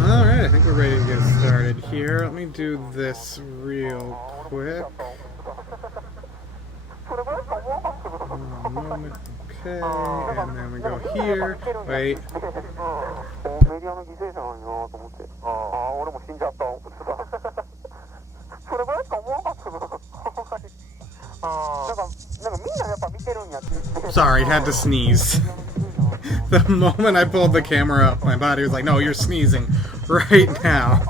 Alright, I think we're ready to get started here. Let me do this real quick. Moment. Okay, and then we go here. Wait. Sorry, had to sneeze. The moment I pulled the camera up, my body was like, no, you're sneezing right now.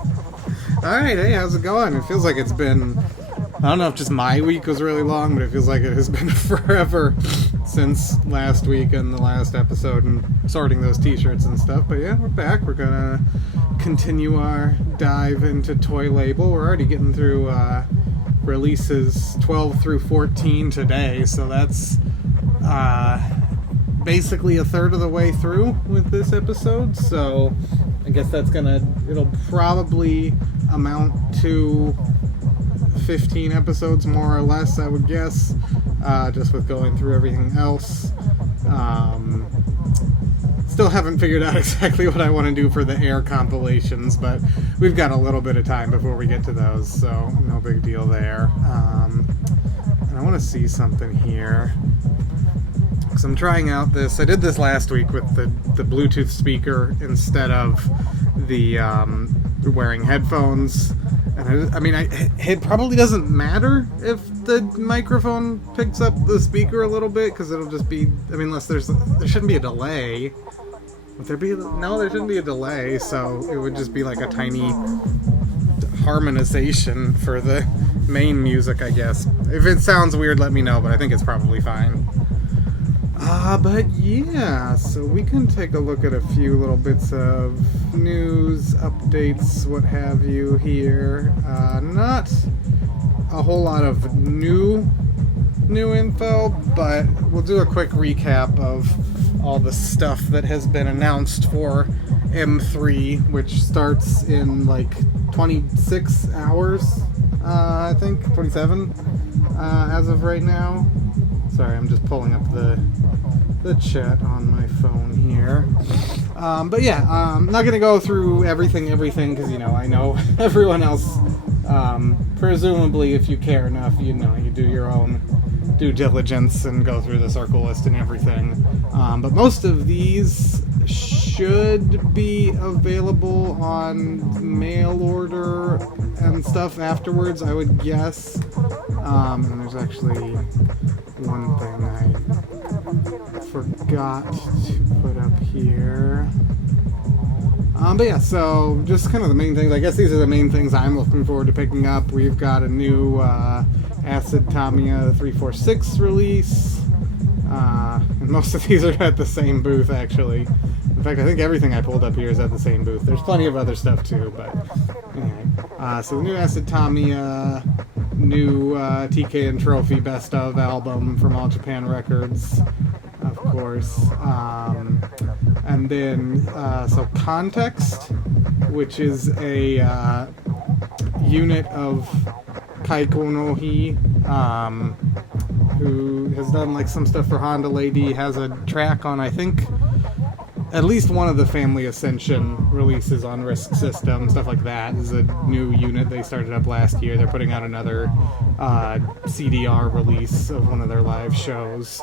Alright, hey, how's it going? It feels like it's been, I don't know if just my week was really long, but it feels like it has been forever since last week and the last episode and sorting those t-shirts and stuff. But yeah, we're back. We're gonna continue our dive into Toy Label. We're already getting through releases 12 through 14 today, so that's basically a third of the way through with this episode, so I guess it'll probably amount to 15 episodes more or less, I would guess, just with going through everything else. Still haven't figured out exactly what I want to do for the Air compilations, but we've got a little bit of time before we get to those, so no big deal there. And I want to see something here. I'm trying out this. I did this last week with the Bluetooth speaker instead of the wearing headphones. And it probably doesn't matter if the microphone picks up the speaker a little bit, because it'll just be, unless there shouldn't be a delay. Would there be? No, there shouldn't be a delay, so it would just be like a tiny harmonization for the main music, I guess. If it sounds weird, let me know, but I think it's probably fine. But yeah, so we can take a look at a few little bits of news, updates, what have you here. Not a whole lot of new info, but we'll do a quick recap of all the stuff that has been announced for M3, which starts in like 26 hours, I think, 27 as of right now. Sorry, I'm just pulling up the chat on my phone here. But yeah, I'm not going to go through everything, because, I know everyone else, presumably, if you care enough, you do your own due diligence and go through the circle list and everything. But most of these should be available on mail order and stuff afterwards, I would guess. And there's actually one thing I forgot to put up here. But yeah, so just kind of the main things. I guess these are the main things I'm looking forward to picking up. We've got a new Acid Tamiya 346 release. And most of these are at the same booth, actually. In fact, I think everything I pulled up here is at the same booth. There's plenty of other stuff too, but anyway. So the new Acid Tamiya, new TK and Trophy Best Of album from All Japan Records, of course. And then, so Context which is a unit of Kaiko no Hi, who has done like some stuff for Honda Lady, has a track on, I think, at least one of the Family Ascension releases on Risk System, stuff like that. This is a new unit they started up last year. They're putting out another CDR release of one of their live shows.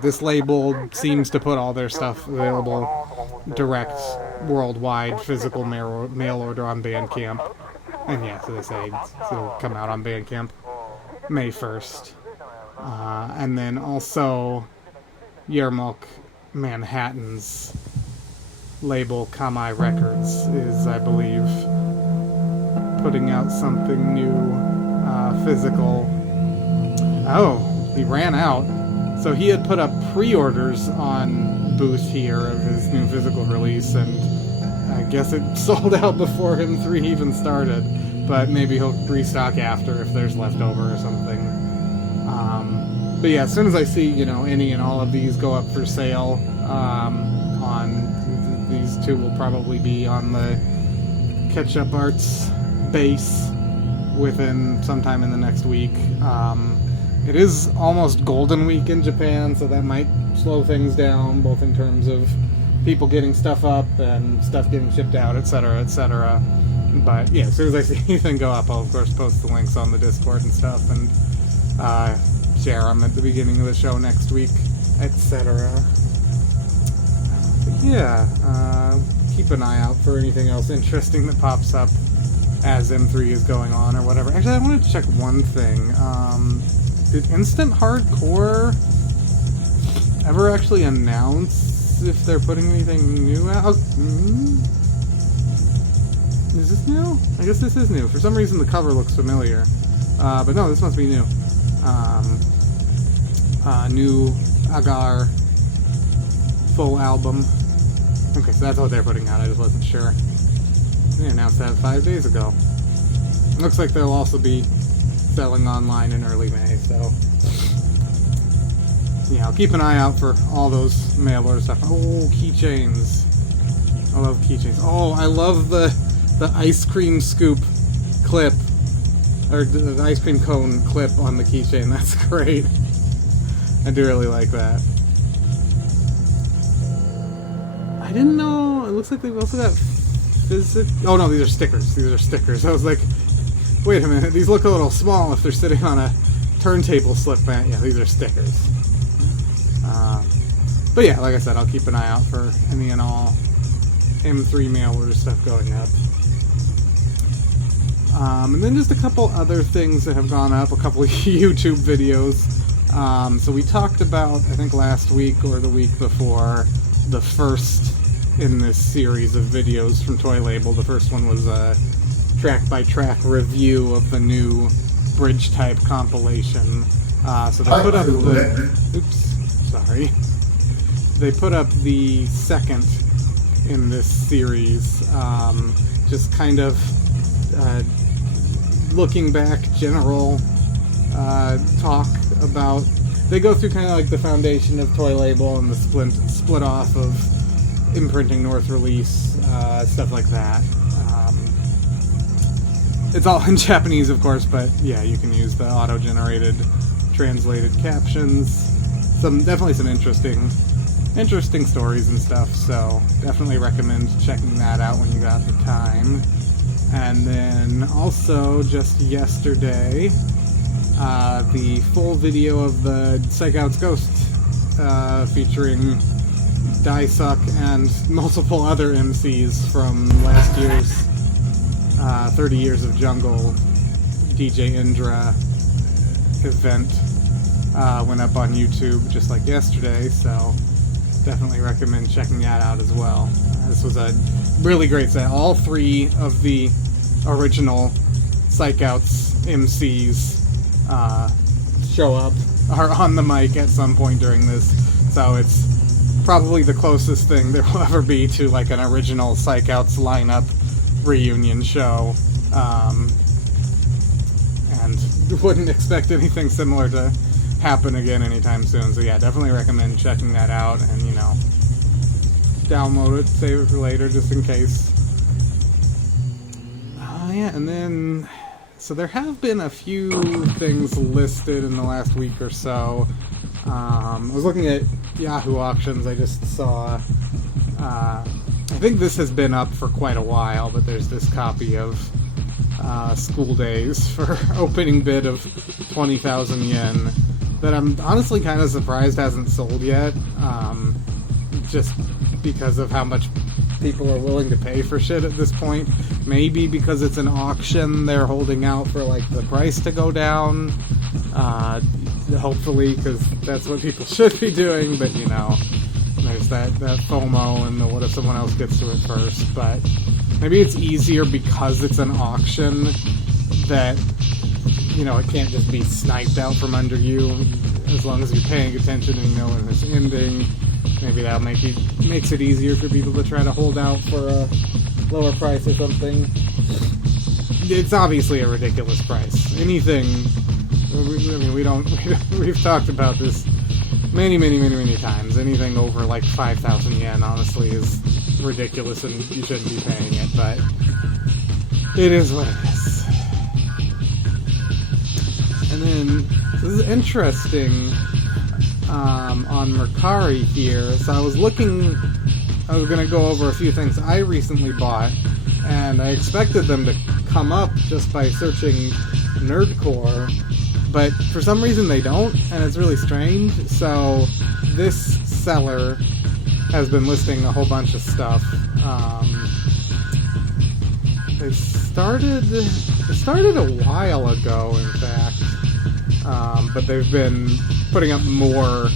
This label seems to put all their stuff available direct, worldwide, physical mail order on Bandcamp. And yeah, so they say it'll come out on Bandcamp May 1st. And then also Yermok Manhattan's label, Kamai Records, is, I believe, putting out something new, physical. Oh, he ran out. So he had put up pre-orders on Booth here of his new physical release, and I guess it sold out before him 3 even started. But maybe he'll restock after if there's leftover or something. But yeah, as soon as I see, any and all of these go up for sale, on these two will probably be on the Ketchup Arts base within sometime in the next week. It is almost Golden Week in Japan, so that might slow things down, both in terms of people getting stuff up and stuff getting shipped out, etc., etc. But yeah, as soon as I see anything go up, I'll of course post the links on the Discord and stuff, and share them at the beginning of the show next week, etc. But yeah, keep an eye out for anything else interesting that pops up as M3 is going on or whatever. Actually, I wanted to check one thing. Did Instant Hardcore ever actually announce if they're putting anything new out? Is this new? I guess this is new. For some reason the cover looks familiar. But no, this must be new. New Agar full album. Okay, so that's what they're putting out. I just wasn't sure. They announced that 5 days ago. Looks like they'll also be selling online in early May, so yeah, I'll keep an eye out for all those mail order stuff. Oh, keychains. I love keychains. Oh, I love the ice cream scoop clip, or the ice cream cone clip on the keychain. That's great. I do really like that. I didn't know. It looks like they've also got oh no, these are stickers. These are stickers. I was like, wait a minute. These look a little small if they're sitting on a turntable slip mat. Yeah, these are stickers. But yeah, like I said, I'll keep an eye out for any and all M3 mail order stuff going up. And then just a couple other things that have gone up, a couple of YouTube videos. So we talked about, I think last week or the week before, the first in this series of videos from Toy Label. The first one was a track-by-track review of the new Bridge-type compilation. So they put up the... Oops, sorry. They put up the second in this series, just kind of looking back, general talk about... They go through kind of like the foundation of Toy Label and the split off of Imprinting North release, stuff like that. It's all in Japanese, of course, but yeah, you can use the auto-generated, translated captions. Definitely some interesting stories and stuff, so definitely recommend checking that out when you got the time. And then also, just yesterday, the full video of the Psych Out's Ghost, featuring Daisuck and multiple other MCs from last year's 30 Years of Jungle DJ Indra event, went up on YouTube just like yesterday, so definitely recommend checking that out as well. This was a really great set. All 3 of the original Psych Out's MCs show up, are on the mic at some point during this, so it's probably the closest thing there will ever be to like an original Psych Out's lineup reunion show, and wouldn't expect anything similar to happen again anytime soon. So yeah, definitely recommend checking that out, and download it, save it for later, just in case yeah, and then, so there have been a few things listed in the last week or so. I was looking at Yahoo Auctions. I just saw, I think this has been up for quite a while, but there's this copy of School Days for opening bid of 20,000 yen that I'm honestly kind of surprised hasn't sold yet, just because of how much people are willing to pay for shit at this point. Maybe because it's an auction, they're holding out for like the price to go down, hopefully, because that's what people should be doing, but you know, there's that FOMO and the what if someone else gets to it first. But maybe it's easier because it's an auction that, you know, it can't just be sniped out from under you. As long as you're paying attention and you know when it's ending, maybe that'll makes it easier for people to try to hold out for a lower price or something. It's obviously a ridiculous price. Anything, I mean, we've talked about this many times. Anything over like 5,000 yen, honestly, is ridiculous and you shouldn't be paying it, but it is what it is. And then, this is interesting, on Mercari here. So I was going to go over a few things I recently bought, and I expected them to come up just by searching nerdcore, but for some reason they don't, and it's really strange. So this seller has been listing a whole bunch of stuff. They started a while ago, in fact, but they've been putting up more.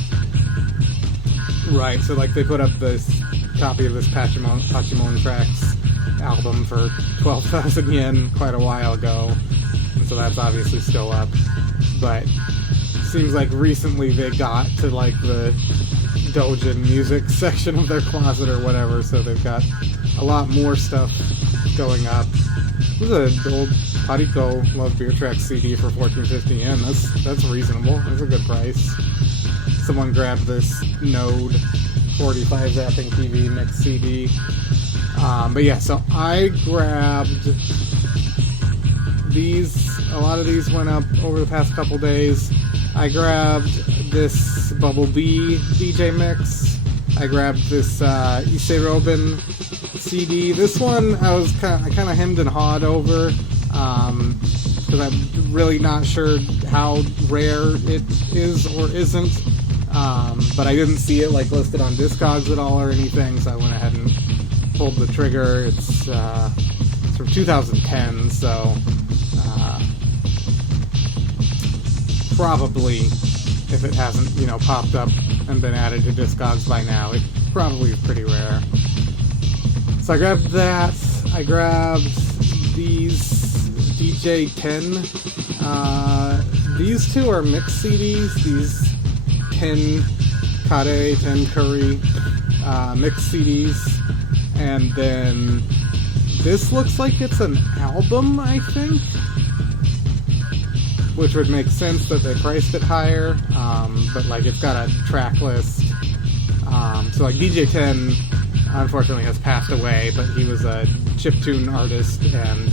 Right, so like they put up this copy of this Pachimon Tracks album for 12,000 yen quite a while ago, and so that's obviously still up. But it seems like recently they got to like the Doujin music section of their closet or whatever, so they've got a lot more stuff going up. This is an old Hariko Love Beer Track CD for 1450 yen. That's reasonable. That's a good price. Someone grabbed this Node 45 Zapping TV mix CD. But yeah, so I grabbed these. A lot of these went up over the past couple days. I grabbed this Bubble Bee DJ mix. I grabbed this Issei Robin CD. This one I kind of hemmed and hawed over, because I'm really not sure how rare it is or isn't. But I didn't see it like listed on Discogs at all or anything, so I went ahead and pulled the trigger. It's from 2010, so probably, if it hasn't, you know, popped up and been added to Discogs by now, it probably is pretty rare. So I grabbed that. I grabbed these DJ 10. These two are mix CDs. These 10 Kare, 10 Curry mix CDs. And then this looks like it's an album, I think. Which would make sense that they priced it higher. But like it's got a track list. So like DJ 10 unfortunately has passed away, but he was a chiptune artist and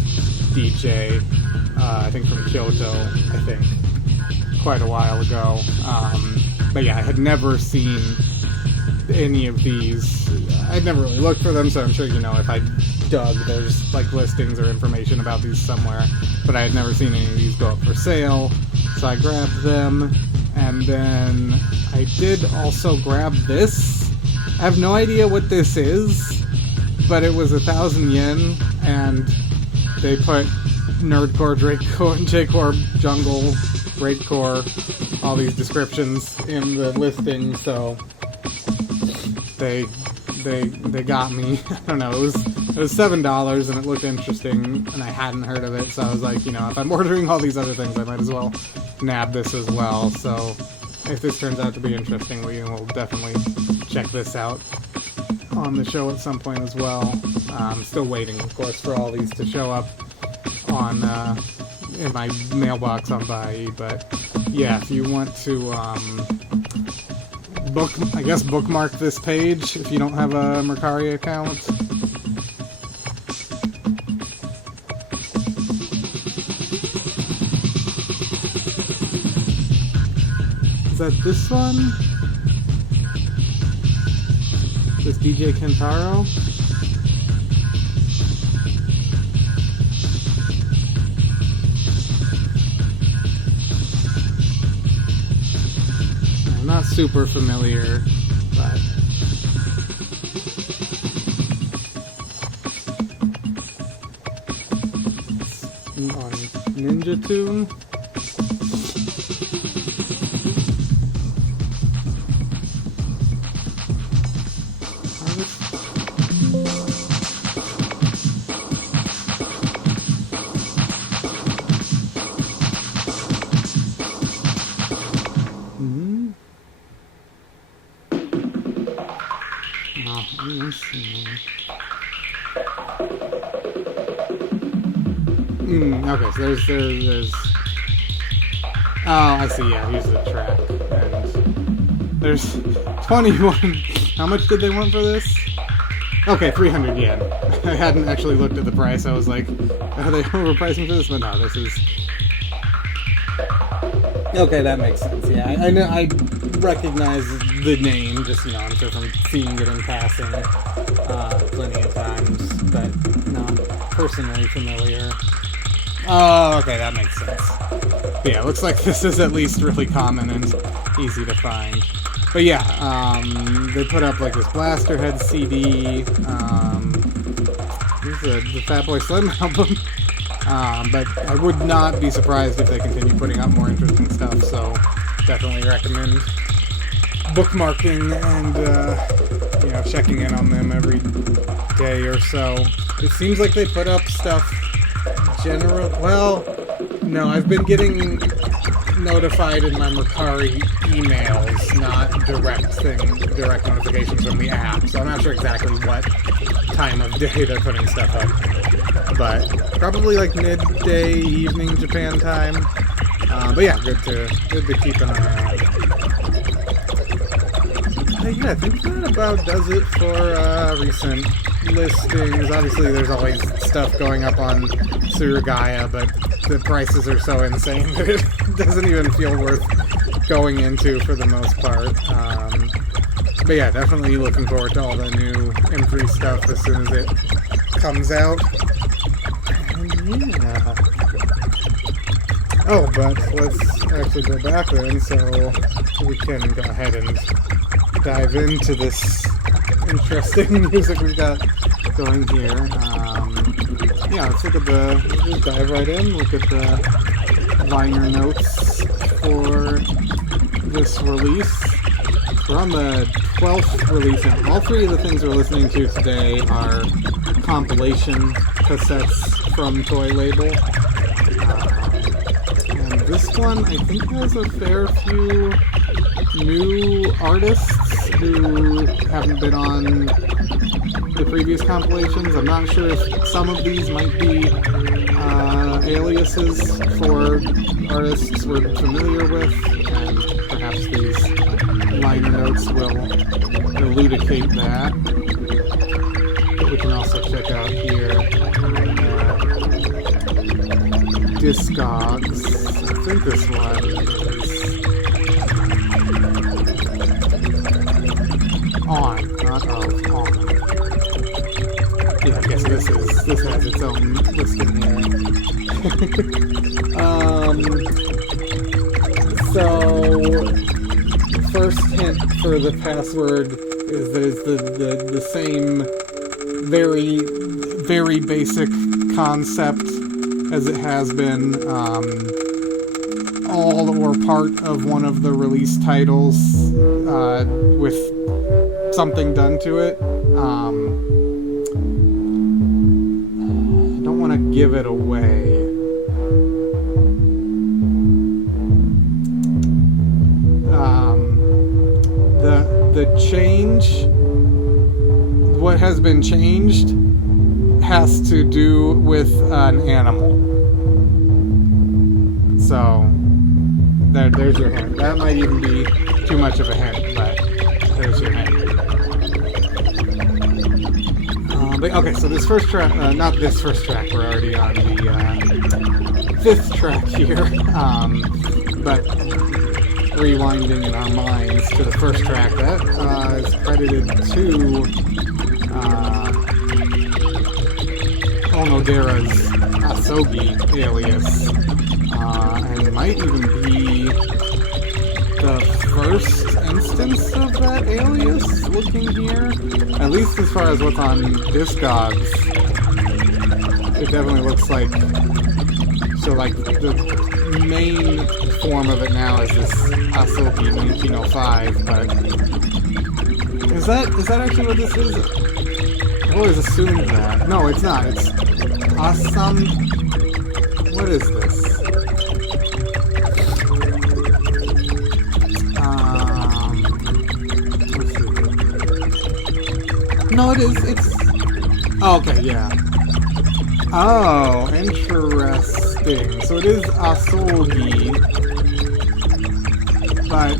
DJ, I think from Kyoto, I think, quite a while ago. But yeah, I had never seen any of these. I'd never really looked for them, so I'm sure, you know, if I dug, there's like listings or information about these somewhere, but I had never seen any of these go up for sale, so I grabbed them. And then I did also grab this. I have no idea what this is, but it was 1,000 yen, and they put nerdcore, J-core, jungle, greatcore, all these descriptions in the listing, so they got me. I don't know, it was $7 and it looked interesting and I hadn't heard of it, so I was like, you know, if I'm ordering all these other things, I might as well nab this as well. So if this turns out to be interesting, we'll definitely check this out on the show at some point as well. I'm still waiting, of course, for all these to show up on in my mailbox on Bai, but yeah, if you want to bookmark this page if you don't have a Mercari account. Is that this one? This DJ Kentaro? I'm not super familiar, but on Ninja Tune. Okay, so there's. Oh, I see. Yeah, here's the track, and there's 21. How much did they want for this? Okay, 300 yen. I hadn't actually looked at the price. I was like, are they overpricing for this? But no, this is. Okay, that makes sense. Yeah, I know. I recognize the name, just I'm sure from seeing it in passing plenty of times, but not personally familiar. Oh, okay, that makes sense. But yeah, it looks like this is at least really common and easy to find. But yeah, they put up like this Blasterhead CD. This is the Fatboy Slim album. But I would not be surprised if they continue putting out more interesting stuff, so definitely recommend bookmarking and checking in on them every day or so. It seems like they put up stuff no, I've been getting notified in my Mercari emails, not direct notifications from the app, so I'm not sure exactly what time of day they're putting stuff up, but probably like midday, evening Japan time. But yeah, good to keep an eye on. Yeah, I think that about does it for recent listings. Obviously, there's always stuff going up on Surugaya, but the prices are so insane that it doesn't even feel worth going into for the most part. But yeah, definitely looking forward to all the new M3 stuff as soon as it comes out. And yeah. Oh, but let's actually go back then so we can go ahead and dive into this interesting music we've got going here. Yeah, let's just dive right in, look at the liner notes for this release. We're on the 12th release, and all three of the things we're listening to today are compilation cassettes from Toy Label. And this one, I think, has a fair few new artists who haven't been on the previous compilations. I'm not sure if some of these might be aliases for artists we're familiar with, and perhaps these liner notes will elucidate that. But we can also check out here Discogs. I think this one is on, not of, on. Yeah, I guess this has its own listing here. So first hint for the password is that it's the same very, very basic concept as it has been all or part of one of the release titles with something done to it. I don't want to give it away. The change, what has been changed, has to do with an animal. So, there's your hint. That might even be too much of a hint, but there's your hint. But okay, so this first track, not this first track, we're already on the fifth track here. But rewinding in our minds to the first track. That is credited to Onodera's Asogi alias. And it might even be the first instance of that alias, looking here. At least as far as what's on Discogs. It definitely looks like... So, like, the main form of it now is this Asogi 1905, but... Is that actually what this is? I always assumed that. No, it's not. It's Asam... What is this? Let's see. No, it is. It's... Oh, okay, yeah. Oh, interesting. So it is Asogi, but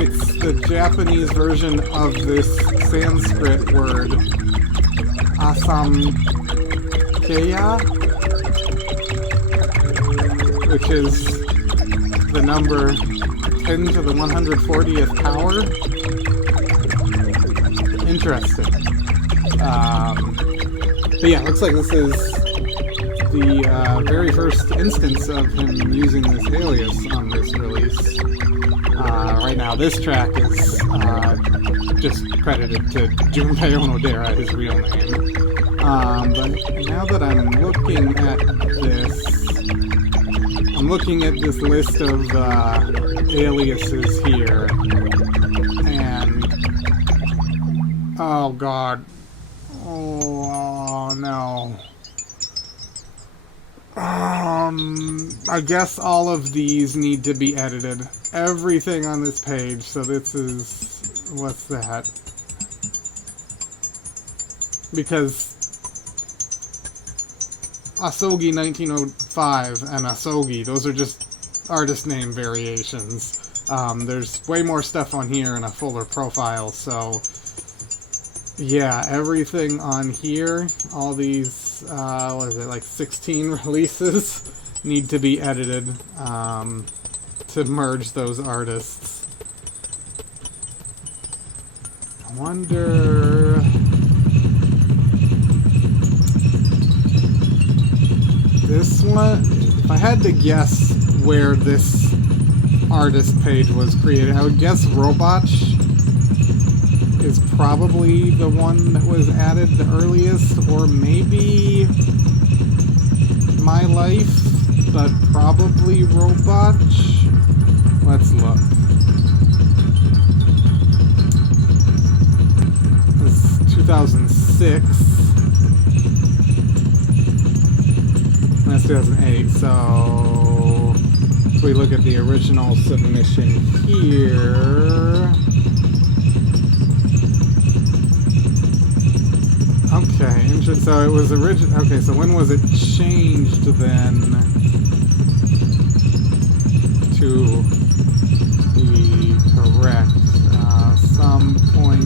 it's the Japanese version of this Sanskrit word, Asamkeya, which is the number 10 to the 140th power. Interesting. But yeah, looks like this is the very first instance of him using this alias on this release. Right now, this track is just credited to Junpei Onodera, his real name. But now that I'm looking at this list of aliases here, and oh god. Oh no. I guess all of these need to be edited. Everything on this page, so this is... What's that? Because Asogi 1905 and Asogi, those are just artist name variations. There's way more stuff on here in a fuller profile, so... Yeah, everything on here, all these, what is it, like 16 releases, need to be edited to merge those artists. I wonder... This one, if I had to guess where this artist page was created, I would guess Robotch is probably the one that was added the earliest, or maybe My Life, but probably Robotch. Let's look. This is 2006. That's 2008, so if we look at the original submission here... Okay, interesting. So it was original. Okay, so when was it changed then to be correct? Some point.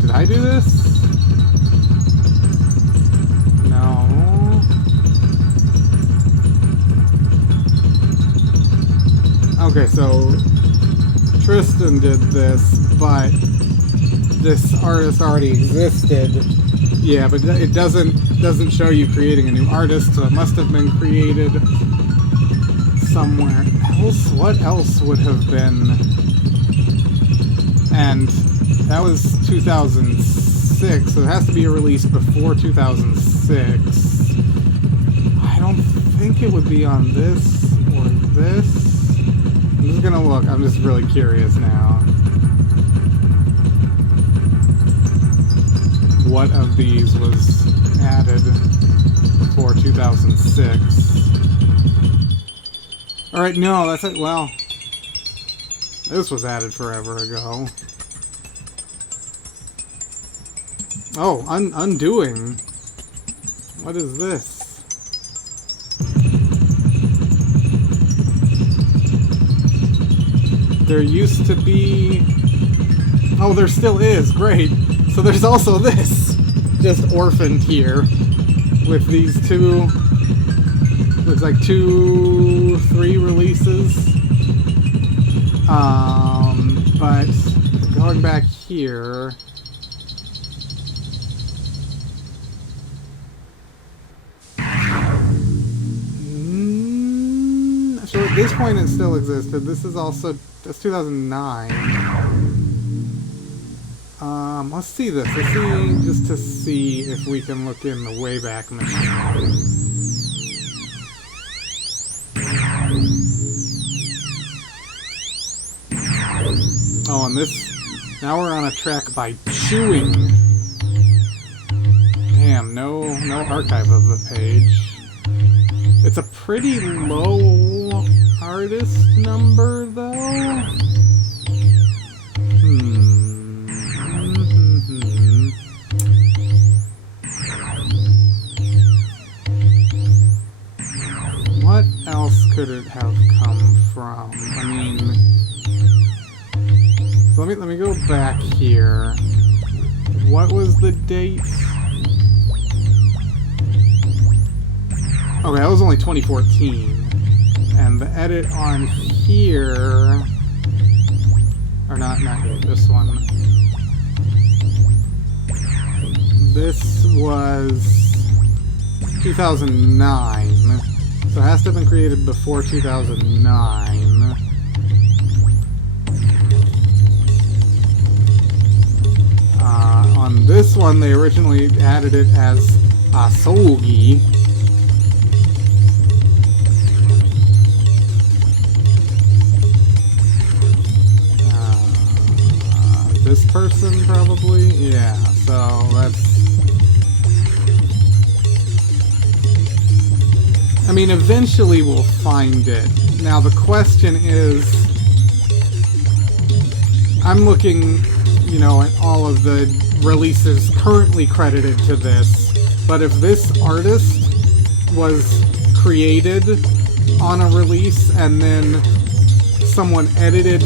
Did I do this? No. Okay, so Tristan did this, but this artist already existed. Yeah, but it doesn't show you creating a new artist, so it must have been created somewhere else. What else would have been? And that was 2006, so it has to be a release before 2006. I don't think it would be on this or this. I'm just gonna look. I'm just really curious now. What of these was added before 2006? Alright, no, that's it. Well, this was added forever ago. Oh, undoing. What is this? There used to be... Oh, there still is. Great. So there's also this. Just orphaned here. With these two looks like 2-3 releases. But going back here, so at this point it still existed. This is also, that's 2009. Let's see this. Let's see, just to see if we can look in the Wayback Machine. Oh, and this, now we're on a track by Chewing. Damn, no archive of the page. It's a pretty low artist number, though. What else could it have come from? I mean, so let me go back here. What was the date? Okay, that was only 2014. And the edit on here, or not yet, this one. This was 2009. So it has to have been created before 2009. On this one, they originally added it as Asogi. This person, probably? Yeah, so that's... I mean, eventually we'll find it. Now, the question is... I'm looking, you know, at all of the releases currently credited to this, but if this artist was created on a release and then someone edited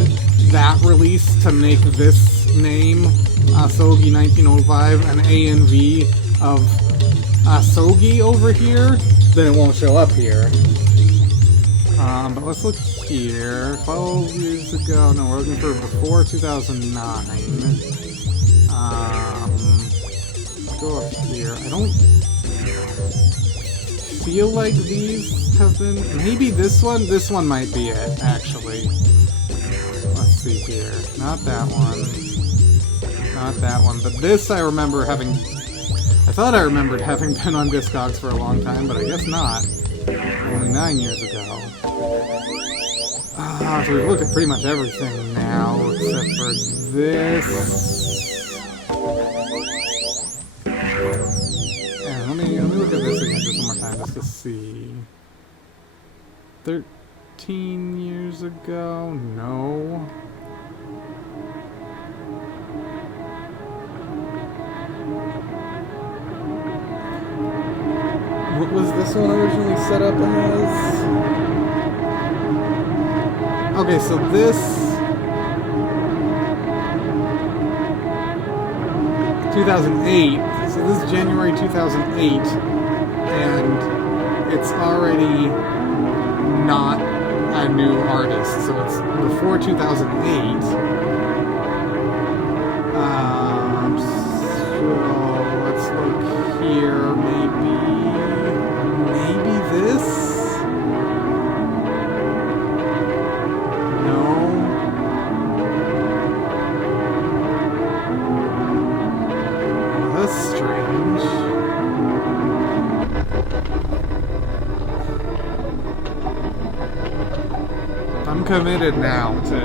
that release to make this name, Asogi 1905, an ANV of Asogi over here, then it won't show up here. But let's look here. 12 years ago. No, we're looking for before 2009. Go up here. I don't feel like these have been... Maybe this one? This one might be it, actually. Let's see here. Not that one. Not that one. But this I remember having... I thought I remembered having been on Discogs for a long time, but I guess not. Only 9 years ago. So we look at pretty much everything now, except for this. And let me look at this again just one more time, just to see. 13 years ago? No. What was this one originally set up as? Okay, so this... 2008. So this is January 2008. And it's already not a new artist. So it's before 2008. So let's look here. Maybe this? No. That's strange. I'm committed now to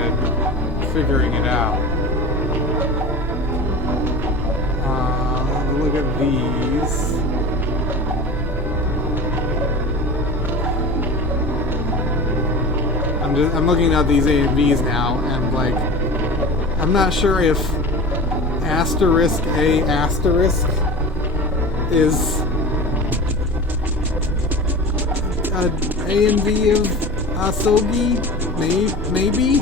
figuring it out. Look at these. I'm looking at these A and B's now, and like, I'm not sure if asterisk A asterisk is a A and B of Asogi. Maybe.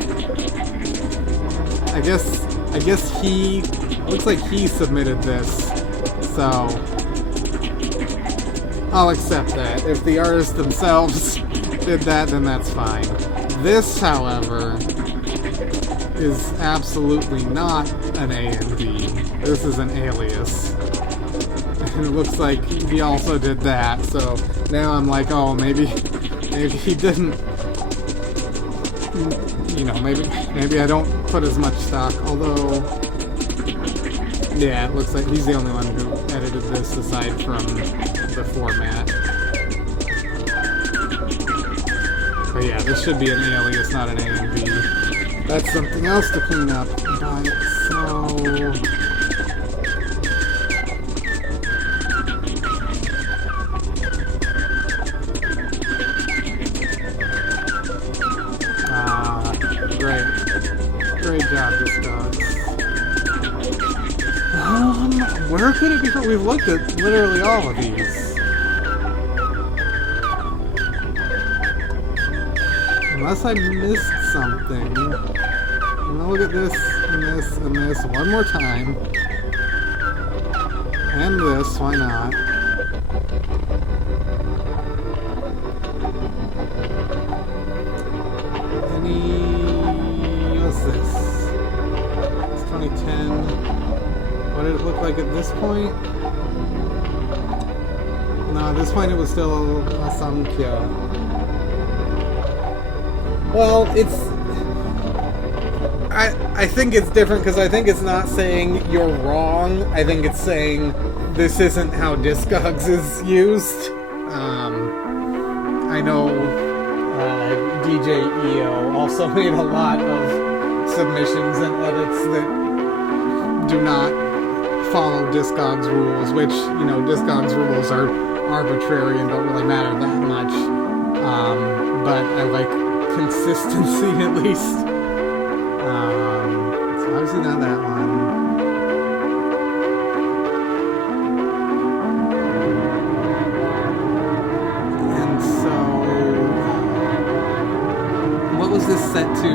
I guess he looks like he submitted this. So, I'll accept that. If the artists themselves did that, then that's fine. This, however, is absolutely not an A and B. This is an alias. And it looks like he also did that, so now I'm like, oh, maybe he didn't. You know, maybe I don't put as much stock, although, yeah, it looks like he's the only one who edited this aside from the format. But yeah, this should be an alias, not an A and B. That's something else to clean up. But, so... Great job, Discogs. Where could it be from? We've looked at literally all of these. Unless I missed something. I'm gonna look at this, and this, and this one more time. And this, why not? What's this? It's 2010. What did it look like at this point? No, at this point it was still Asamkya. Well, I think it's different because I think it's not saying you're wrong. I think it's saying this isn't how Discogs is used. I know DJ EO also made a lot of submissions and edits that do not follow Discogs rules, which, you know, Discogs rules are arbitrary and don't really matter that much. But I like consistency at least. So obviously not that one. And so, what was this set to?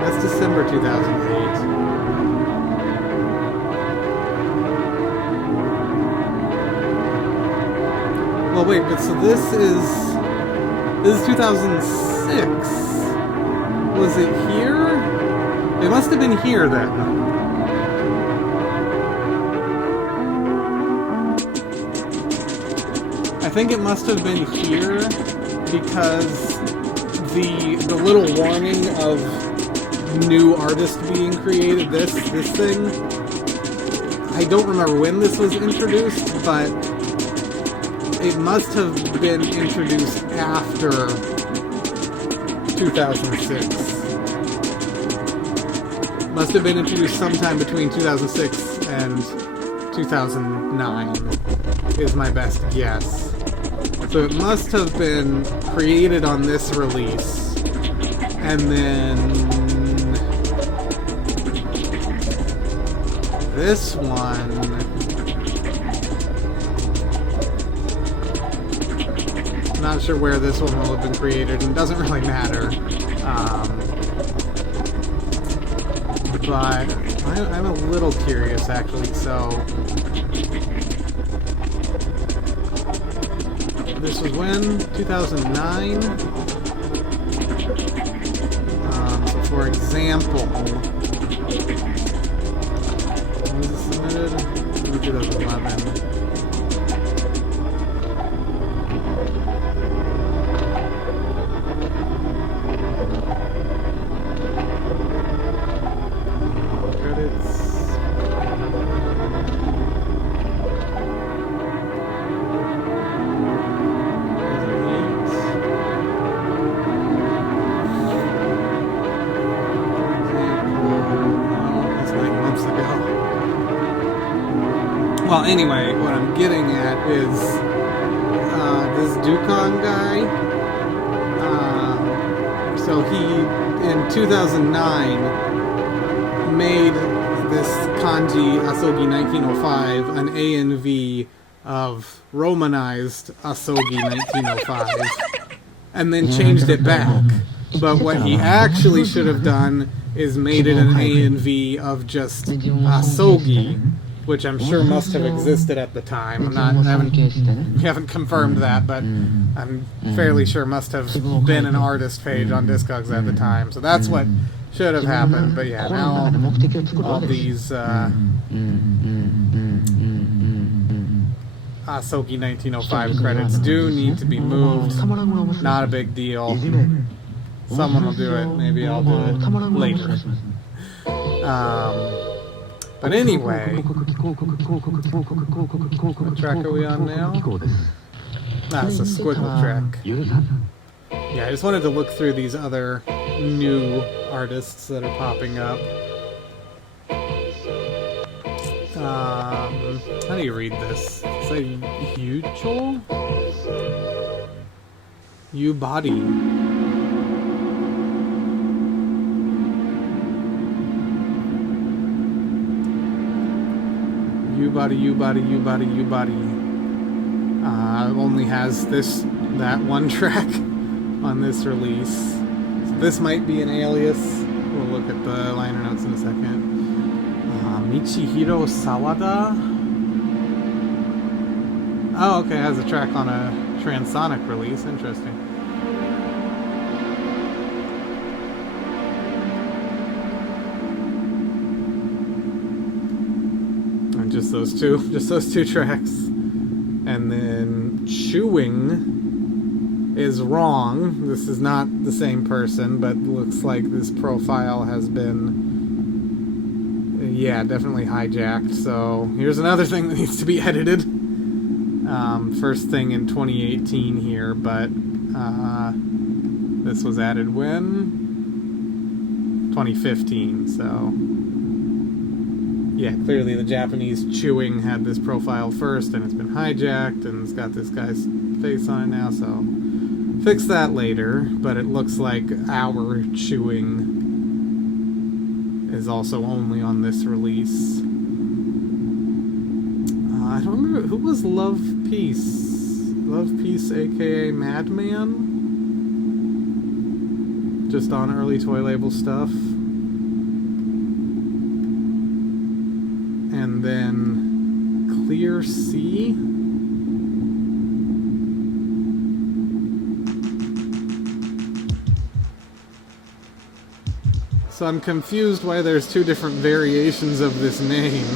That's December 2008. Well, wait, but so this is 2006. Was it here? It must have been here then. I think it must have been here because the little warning of new artist being created, this thing, I don't remember when this was introduced, but it must have been introduced after 2006. Must have been introduced sometime between 2006 and 2009 is my best guess. So it must have been created on this release, and then this one, not sure where this one will have been created, and it doesn't really matter. But I'm a little curious, actually. So this was when? 2009? So for example, when was it submitted? 2011. Well, anyway, what I'm getting at is this Dukong guy. So he, in 2009, made this kanji Asogi 1905 an ANV of romanized Asogi 1905, and then changed it back. But what he actually should have done is made it an ANV of just Asogi, which I'm sure must have existed at the time. I haven't confirmed that, but I'm fairly sure must have been an artist page on Discogs at the time. So that's what should have happened. But yeah, now all these Asoki 1905 credits do need to be moved. Not a big deal. Someone will do it. Maybe I'll do it later. But anyway, what track are we on now? It's a squiggle track. Yeah, I just wanted to look through these other new artists that are popping up. How do you read this? Is that Yuchol? U-Body. U-Body. Only has that one track on this release. So this might be an alias. We'll look at the liner notes in a second. Michihiro Sawada. Oh, okay, has a track on a Transonic release. Interesting. And just those two tracks. And then Chewing is wrong. This is not the same person, but looks like this profile has been, yeah, definitely hijacked. So here's another thing that needs to be edited. First thing in 2018 here, but this was added when? 2015, so yeah, clearly the Japanese Chewing had this profile first, and it's been hijacked, and it's got this guy's face on it now, so fix that later. But it looks like our Chewing is also only on this release. I don't remember, who was Love Peace? Love Peace, aka Madman? Just on early toy label stuff. And then Clear Sea. So I'm confused why there's two different variations of this name,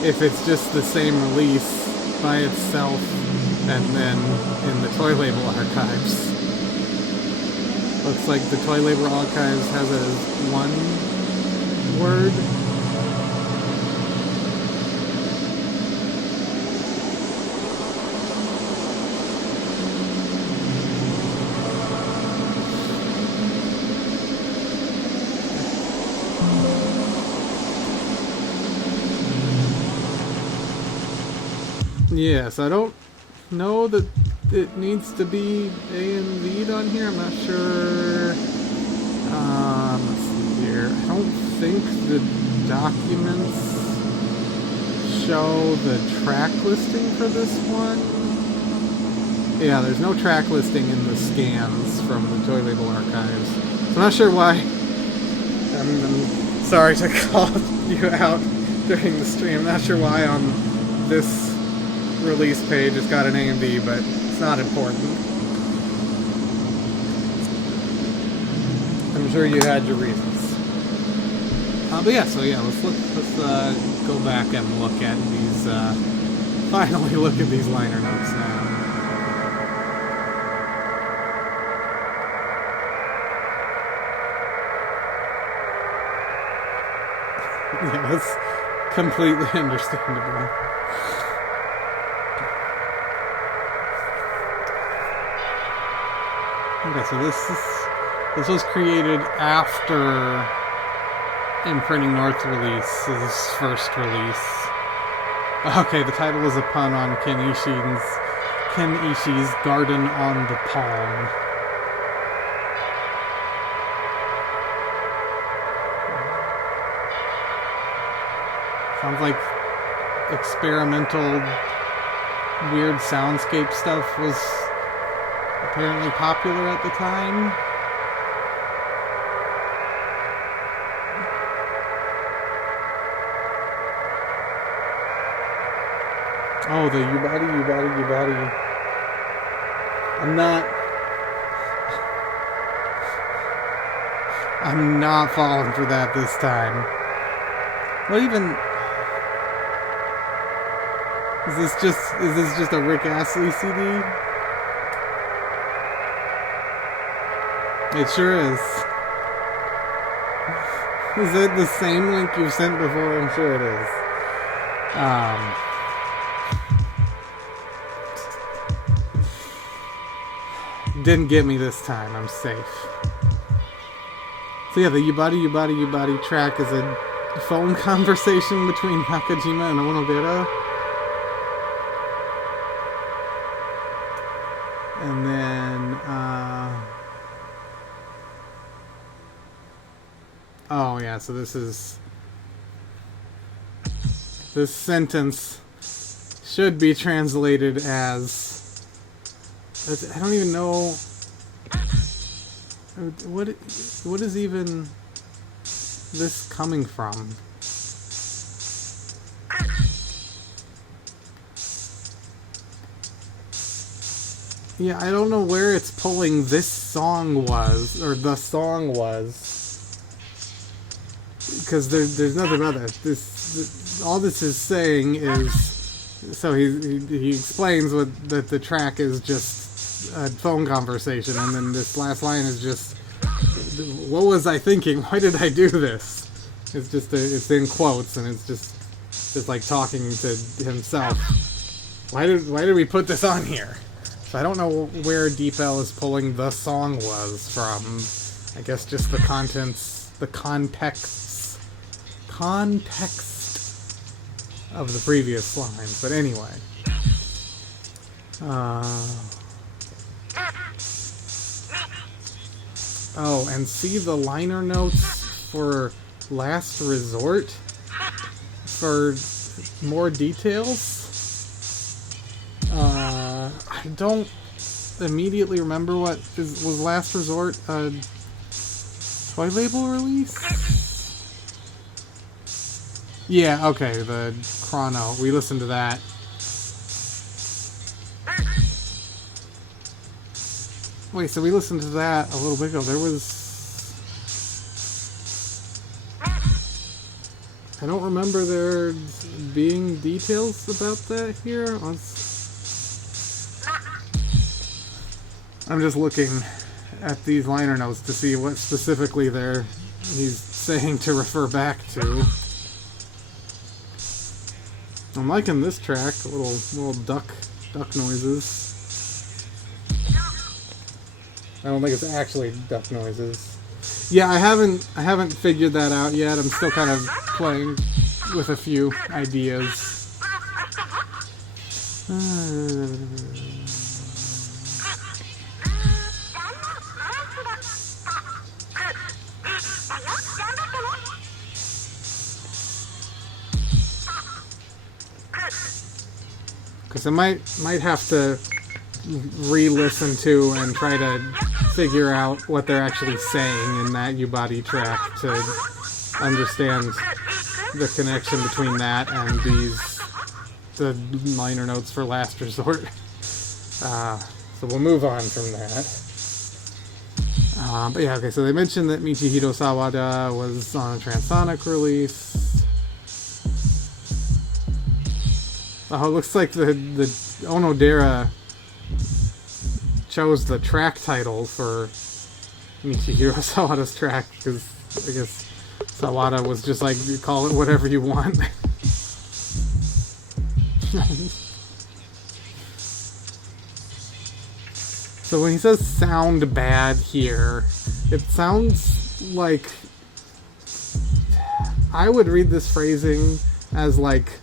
if it's just the same release by itself and then in the toy label archives. Looks like the toy label archives has it as one word. Yes, I don't know that it needs to be AMV'd on here. I'm not sure. Let's see here. I don't think the documents show the track listing for this one. Yeah, there's no track listing in the scans from the toy label archives. So I'm not sure why. I'm sorry to call you out during the stream. I'm not sure why on this release page it's got an AMV, but it's not important. I'm sure you had your reasons. But yeah, so yeah, let's go back and look at these, finally look at these liner notes now. Yeah, that's completely understandable. Okay, so this was created after Imprinting North release's first release. Okay, the title is a pun on Ken Ishii's Garden on the Palm. Sounds like experimental, weird soundscape stuff was apparently popular at the time. Oh, the you body, you body, you body. I'm not falling for that this time. What even... Is this just a Rick Astley CD? It sure is. Is it the same link you've sent before? I'm sure it is. Didn't get me this time. I'm safe. So yeah, the You Body, You Body, You Body track is a phone conversation between Nakajima and Onodera. And then, oh yeah, so this sentence should be translated as, I don't even know, what is even this coming from? Yeah, I don't know where it's pulling this song was, or the song was, because there's nothing about that. All this is saying is, so he explains that the track is just a phone conversation, and then this last line is just, what was I thinking? Why did I do this? It's just it's in quotes, and it's just like talking to himself. Why did we put this on here? So I don't know where Deep L is pulling the song was from. I guess just the context of the previous lines. But anyway. Oh, and see the liner notes for Last Resort for more details? I don't immediately remember what was Last Resort a Toy Label release? Yeah, okay, the Chrono. We listened to that. Wait, so we listened to that a little bit ago. There was... I don't remember there being details about that here. I'm just looking at these liner notes to see what specifically he's saying to refer back to. I'm liking this track, little duck noises. I don't think it's actually duck noises. Yeah, I haven't figured that out yet. I'm still kind of playing with a few ideas. Because I might have to re-listen to and try to figure out what they're actually saying in that U-Body track to understand the connection between that and the liner notes for Last Resort. So we'll move on from that. But yeah, okay, so they mentioned that Michihiro Sawada was on a Transonic release. Oh, it looks like the Onodera chose the track title for Michihiro Sawada's track, because I guess Sawada was just like, you call it whatever you want. So when he says sound bad here, it sounds like... I would read this phrasing as like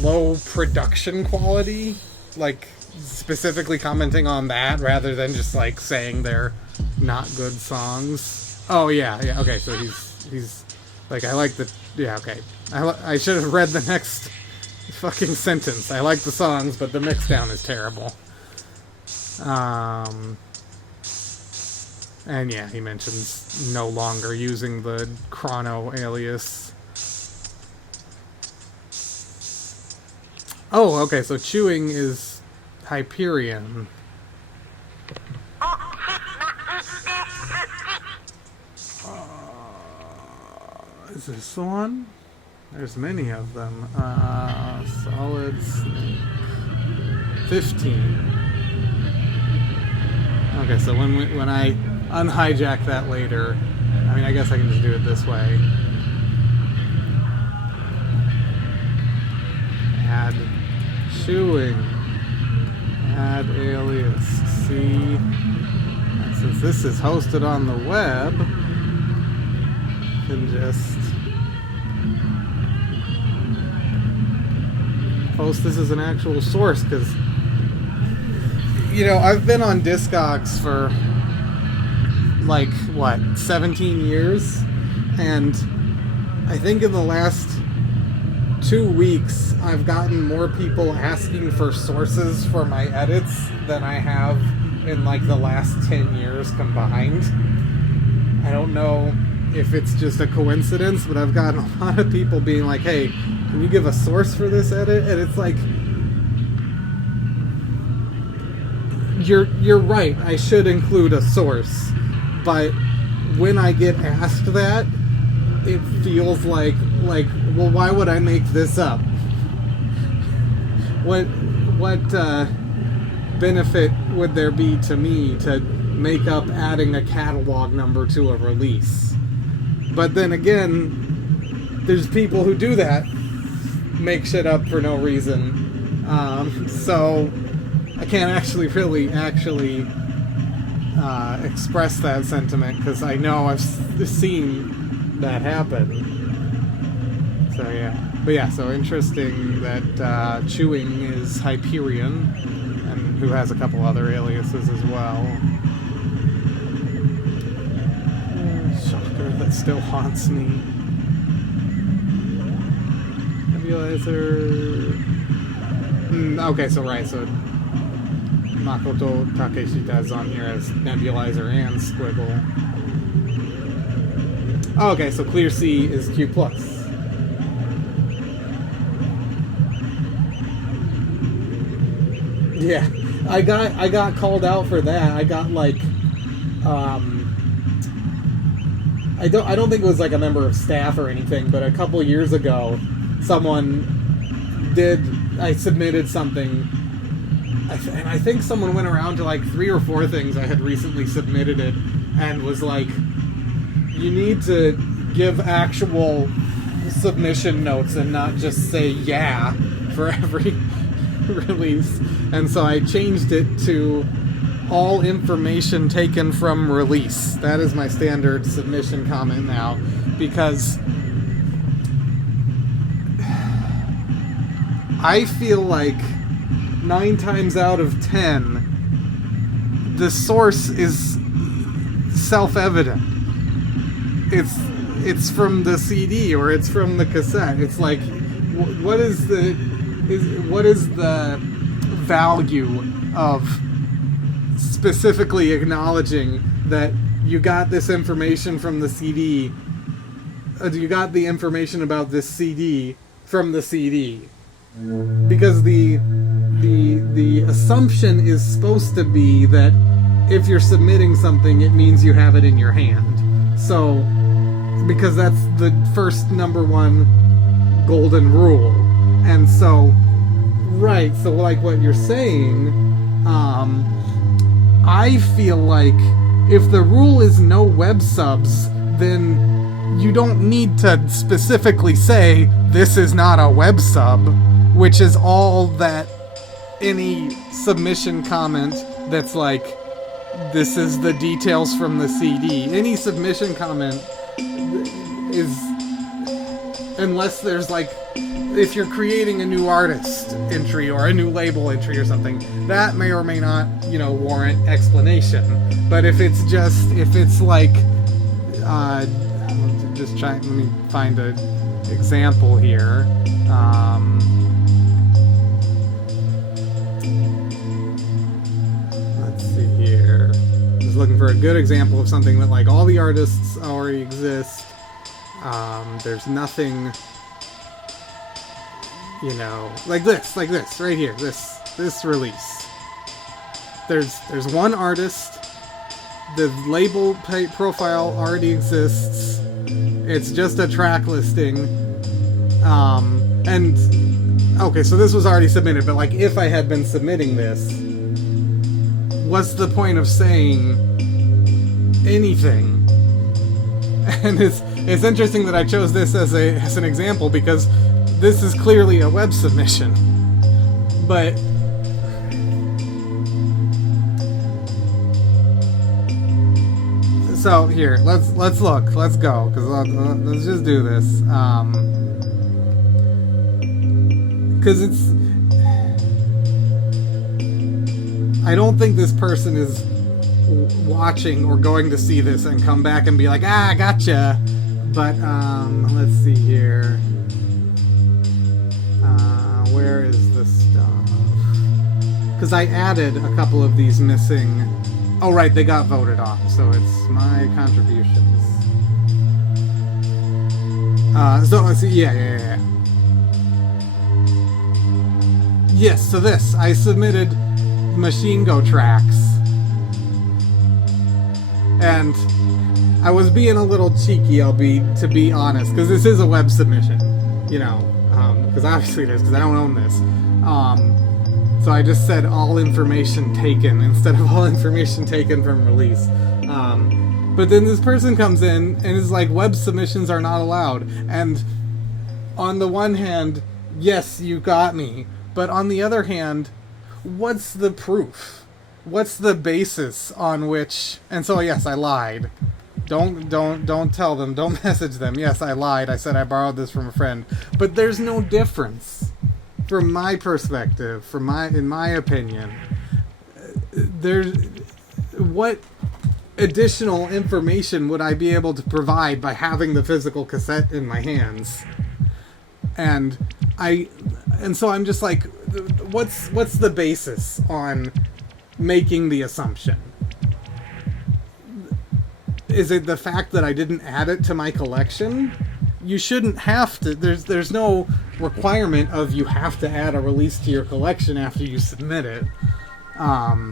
low production quality, like specifically commenting on that rather than just like saying they're not good songs. Oh yeah, okay, so he's like, I like the... Yeah, okay. I should have read the next fucking sentence. I like the songs, but the mixdown is terrible. And yeah, he mentions no longer using the Chrono alias. Oh, okay, so chewing is Hyperion. Is this the one? There's many of them. Solid Snake. 15. Okay, so when I unhijack that later, I mean, I guess I can just do it this way. Add chewing. Add alias. See? And since this is hosted on the web, I can just post this as an actual source, because, you know, I've been on Discogs for, like, what, 17 years? And I think in the last 2 weeks, I've gotten more people asking for sources for my edits than I have in, like, the last 10 years combined. I don't know if it's just a coincidence, but I've gotten a lot of people being like, hey, can you give a source for this edit? And it's like, you're right, I should include a source, but when I get asked that, it feels like, well, why would I make this up? What benefit would there be to me to make up adding a catalog number to a release? But then again, there's people who do that, make shit up for no reason. So I can't actually express that sentiment, because I know I've seen that happen. So yeah, but yeah, so interesting that chewing is Hyperion, and who has a couple other aliases as well. Shocker, that still haunts me. Nebulizer. Okay, so right, so Makoto Takeshita is on here as Nebulizer and Squiggle. Oh, okay, so Clear C is Q+. Yeah, I got called out for that. I got like, I don't think it was like a member of staff or anything, but a couple years ago, I submitted something, and I think someone went around to like 3 or 4 things I had recently submitted it, and was like, you need to give actual submission notes and not just say yeah for every release. And so I changed it to all information taken from release. That is my standard submission comment now, because I feel like 9 times out of 10 the source is self-evident. It's from the CD or it's from the cassette. It's like, what is the value of specifically acknowledging that you got this information from the CD, you got the information about this CD from the CD? Because the assumption is supposed to be that if you're submitting something, it means you have it in your hand. So, because that's the first #1 golden rule. And so, right, so like what you're saying, I feel like if the rule is no web subs, then you don't need to specifically say, this is not a web sub, which is all that any submission comment that's like, this is the details from the CD. Any submission comment is, unless there's like, if you're creating a new artist entry or a new label entry or something, that may or may not, warrant explanation. But if it's like, let me find an example here. Let's see here. Just looking for a good example of something that like all the artists already exist. There's nothing, you know, like this, right here, this release. There's one artist, the label profile already exists, it's just a track listing, and, okay, so this was already submitted, but, like, if I had been submitting this, what's the point of saying anything? And it's interesting that I chose this as an example, because this is clearly a web submission, but so here, let's look, let's go, because let's just do this, because I don't think this person is watching or going to see this and come back and be like, gotcha, but let's see here, where is the stuff, because I added a couple of these missing. Oh, right, they got voted off, so it's my contributions. So let's see, yeah. Yes, so this, I submitted Machine Go tracks. And I was being a little cheeky, to be honest, because this is a web submission, you know, because obviously it is, because I don't own this. So I just said all information taken instead of all information taken from release. But then this person comes in and is like, web submissions are not allowed. And on the one hand, yes, you got me. But on the other hand, what's the proof? What's the basis on which? And so yes, I lied. Don't tell them. Don't message them. Yes, I lied. I said I borrowed this from a friend. But there's no difference. From my perspective, in my opinion, what additional information would I be able to provide by having the physical cassette in my hands? And so I'm just like, what's the basis on making the assumption? Is it the fact that I didn't add it to my collection? You shouldn't have to. There's no requirement of you have to add a release to your collection after you submit it. I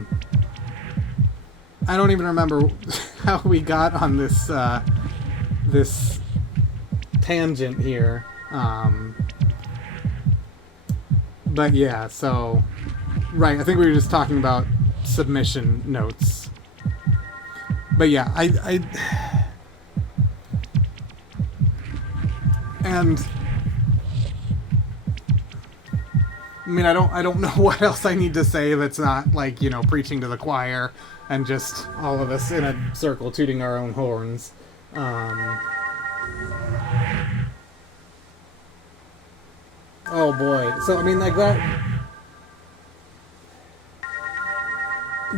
don't even remember how we got on this this tangent here. But yeah, so right. I think we were just talking about submission notes. But yeah, and I mean, I don't know what else I need to say that's not, like, you know, preaching to the choir and just all of us in a circle tooting our own horns. Oh boy. So I mean, like that.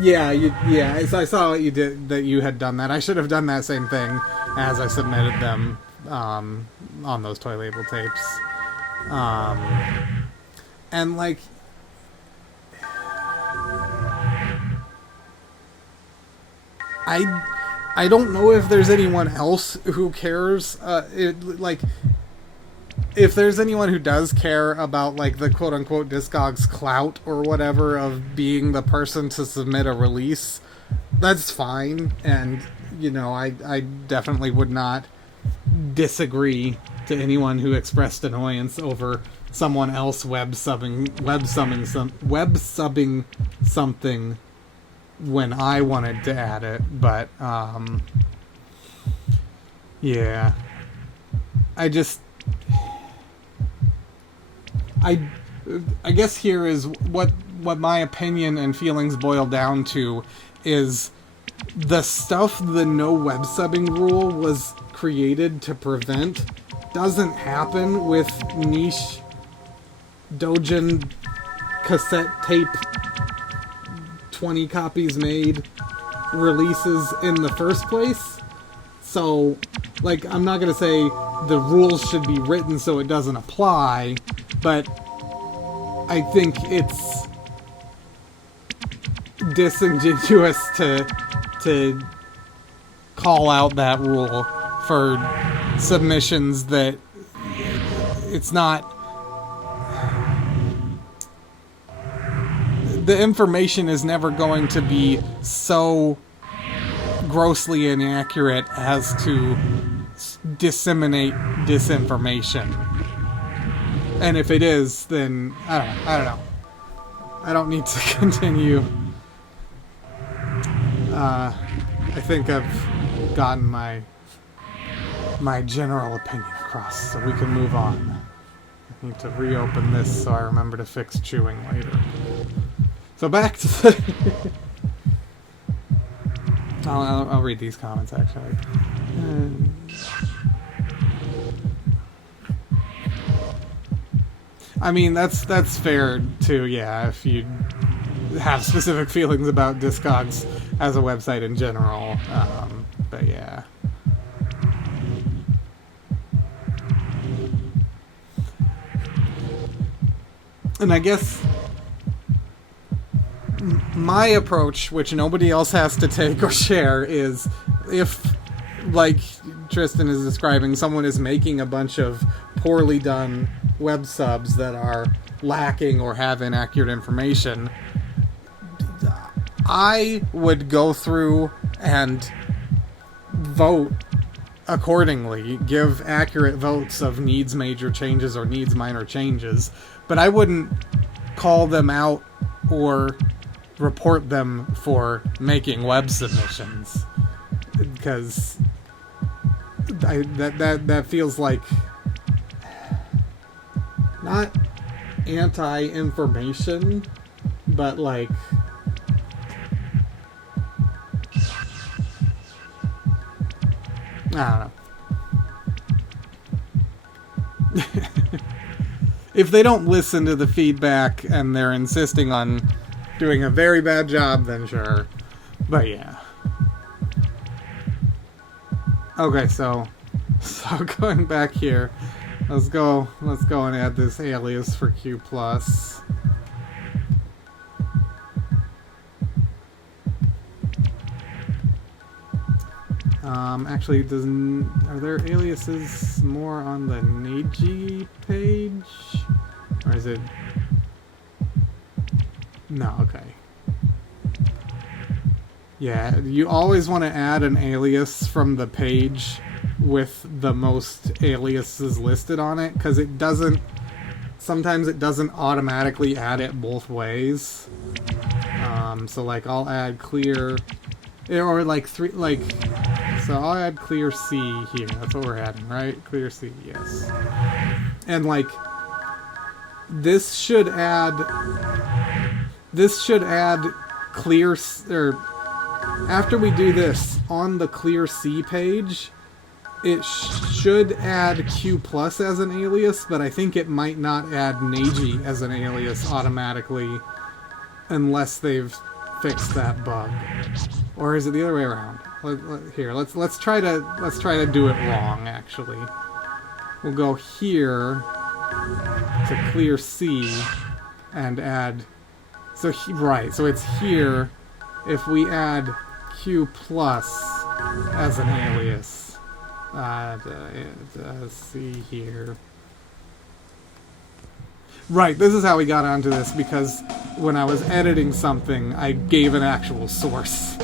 Yeah. So I saw what you did, that you had done that. I should have done that same thing as I submitted them on those toy label tapes. And like, I don't know if there's anyone else who cares. Like, if there's anyone who does care about, like, the quote-unquote Discogs clout or whatever of being the person to submit a release, that's fine. And, you know, I definitely would not disagree to anyone who expressed annoyance over someone else web subbing something when I wanted to add it. But yeah, I guess here is what my opinion and feelings boil down to is the stuff the no web subbing rule was created to prevent doesn't happen with niche Dojin cassette tape 20 copies made releases in the first place. So, like, I'm not gonna say the rules should be written so it doesn't apply, but I think it's disingenuous to call out that rule for submissions that it's not. the information is never going to be so grossly inaccurate as to disseminate disinformation. And if it is, then I don't know. I don't need to continue. I think I've gotten my general opinion across, so we can move on. I need to reopen this so I remember to fix chewing later. So back to the... I'll read these comments, actually. I mean, that's fair, too, yeah, if you have specific feelings about Discogs as a website in general. But, yeah. And I guess my approach, which nobody else has to take or share, is if, like Tristan is describing, someone is making a bunch of poorly done web subs that are lacking or have inaccurate information, I would go through and vote accordingly, give accurate votes of needs major changes or needs minor changes, but I wouldn't call them out or report them for making web submissions, because that feels like not anti-information, but like I don't know. If they don't listen to the feedback and they're insisting on doing a very bad job, then sure. But yeah. Okay, so going back here, let's go and add this alias for Q+. Actually, are there aliases more on the Neji page? Or is it... No, okay. Yeah, you always want to add an alias from the page with the most aliases listed on it, because it doesn't... Sometimes it doesn't automatically add it both ways. So, like, I'll add clear... Or, like, so I'll add clear C here. That's what we're adding, right? Clear C, yes. And, like, this should add clear... Or, after we do this, on the clear C page, it should add Q+ as an alias, but I think it might not add Neji as an alias automatically unless they've fixed that bug. Or is it the other way around? Here, let's try to do it wrong, actually. We'll go here to clear C and add... So, right, so it's here if we add Q+ as an alias. See here. Right, this is how we got onto this, because when I was editing something, I gave an actual source.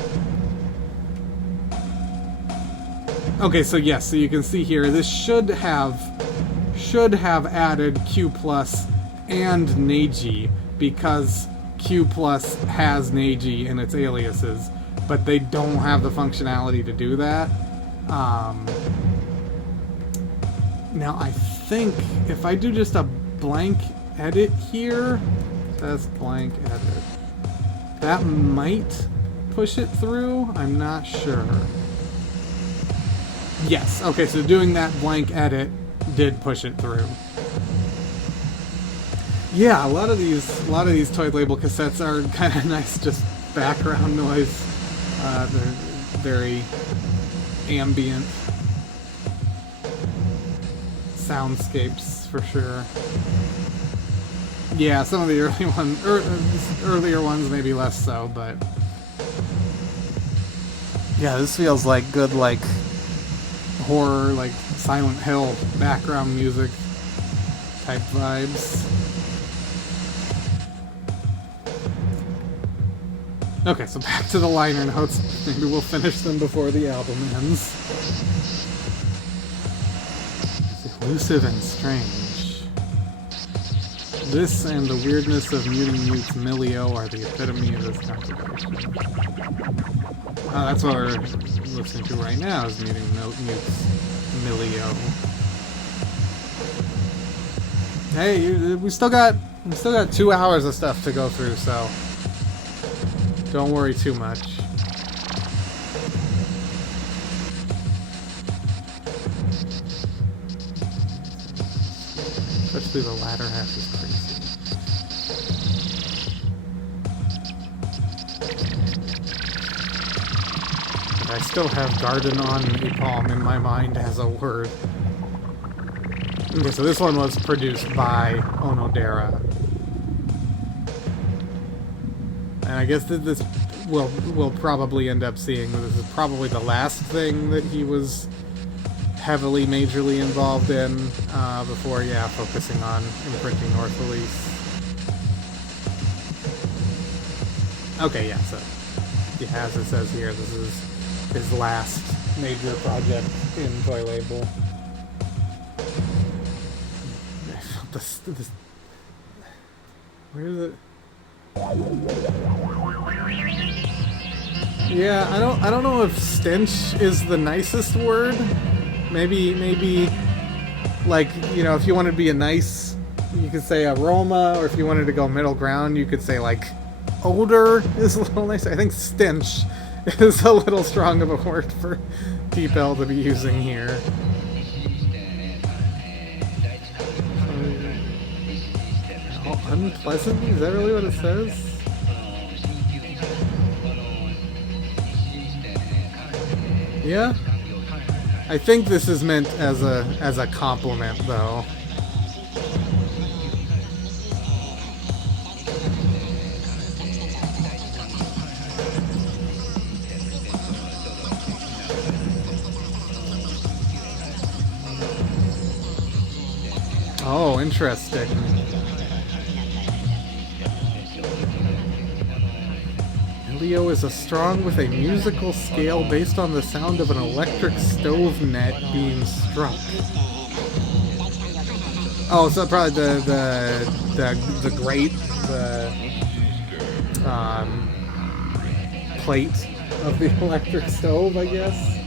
Okay, so yes, so you can see here, this should have added Q+ and Neji, because Q+ has Neji in its aliases, but they don't have the functionality to do that. Now, I think if I do just a blank edit here, that's blank edit, that might push it through. I'm not sure. Yes, okay, so doing that blank edit did push it through. Yeah, a lot of these toy label cassettes are kind of nice, just background noise. They're very ambient soundscapes for sure. Yeah, some of the earlier ones maybe less so, but yeah, this feels like good, like horror, like Silent Hill background music type vibes. Okay, so back to the liner notes. Maybe we'll finish them before the album ends. It's elusive and strange. This and the weirdness of Muting Mute's Milio are the epitome of this contemplation. That's what we're listening to right now, is Muting Mute's Milio. Hey, we still got 2 hours of stuff to go through, so don't worry too much. Especially the latter half is crazy. But I still have garden on napalm in my mind as a word. Okay, so this one was produced by Onodera. And I guess that this we'll probably end up seeing this is probably the last thing that he was heavily, majorly involved in before, yeah, focusing on imprinting North Release. Okay, yeah, so yeah, as it says here, this is his last major project in Toy Label. This where is it? Yeah, I don't know if stench is the nicest word. Maybe like, you know, if you wanted to be a nice, you could say aroma, or if you wanted to go middle ground, you could say like odor is a little nicer. I think stench is a little strong of a word for Deep L to be using here. Unpleasant? Is that really what it says? Yeah? I think this is meant as a compliment, though. Oh, interesting. Leo is a strong with a musical scale based on the sound of an electric stove net being struck. Oh, so probably the grate, the plate of the electric stove, I guess.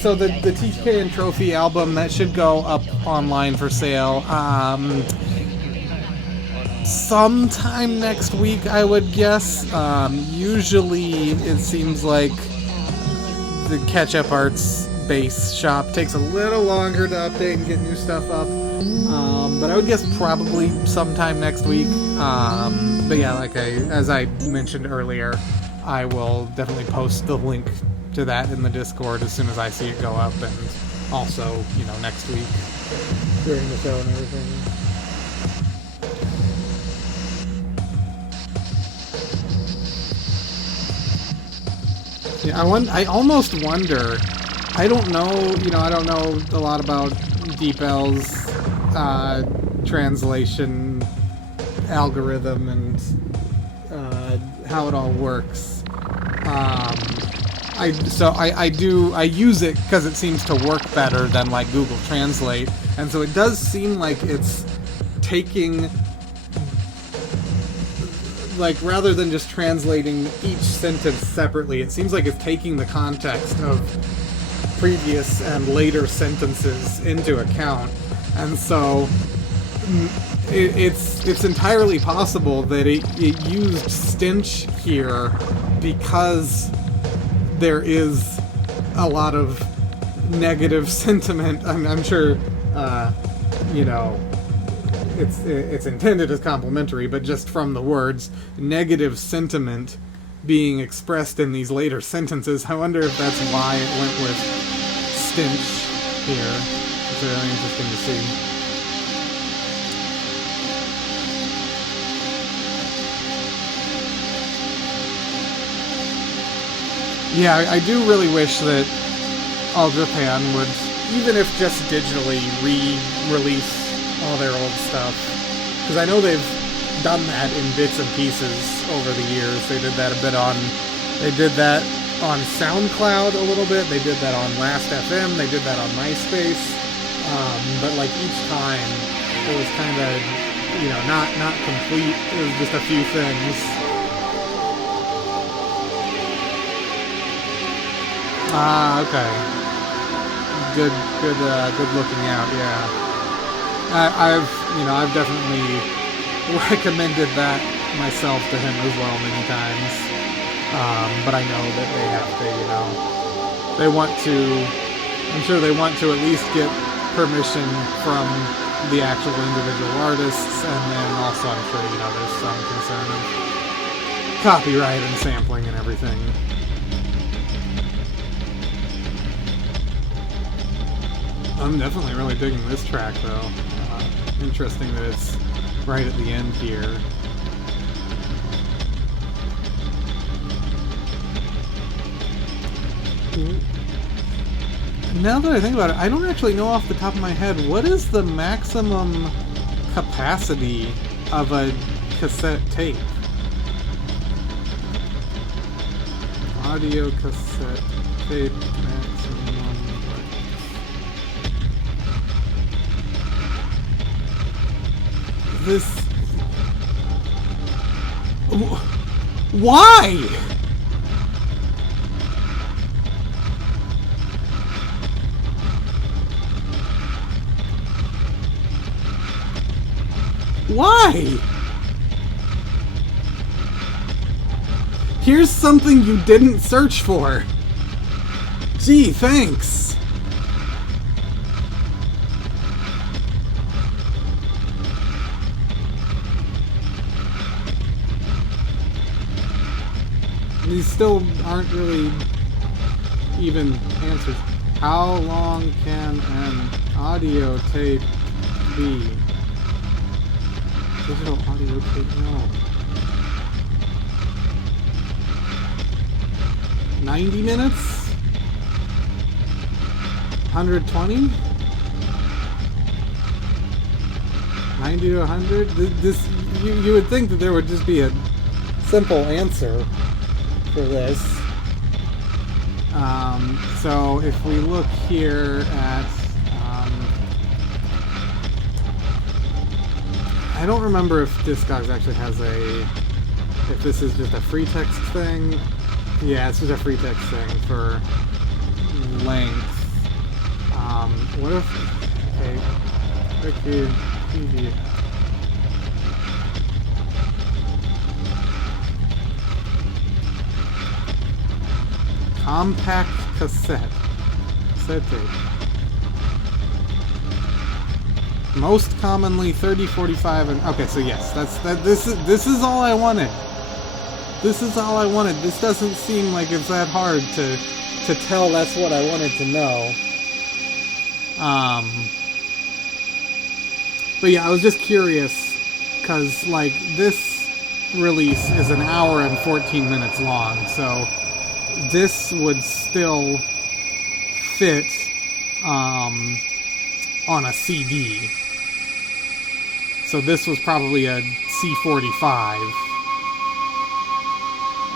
So the TK and Trophy album, that should go up online for sale. Sometime next week, I would guess. Usually, it seems like the Catch-Up Arts base shop takes a little longer to update and get new stuff up. But I would guess probably sometime next week. But yeah, as I mentioned earlier, I will definitely post the link to that in the Discord as soon as I see it go up, and also, you know, next week during the show and everything. Yeah, I almost wonder. I don't know a lot about Deep L's translation algorithm and how it all works. I use it because it seems to work better than like Google Translate, and so it does seem like it's taking, like, rather than just translating each sentence separately, it seems like it's taking the context of previous and later sentences into account. And so it's entirely possible that it used stench here because there is a lot of negative sentiment. I'm sure, you know, it's intended as complimentary, but just from the words, negative sentiment being expressed in these later sentences. I wonder if that's why it went with stench here. It's really interesting to see. Yeah, I do really wish that All Japan would, even if just digitally, re-release all their old stuff, because I know they've done that in bits and pieces over the years. They did that a bit on, they did that on SoundCloud a little bit, they did that on Last.fm, they did that on MySpace, but like each time it was kind of, you know, not complete, it was just a few things. Okay. Good looking out, yeah. I've definitely recommended that myself to him as well many times. But I know that they have to, you know, they want to, I'm sure they want to at least get permission from the actual individual artists, and then also I'm sure, you know, there's some concern of copyright and sampling and everything. I'm definitely really digging this track, though. Interesting that it's right at the end here. Now that I think about it, I don't actually know off the top of my head, what is the maximum capacity of a cassette tape? Audio cassette tape maximum. This... Why? Why? Here's something you didn't search for. Gee, thanks. These still aren't really even answers. How long can an audio tape be? Digital audio tape, no. 90 minutes? 120? 90 to 100? This, you would think that there would just be a simple answer for this. So if we look here at, I don't remember if Discogs actually has if this is just a free text thing. Yeah, it's just a free text thing for length. What if, okay, Wikipedia. Compact cassette tape. Most commonly 30, 45, and okay. So yes, this is all I wanted. This is all I wanted. This doesn't seem like it's that hard to tell. That's what I wanted to know. But yeah, I was just curious because like this release is an hour and 14 minutes long, so this would still fit on a CD. So this was probably a C45.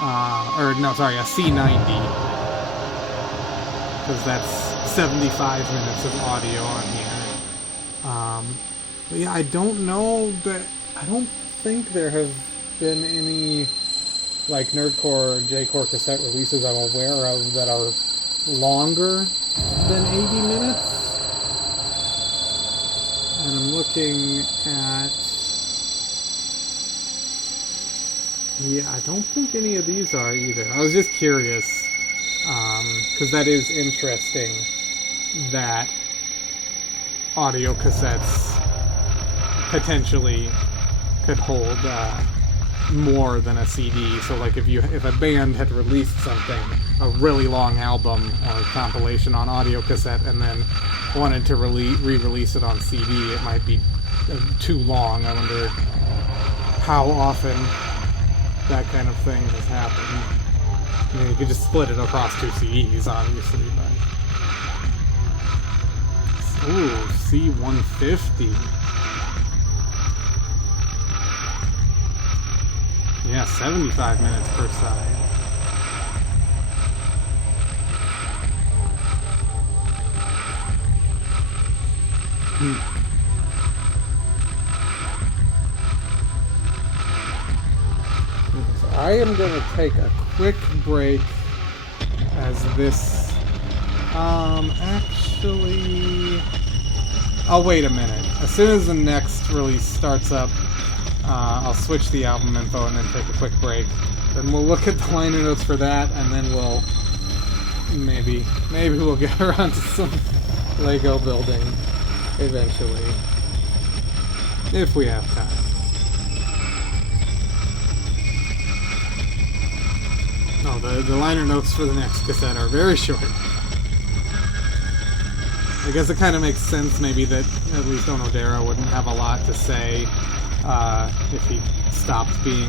A C90. Because that's 75 minutes of audio on here. But yeah, I don't know that... I don't think there have been any like nerdcore or J-core cassette releases I'm aware of that are longer than 80 minutes. And I'm looking at... Yeah, I don't think any of these are either. I was just curious, because that is interesting that audio cassettes potentially could hold more than a CD. So like if a band had released something, a really long album or compilation on audio cassette, and then wanted to re-release it on CD, it might be too long. I wonder how often that kind of thing has happened. I mean, you could just split it across two CDs, obviously, but... Ooh, C150. Yeah, 75 minutes per side. I am going to take a quick break as this, actually, I'll wait a minute. As soon as the next release starts up, I'll switch the album info and then take a quick break. Then we'll look at the liner notes for that, and then we'll, maybe we'll get around to some Lego building eventually. If we have time. Oh, the liner notes for the next cassette are very short. I guess it kind of makes sense maybe that at least Onodera wouldn't have a lot to say if he stopped being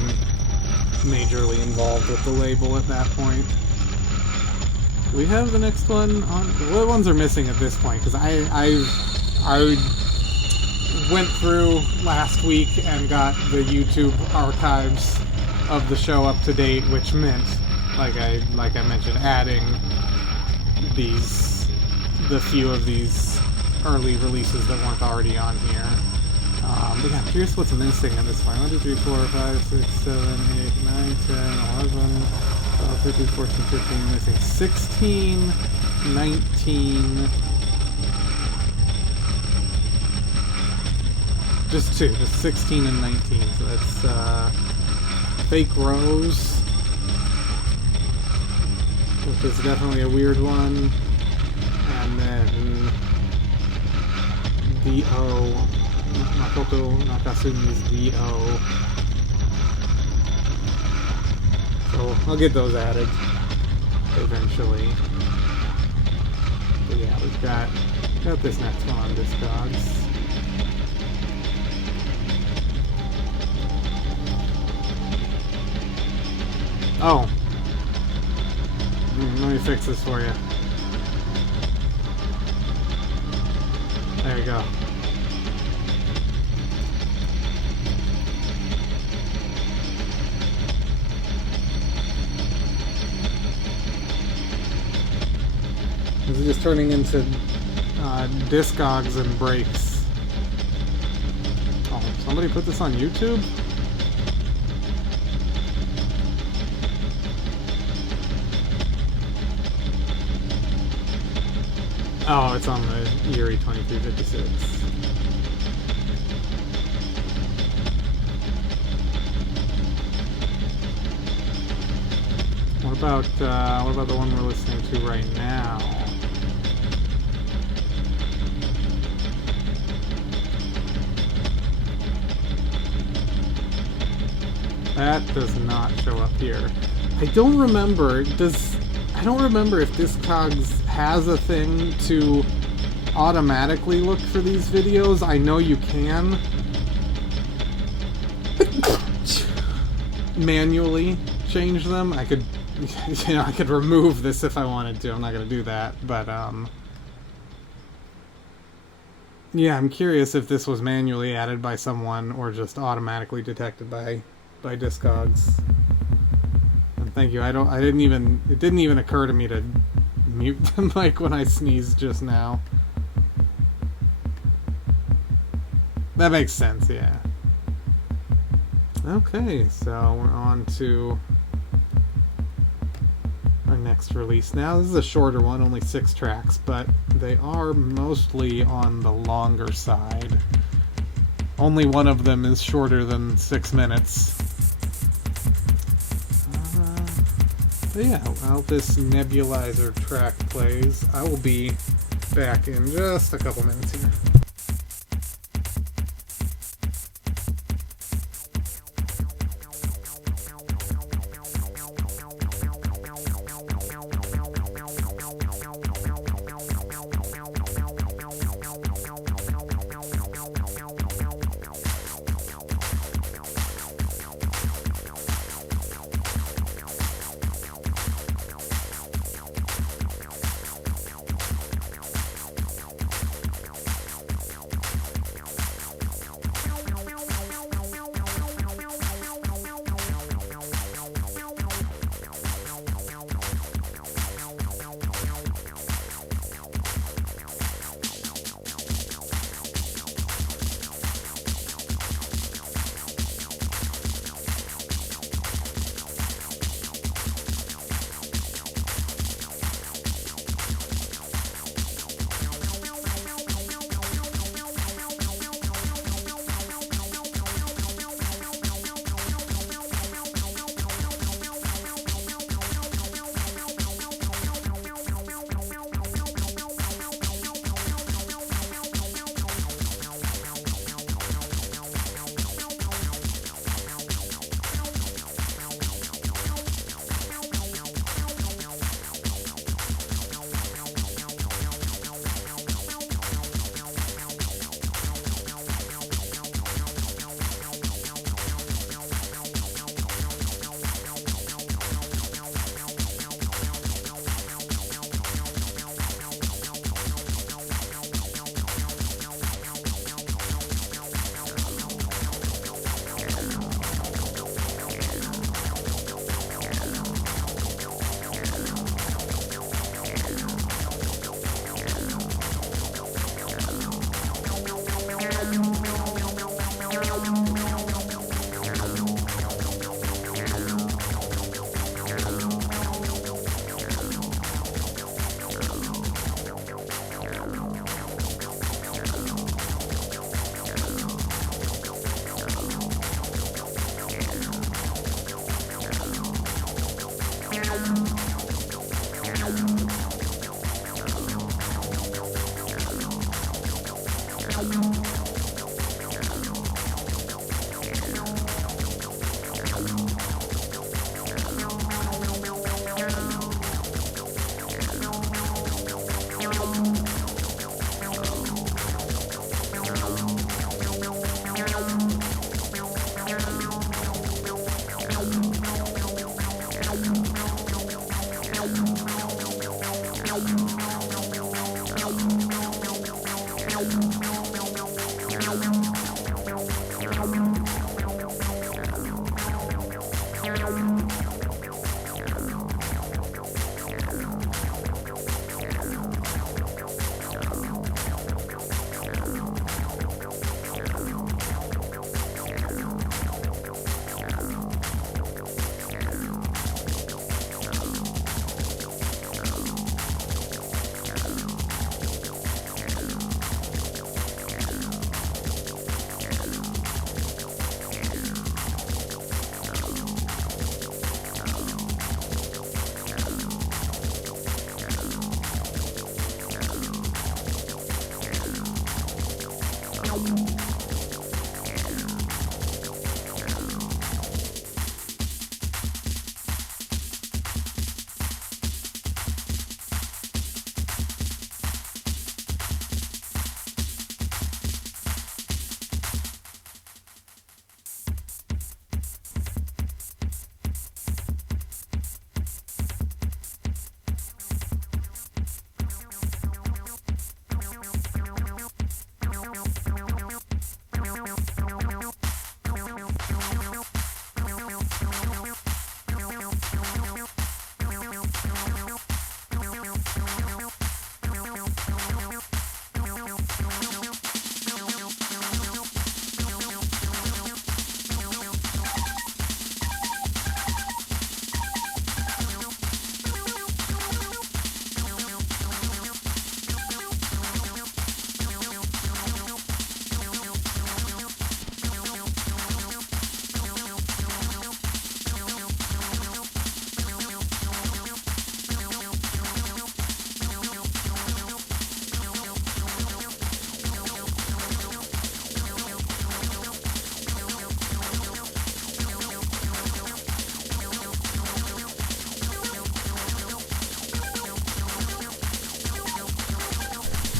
majorly involved with the label at that point. Do we have the next one on? What ones are missing at this point? Because I went through last week and got the YouTube archives of the show up to date, which meant, like I mentioned, adding the few of these early releases that weren't already on here. But yeah, here's what's missing at this point. 1, 2, 3, 4, 5, 6, 7, 8, 9, 10, 11, 12, 13, 14, 15, missing 16, 19, just 16 and 19, so that's Fake Rose, which is definitely a weird one, and then D.O. Makoto Nakasumi's D.O. So I'll get those added eventually. But yeah, we've got this next one on Discogs. Oh. Let me fix this for you. There you go. This is just turning into Discogs and breaks. Oh, somebody put this on YouTube? Oh, it's on the Yuri 2356. What about the one we're listening to right now? That does not show up here. I don't remember if Discogs has a thing to automatically look for these videos. I know you can manually change them. I could remove this if I wanted to. I'm not going to do that, but yeah, I'm curious if this was manually added by someone or just automatically detected by Discogs. And thank you. It didn't even occur to me to mute the mic when I sneezed just now. That makes sense, yeah. Okay, so we're on to our next release now. This is a shorter one, only 6 tracks, but they are mostly on the longer side. Only one of them is shorter than 6 minutes. But yeah, while this nebulizer track plays, I will be back in just a couple minutes here.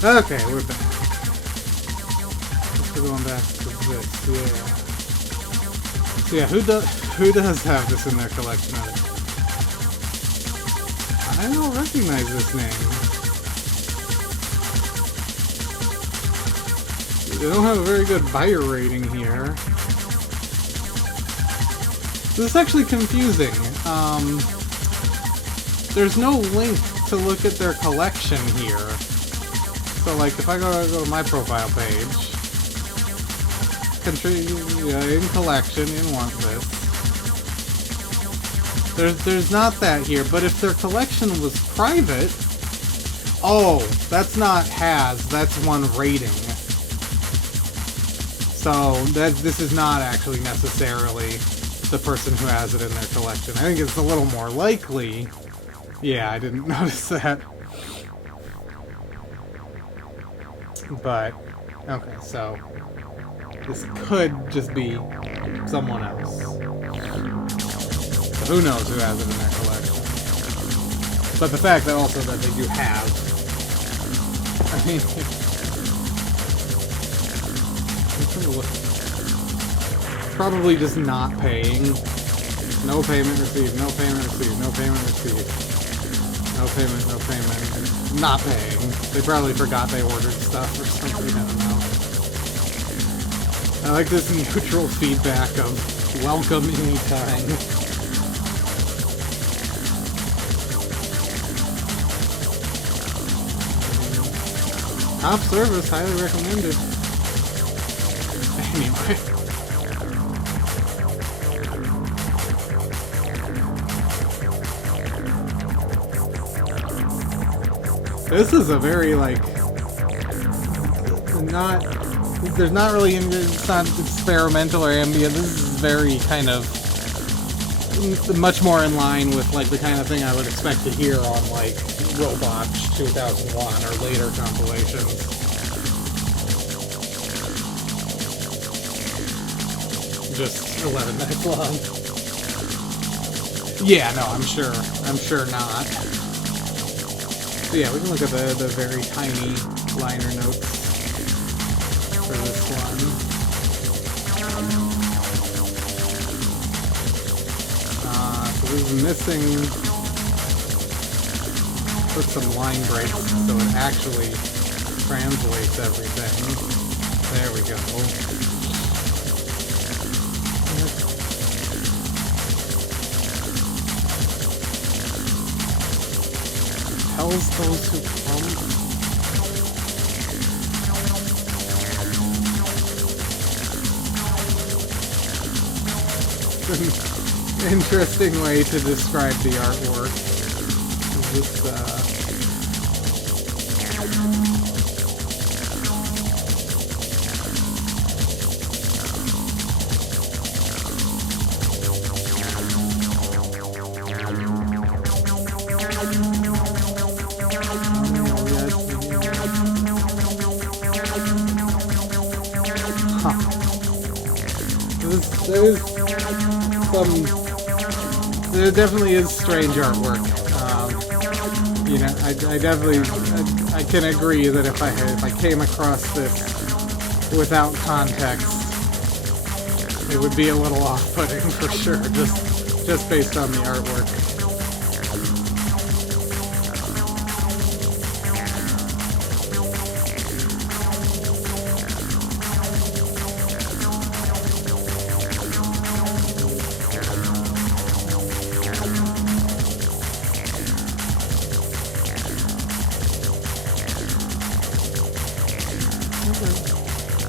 Okay, we're back. We're going back to this, yeah. So yeah, who does have this in their collection of it? I don't recognize this name. They don't have a very good buyer rating here. This is actually confusing. There's no link to look at their collection here. So, like, if I go to my profile page, in collection, in want list, there's not that here. But if their collection was private, oh, that's not has, that's one rating. So this is not actually necessarily the person who has it in their collection. I think it's a little more likely. Yeah, I didn't notice that. But, okay, so this could just be someone else. So who knows who has it in their collection. But the fact that also that they do have, I mean, probably just not paying. No payment received, no payment received, no payment received. No payment, no payment. Not paying. They probably forgot they ordered stuff or something, I don't know. I like this neutral feedback of welcome anytime. Top service, highly recommended. Anyway. This is a very, like, there's not really, it's not experimental or ambient. This is very kind of, much more in line with, like, the kind of thing I would expect to hear on, like, Robotch 2001 or later compilations. Just 11 minutes long. Yeah, no, I'm sure not. So yeah, we can look at the very tiny liner notes for this one. So this is missing, put some line breaks so it actually translates everything. There we go. kills those who come. Interesting way to describe the artwork. This, there definitely is strange artwork. You know, I can agree that if I came across this without context, it would be a little off-putting for sure, just based on the artwork.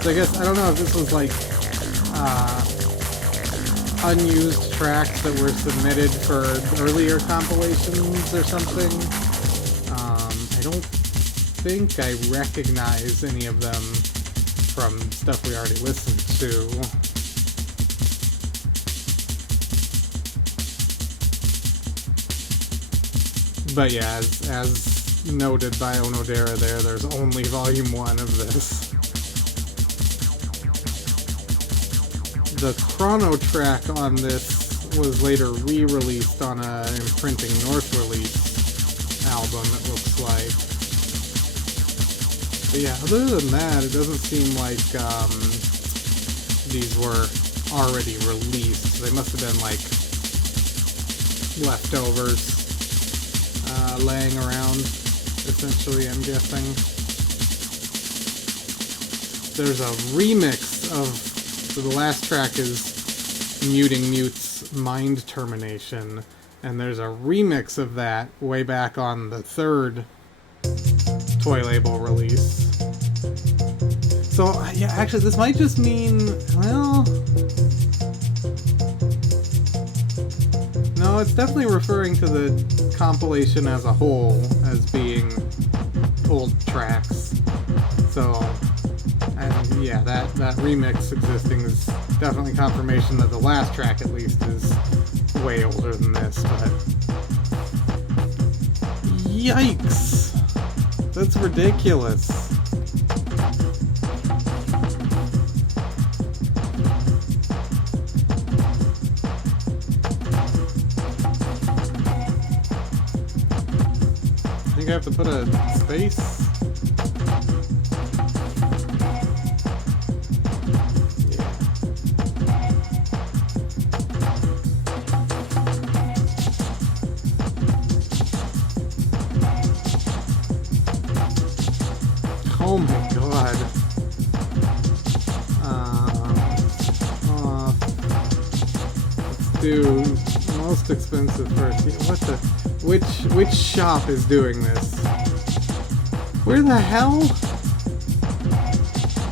So I guess, I don't know if this was like unused tracks that were submitted for earlier compilations or something. I don't think I recognize any of them from stuff we already listened to. But yeah, as noted by Onodera there's only volume 1 of this. The chrono track on this was later re-released on a Imprinting North release album, it looks like. But yeah, other than that, it doesn't seem like these were already released. They must have been like leftovers laying around, essentially, I'm guessing. There's a remix of... So the last track is Muting Mute's Mind Termination, and there's a remix of that way back on the 3rd Toy Label release. So, yeah, actually, this might just mean, well... No, it's definitely referring to the compilation as a whole as being old tracks. So... And yeah, that remix existing is definitely confirmation that the last track, at least, is way older than this, but... Yikes! That's ridiculous. I think I have to put a space... Oh my god. Let's do most expensive first. What the? Which shop is doing this? Where the hell?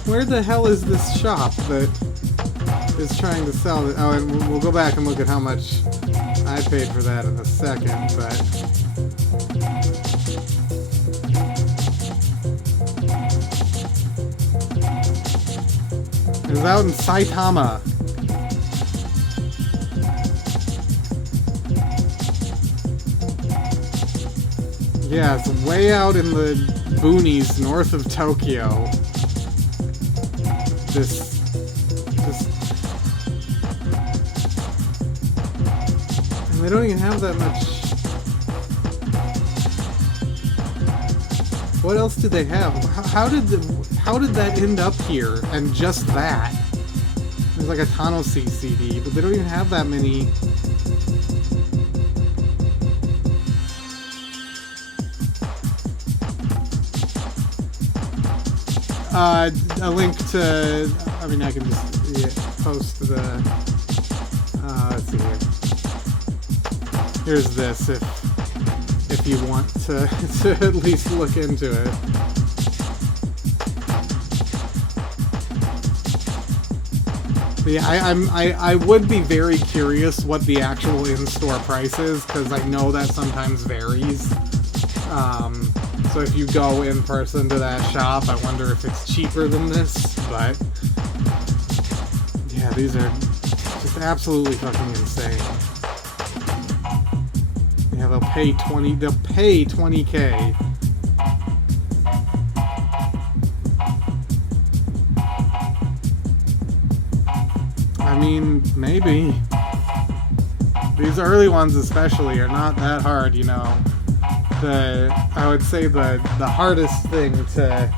Where the hell is this shop that is trying to sell it? Oh, and we'll go back and look at how much I paid for that in a second, but... It was out in Saitama. Yeah, it's way out in the boonies north of Tokyo. This... And they don't even have that much... What else did they have? How did that end up here? And just that? There's like a Tano C CD, but they don't even have that many. A link to. I mean, I can just post the. Let's see here. Here's this. If if you want to, to at least look into it. But yeah, I would be very curious what the actual in-store price is, because I know that sometimes varies. So if you go in person to that shop, I wonder if it's cheaper than this, but yeah, these are just absolutely fucking insane. Yeah, they'll pay 20K. I mean, maybe. These early ones especially are not that hard, you know. I would say the hardest thing to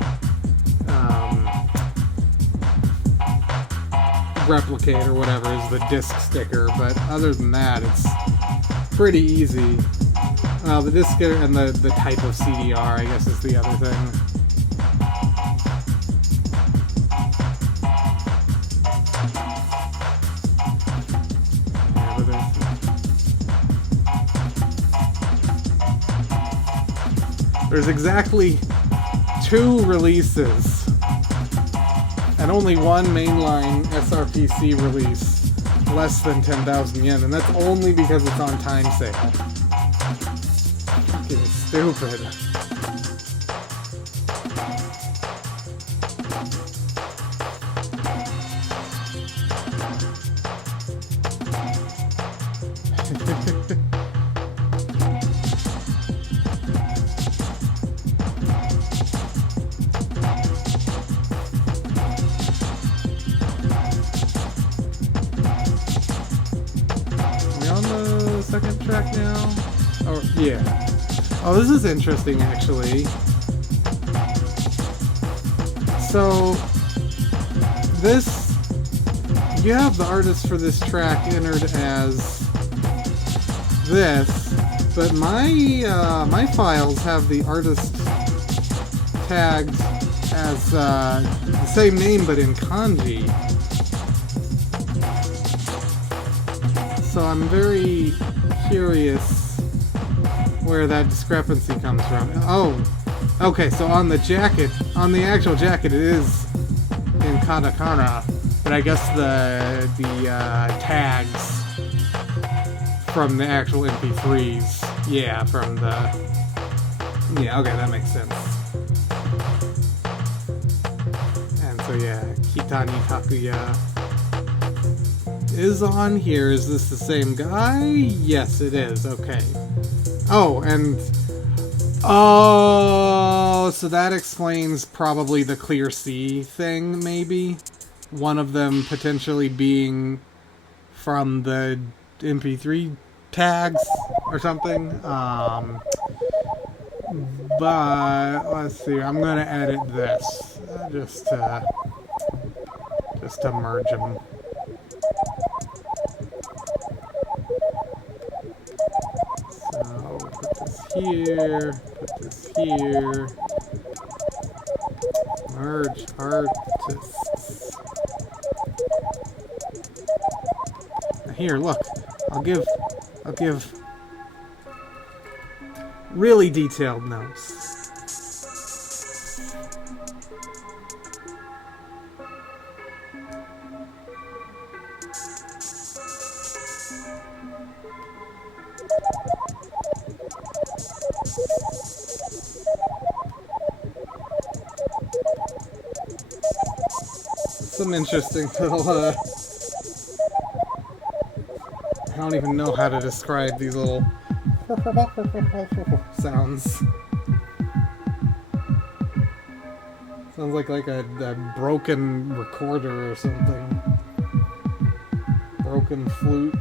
replicate or whatever is the disc sticker, but other than that, it's pretty easy. The disc sticker and the type of CDR, I guess, is the other thing. There's exactly 2 releases and only one mainline SRPC release less than 10,000 yen, and that's only because it's on time sale. Fucking stupid. Second track now? Oh, yeah. Oh, this is interesting, actually. So, you have the artist for this track entered as this, but my files have the artist tagged as the same name, but in kanji. So I'm very curious where that discrepancy comes from. Oh, okay, so on the actual jacket, it is in katakana, but I guess the tags from the actual MP3s, yeah, yeah, okay, that makes sense. And so yeah, Kitani Takuya is on here. Is this the same guy? Yes, it is. Okay. Oh, and so that explains probably the Clear C thing, maybe. One of them potentially being from the MP3 tags or something. But let's see. I'm gonna edit this just to merge them. Here, put this here. Merge artists. Now here, look. I'll give really detailed notes. Some interesting little, I don't even know how to describe these little sounds. Sounds like a broken recorder or something. Broken flute.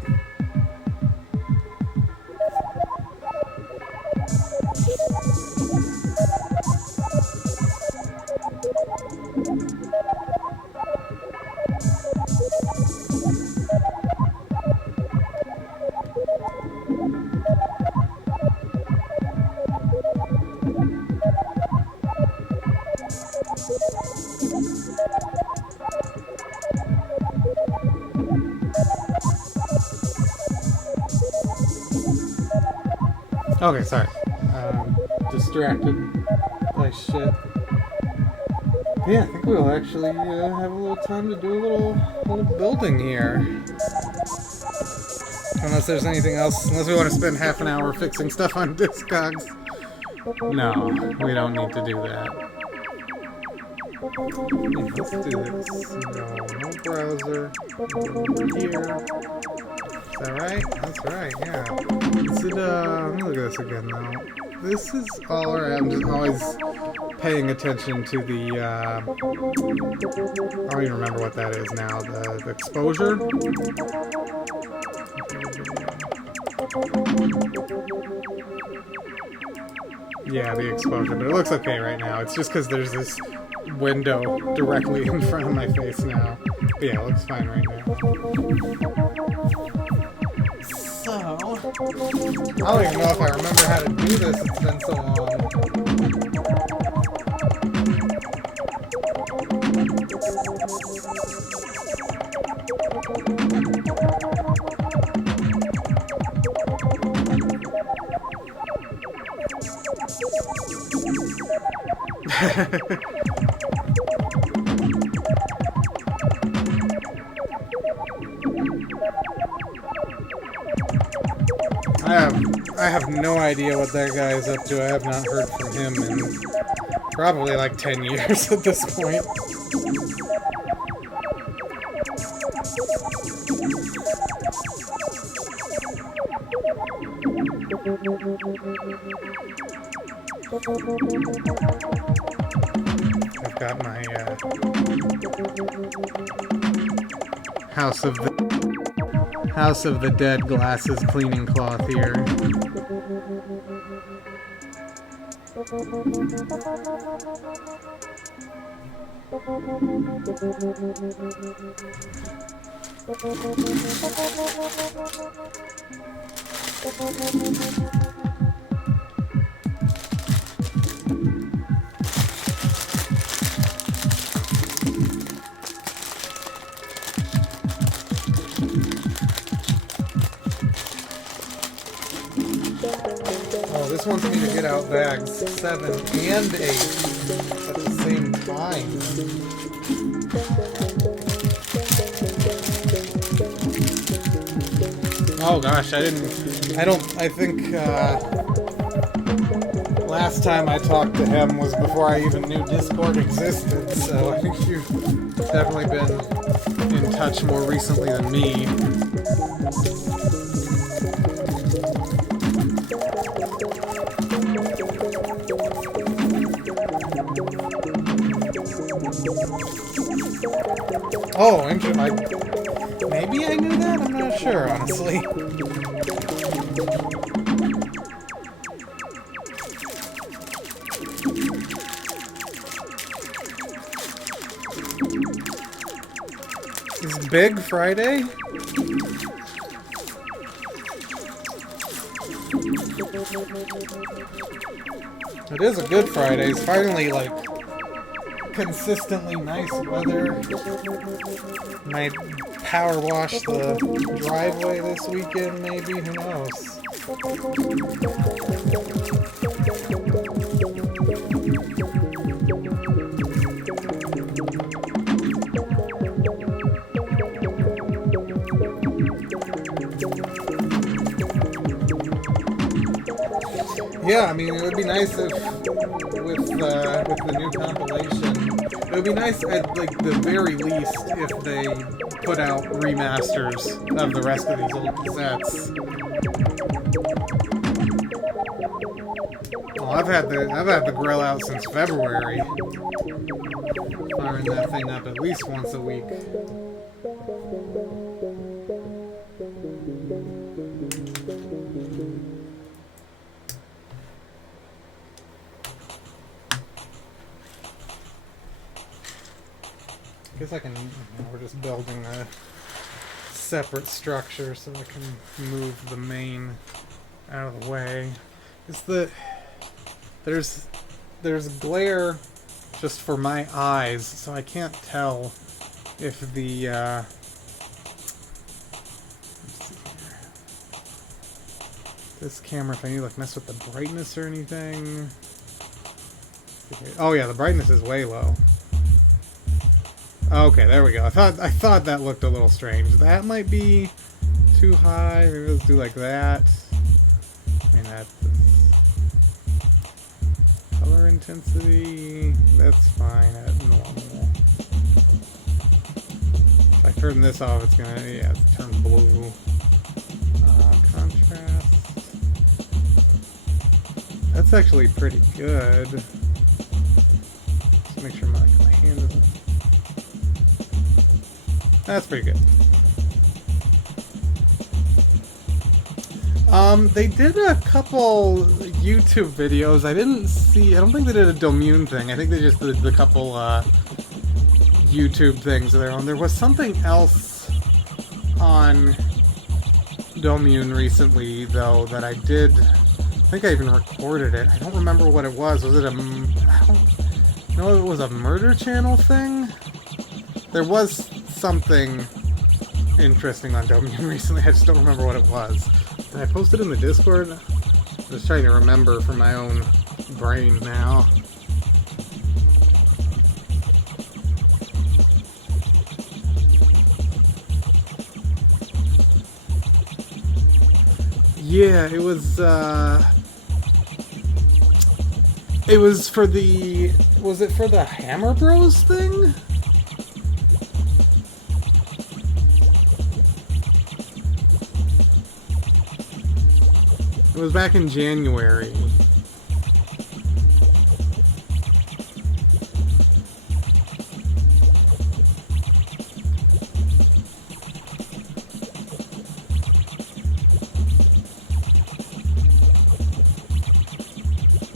Okay, sorry. distracted by shit. But yeah, I think we'll actually have a little time to do a little building here. Unless there's anything else, unless we want to spend half an hour fixing stuff on Discogs. No, we don't need to do that. Let's do this. No browser. Over here. Is that right? That's right, yeah. Is it, let me look at this again though. This is all right. I'm just always paying attention to the, I don't even remember what that is now. The exposure? Yeah, the exposure, but it looks okay right now. It's just because there's this window directly in front of my face now. But yeah, it looks fine right now. So, I don't even know if I remember how to do this. It's been so long. I have no idea what that guy is up to. I have not heard from him in probably like 10 years at this point. I've got my House of the Dead glasses cleaning cloth here. This wants me to get out bags 7 and 8 at the same time. Oh gosh, I think last time I talked to him was before I even knew Discord existed, so I think you've definitely been in touch more recently than me. Oh, maybe I knew that? I'm not sure, honestly. Is Big Friday? It is a good Friday. It's finally, like, consistently nice weather. Might power wash the driveway this weekend, maybe? Who knows? Yeah, I mean, it would be nice if, with the new compilation, it would be nice at, like, the very least if they put out remasters of the rest of these old cassettes. Well, I've had the grill out since February. Firing that thing up at least once a week. I guess I can, we're just building a separate structure so I can move the main out of the way. It's there's glare just for my eyes, so I can't tell if the, this camera, if I need to like mess with the brightness or anything. Oh yeah, the brightness is way low. Okay, there we go. I thought that looked a little strange. That might be too high. Maybe let's do like that. I mean, that's color intensity. That's fine at normal. If I turn this off, it's gonna turn blue. Contrast. That's actually pretty good. Just make sure my hand isn't. That's pretty good. They did a couple YouTube videos. I don't think they did a Domune thing. I think they just did the couple YouTube things they're on. There was something else on Domune recently, though, that I did. I think I even recorded it. I don't remember what it was. Was it I don't know if it was a murder channel thing? There was something interesting on Domune recently. I just don't remember what it was. Did I post it in the Discord? I'm just trying to remember for my own brain now. Yeah, it was for the... Was it for the Hammer Bros thing? It was back in January.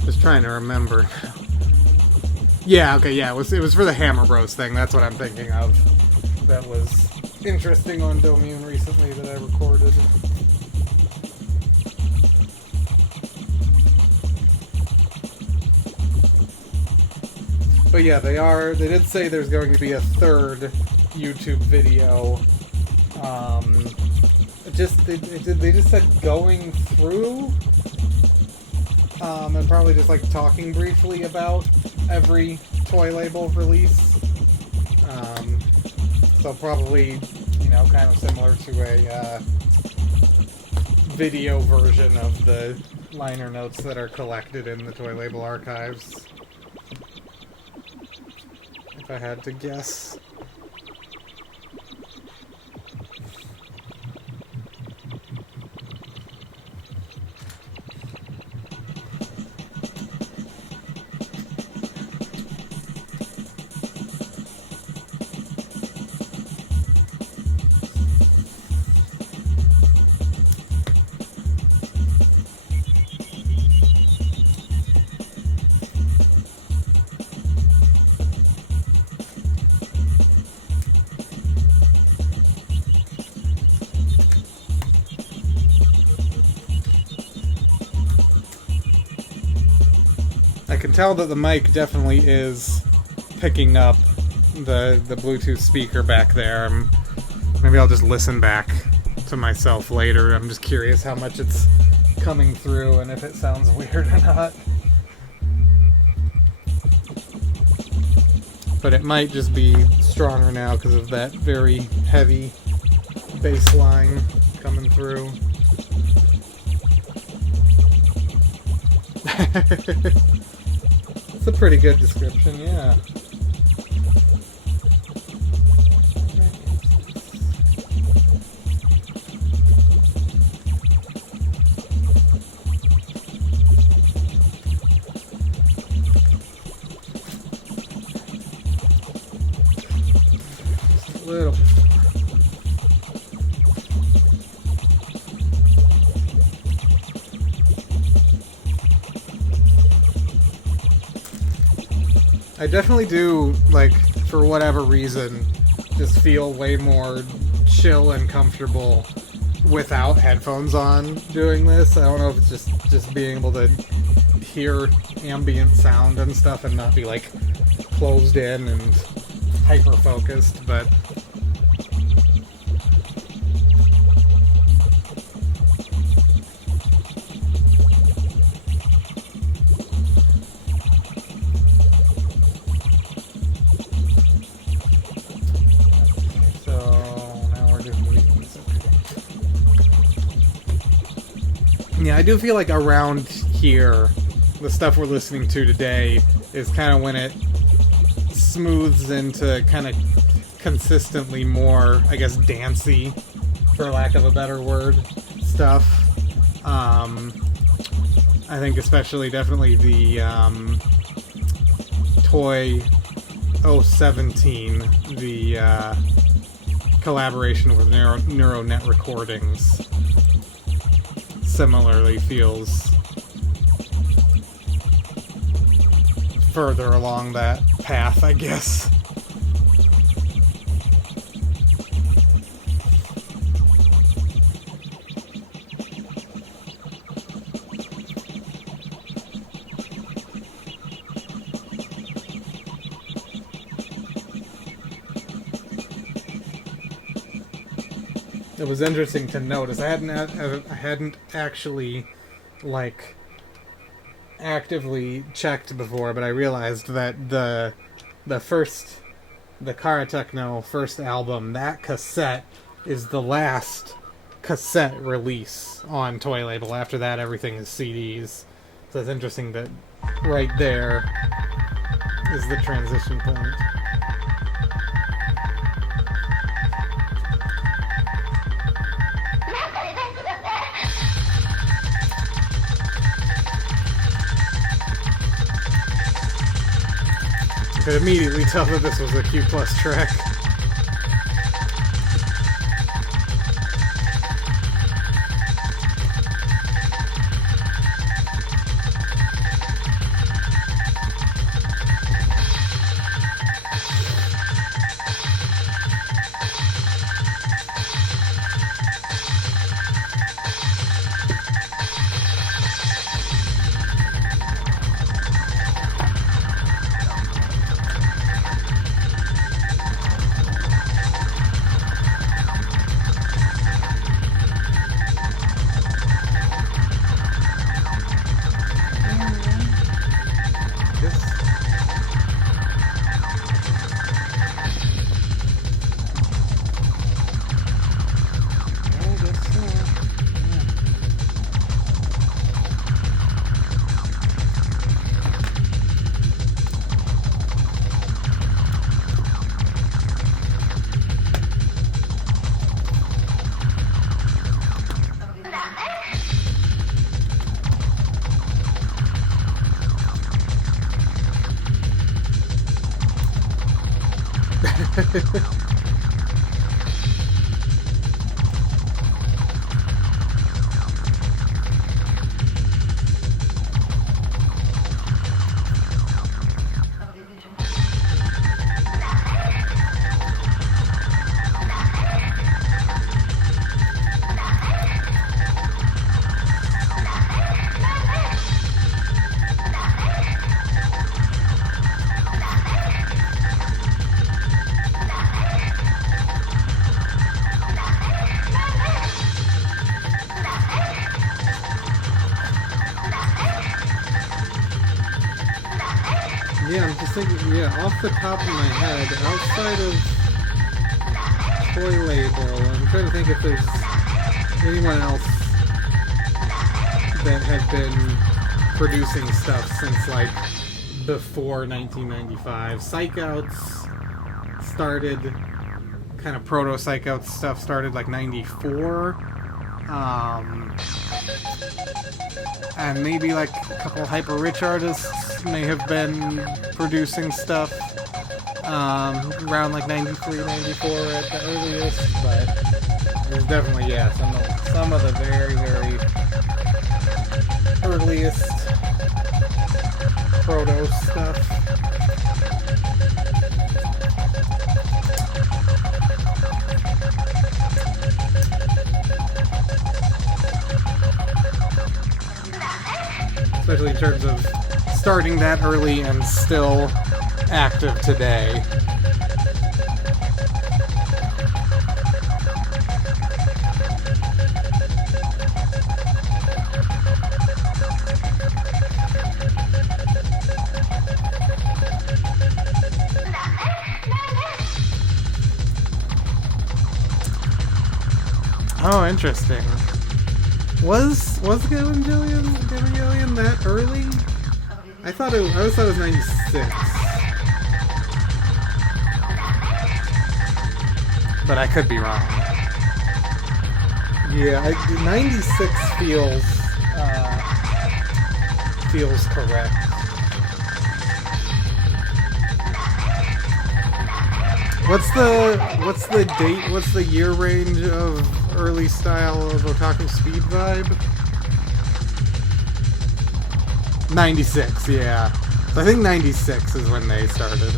Just trying to remember. Yeah, okay, yeah, it was for the Hammer Bros thing. That's what I'm thinking of. That was interesting on Domune recently that I recorded. But yeah, they did say there's going to be a third YouTube video. They just said going through, and probably just like talking briefly about every toy label release. So probably, kind of similar to a video version of the liner notes that are collected in the toy label archives. If I had to guess. I can tell that the mic definitely is picking up the Bluetooth speaker back there. Maybe I'll just listen back to myself later. I'm just curious how much it's coming through and if it sounds weird or not. But it might just be stronger now because of that very heavy bass line coming through. It's a pretty good description, yeah. Just a little. I definitely do, like, for whatever reason, just feel way more chill and comfortable without headphones on doing this. I don't know if it's just being able to hear ambient sound and stuff and not be, like, closed in and hyper-focused, but... Yeah, I do feel like around here, the stuff we're listening to today is kind of when it smooths into kind of consistently more, I guess, dancey, for lack of a better word, stuff. I think especially definitely the Toy 017, the collaboration with Neuronet Recordings, similarly feels further along that path, I guess. It was interesting to notice. I hadn't actually, like, actively checked before, but I realized that the Kara Techno first album, that cassette is the last cassette release on Toy Label. After that, everything is CDs. So it's interesting that right there is the transition point. I could immediately tell that this was a Q+ track. Yeah, I'm just thinking, off the top of my head, outside of Toy Label, I'm trying to think if there's anyone else that had been producing stuff since, like, before 1995. Psych-Outs started, kind of proto-Psych-Outs stuff started, like, 94. And maybe like a couple hyper-rich artists may have been producing stuff around like 93, 94 at the earliest, but there's definitely, some of the very, very earliest proto stuff. Especially in terms of starting that early and still active today. Oh, interesting. Was Evangelion that early? I always thought it was 96. But I could be wrong. Yeah, 96 feels correct. What's the date? What's the year range of early style of Otaku Speed Vibe? 96, yeah. So I think 96 is when they started.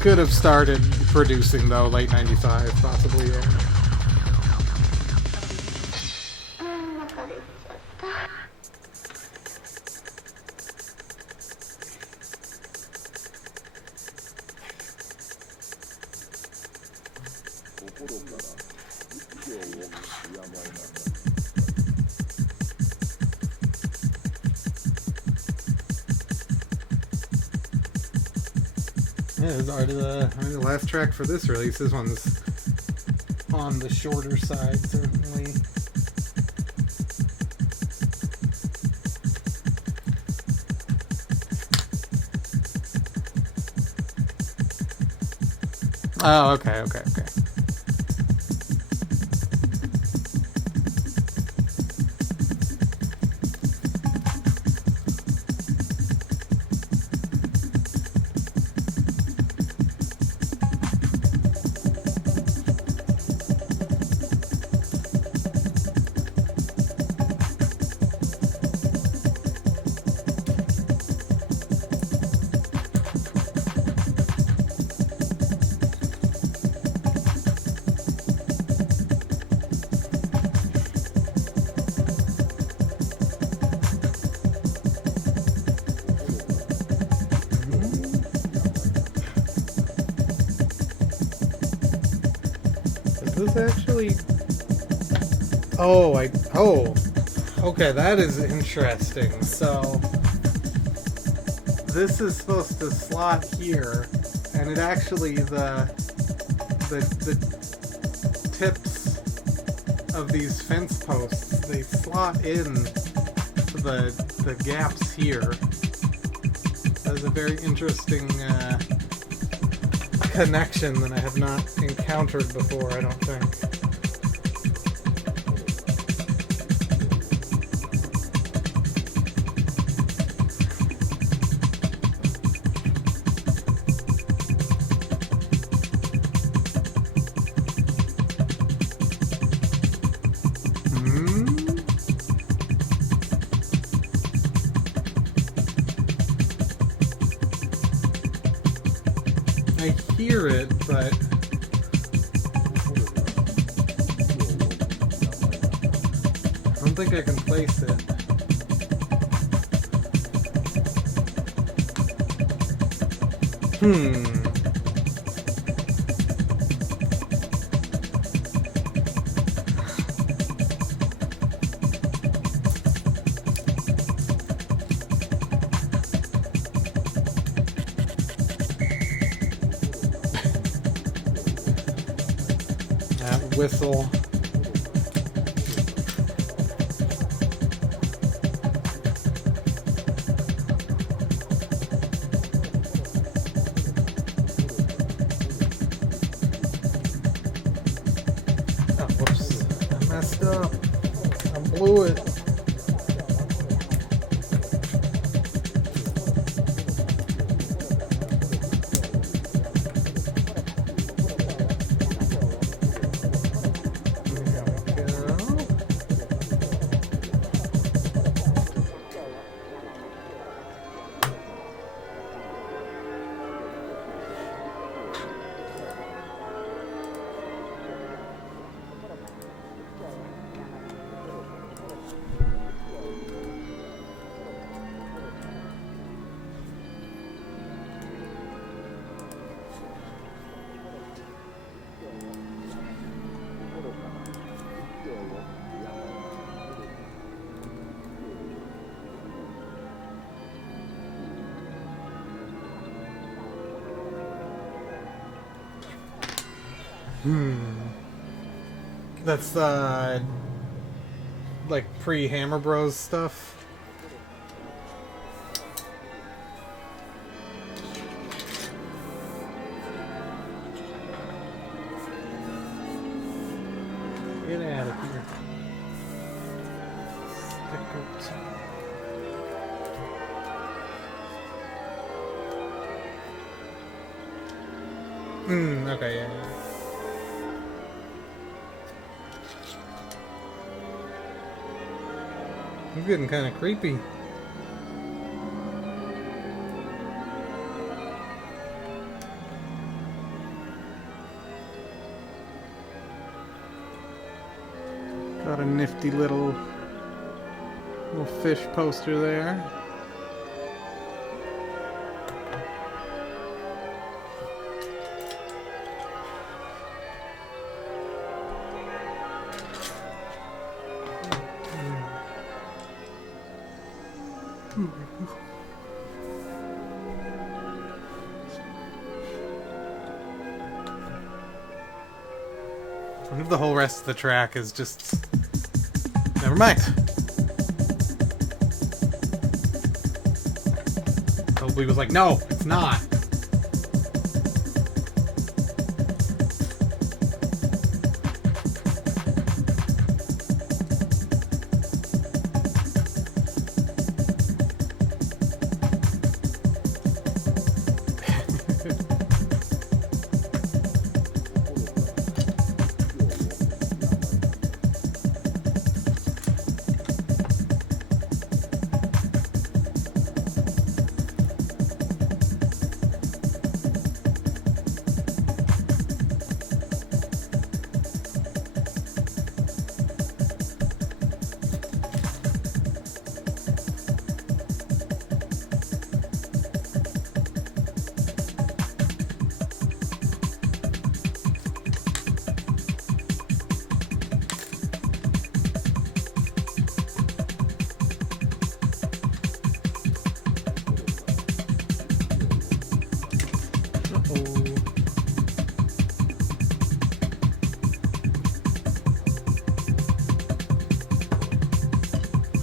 Could have started producing though, late 95, possibly, yeah. Yeah, the last track for this release. This one's on the shorter side, certainly. Oh, okay. Actually, okay, that is interesting. So this is supposed to slot here, and it actually the tips of these fence posts, they slot in the gaps here. That is a very interesting connection that I have not encountered before, I don't think. I hear it, but I don't think I can place it. Whistle. Oh, whoops. I messed up. I blew it. That's like pre-Hammer Bros stuff. Get out of here. Okay, yeah. I'm getting kind of creepy. Got a nifty little fish poster there. What if the whole rest of the track is just... Never mind. Toby was like, no, it's not.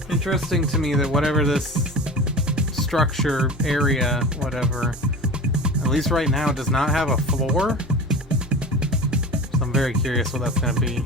Interesting to me that whatever this structure area, whatever, at least right now, does not have a floor. So I'm very curious what that's going to be.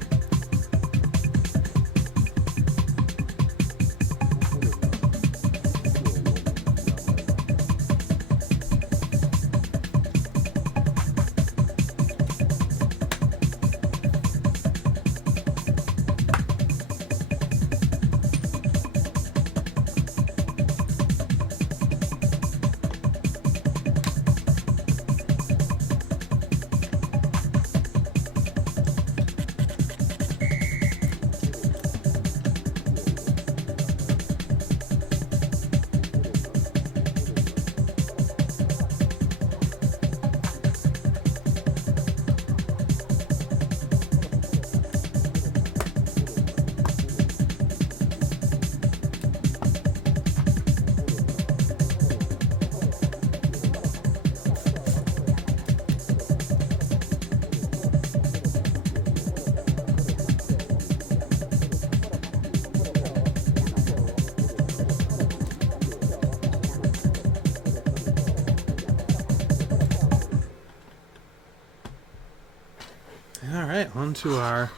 Alright, on to our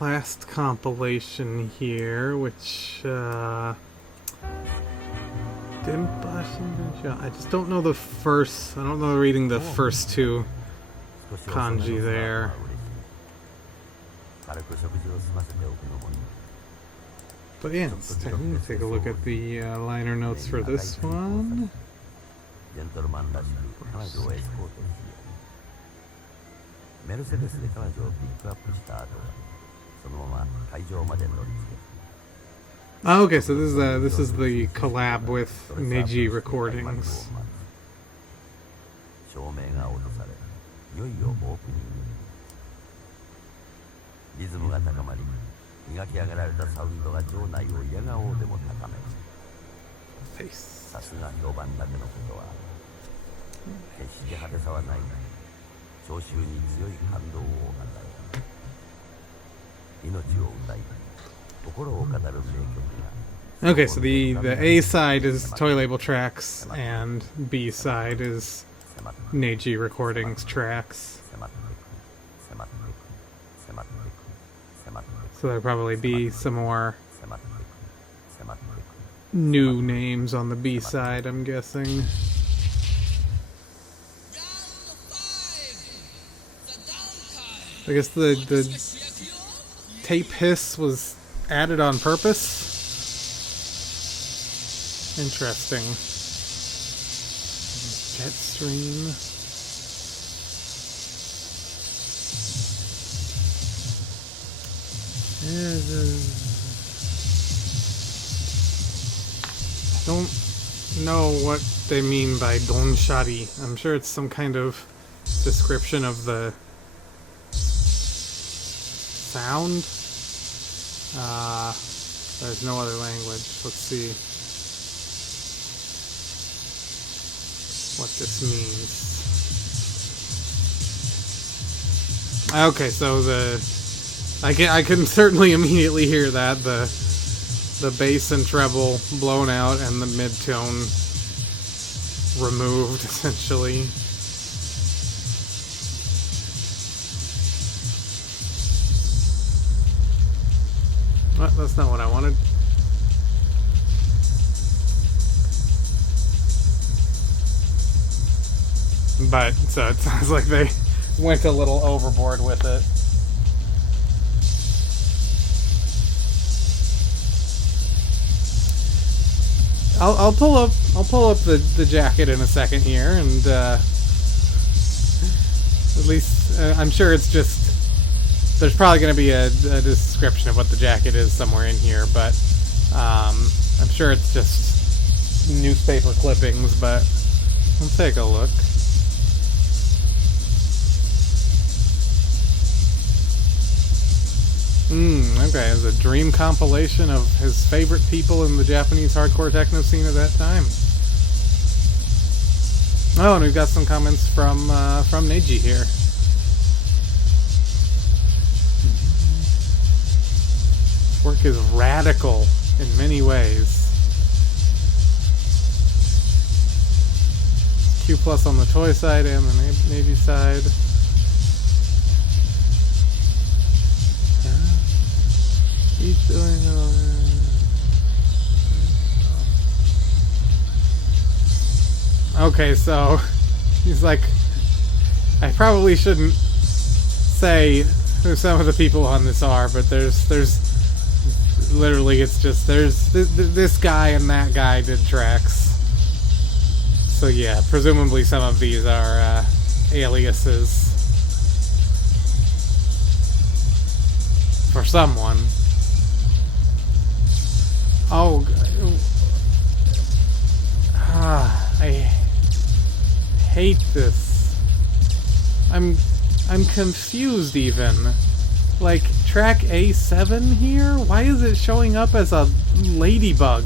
last compilation here, which, I just don't know the first, I don't know reading the first two kanji there. But yeah, let's take a look at the liner notes for this one. メルセデスで彼女をピックアップした後、そのまま会場まで乗り付け。Oh, okay, so this is the collab with Neji Recordings. 照明が落とされ、いよいよオープニング。リズムが高まり、磨き上げられたサウンドが場内を嫌顔でも高める。さすが評判だけのことは、決して派手さはない。聴衆に強い感動を与えた。Okay, so the A side is Toy Label tracks, and B side is Neji Recordings tracks. So there'll probably be some more new names on the B side, I'm guessing. I guess the tape hiss was added on purpose. Interesting. Jet stream. I don't know what they mean by Don Shari. I'm sure it's some kind of description of the sound. There's no other language. Let's see what this means. Okay, so I can certainly immediately hear that the bass and treble blown out and the mid-tone removed, essentially. What? That's not what I wanted. But, so it sounds like they went a little overboard with it. I'll pull up the jacket in a second here, and at least I'm sure it's just, there's probably going to be a description of what the jacket is somewhere in here, but I'm sure it's just newspaper clippings, but let's take a look. Okay, it's a dream compilation of his favorite people in the Japanese hardcore techno scene at that time. Oh, and we've got some comments from Neji here. This work is radical in many ways. Q+ on the toy side and the Navy side. He's doing okay, so he's like, I probably shouldn't say who some of the people on this are, but there's literally, it's just, there's this guy and that guy did tracks. So yeah, presumably some of these are aliases for someone. Oh, I hate this. I'm confused even. Like, track A7 here? Why is it showing up as a ladybug?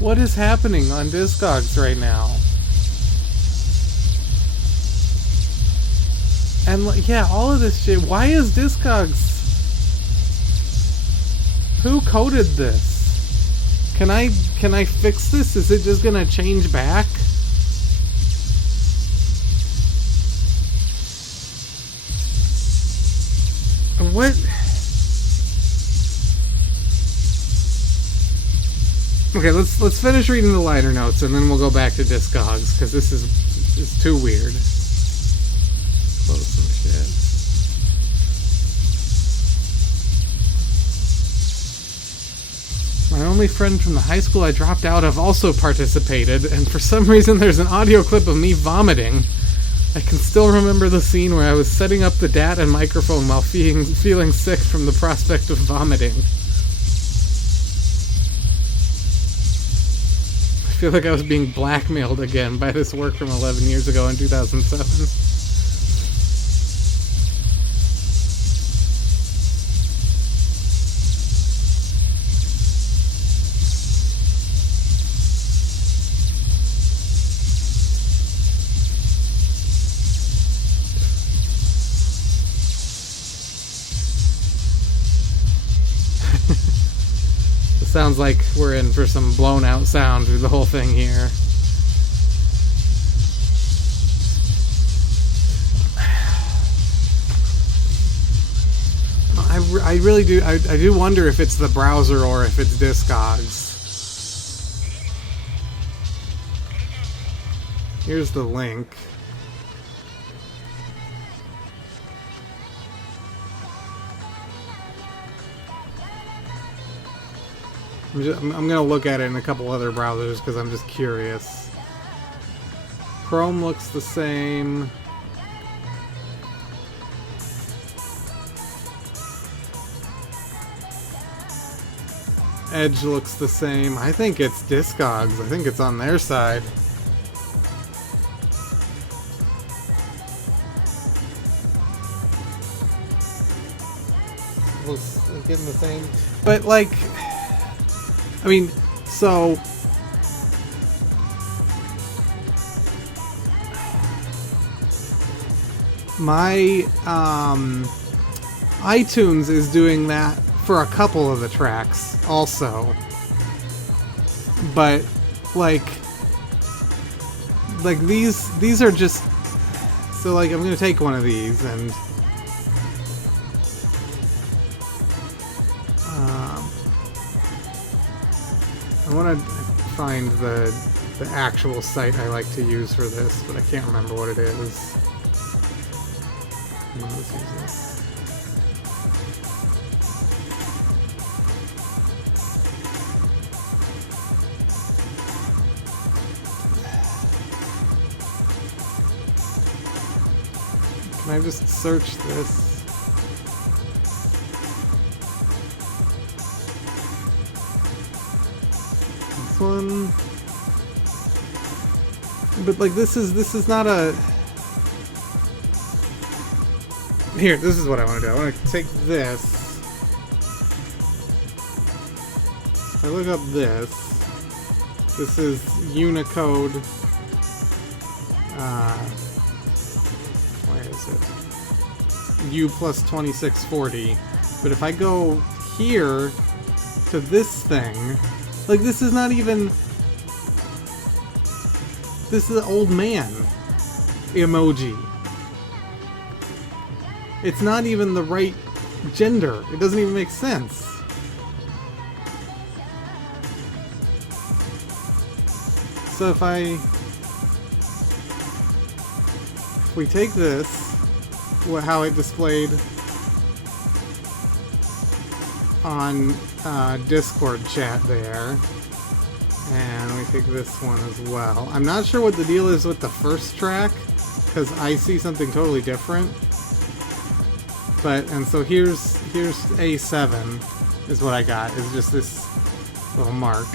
What is happening on Discogs right now? And yeah, all of this shit. Why is Discogs? Who coded this? Can I fix this? Is it just gonna change back? What? Okay, let's finish reading the liner notes and then we'll go back to Discogs, because this is too weird. Close some shit. My only friend from the high school I dropped out of also participated, and for some reason there's an audio clip of me vomiting. I can still remember the scene where I was setting up the DAT and microphone while feeling sick from the prospect of vomiting. I feel like I was being blackmailed again by this work from 11 years ago in 2007. Sounds like we're in for some blown out sound through the whole thing here. I really do. I do wonder if it's the browser or if it's Discogs. Here's the link. I'm gonna look at it in a couple other browsers because I'm just curious. Chrome looks the same. Edge looks the same. I think it's Discogs. I think it's on their side. Looks getting the same. But like, I mean, so my iTunes is doing that for a couple of the tracks also, but like these are just, so like I'm gonna take one of these and I want to find the actual site I like to use for this, but I can't remember what it is. Let's use this. Can I just search this? This one. But like this is not a. Here, this is what I want to do. I want to take this. If I look up this. This is Unicode. Where is it? U plus 2640. But if I go here to this thing, like this is not even. This is an old man emoji. It's not even the right gender. It doesn't even make sense. So if we take this, how it displayed on Discord chat there, and we take this one as well. I'm not sure what the deal is with the first track, because I see something totally different. But, and so here's A7 is what I got, is just this little mark.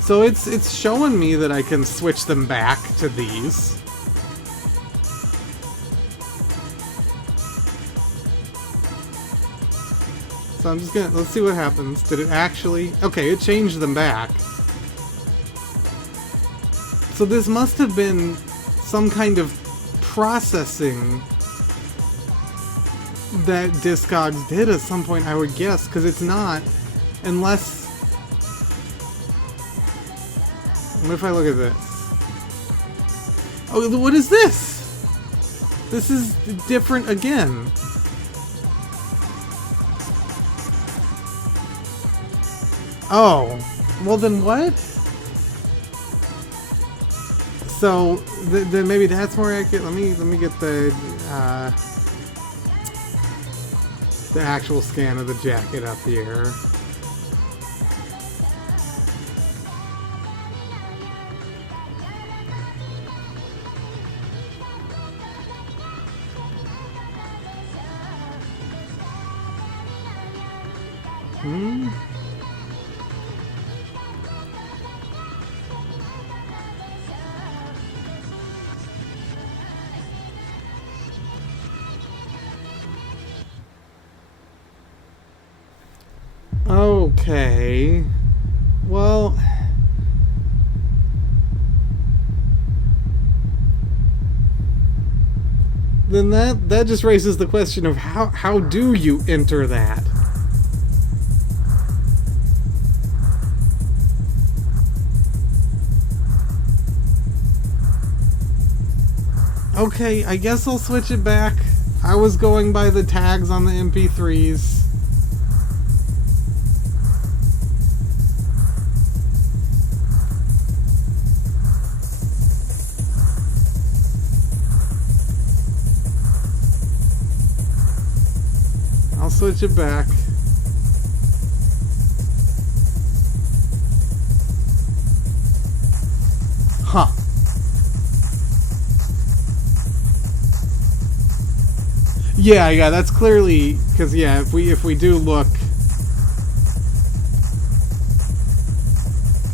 So it's showing me that I can switch them back to these. So I'm just gonna, let's see what happens. Did it actually, okay, it changed them back. So this must have been some kind of processing that Discogs did at some point, I would guess, because it's not, unless, what if I look at this? Oh, what is this? This is different again. Oh, well then what? So then maybe that's more accurate. Let me get the actual scan of the jacket up here. Okay. Well, then that just raises the question of how do you enter that? Okay, I guess I'll switch it back. I was going by the tags on the MP3s. I'll switch it back. Huh. Yeah, that's clearly because if we do look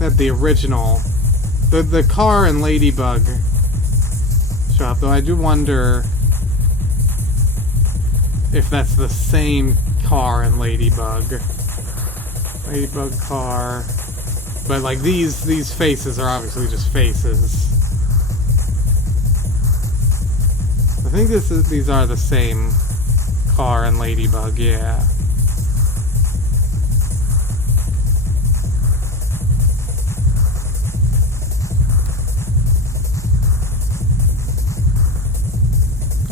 at the original, the car and Ladybug shop, though I do wonder if that's the same car and Ladybug car, but like these faces are obviously just faces. I think these are the same car and Ladybug, yeah.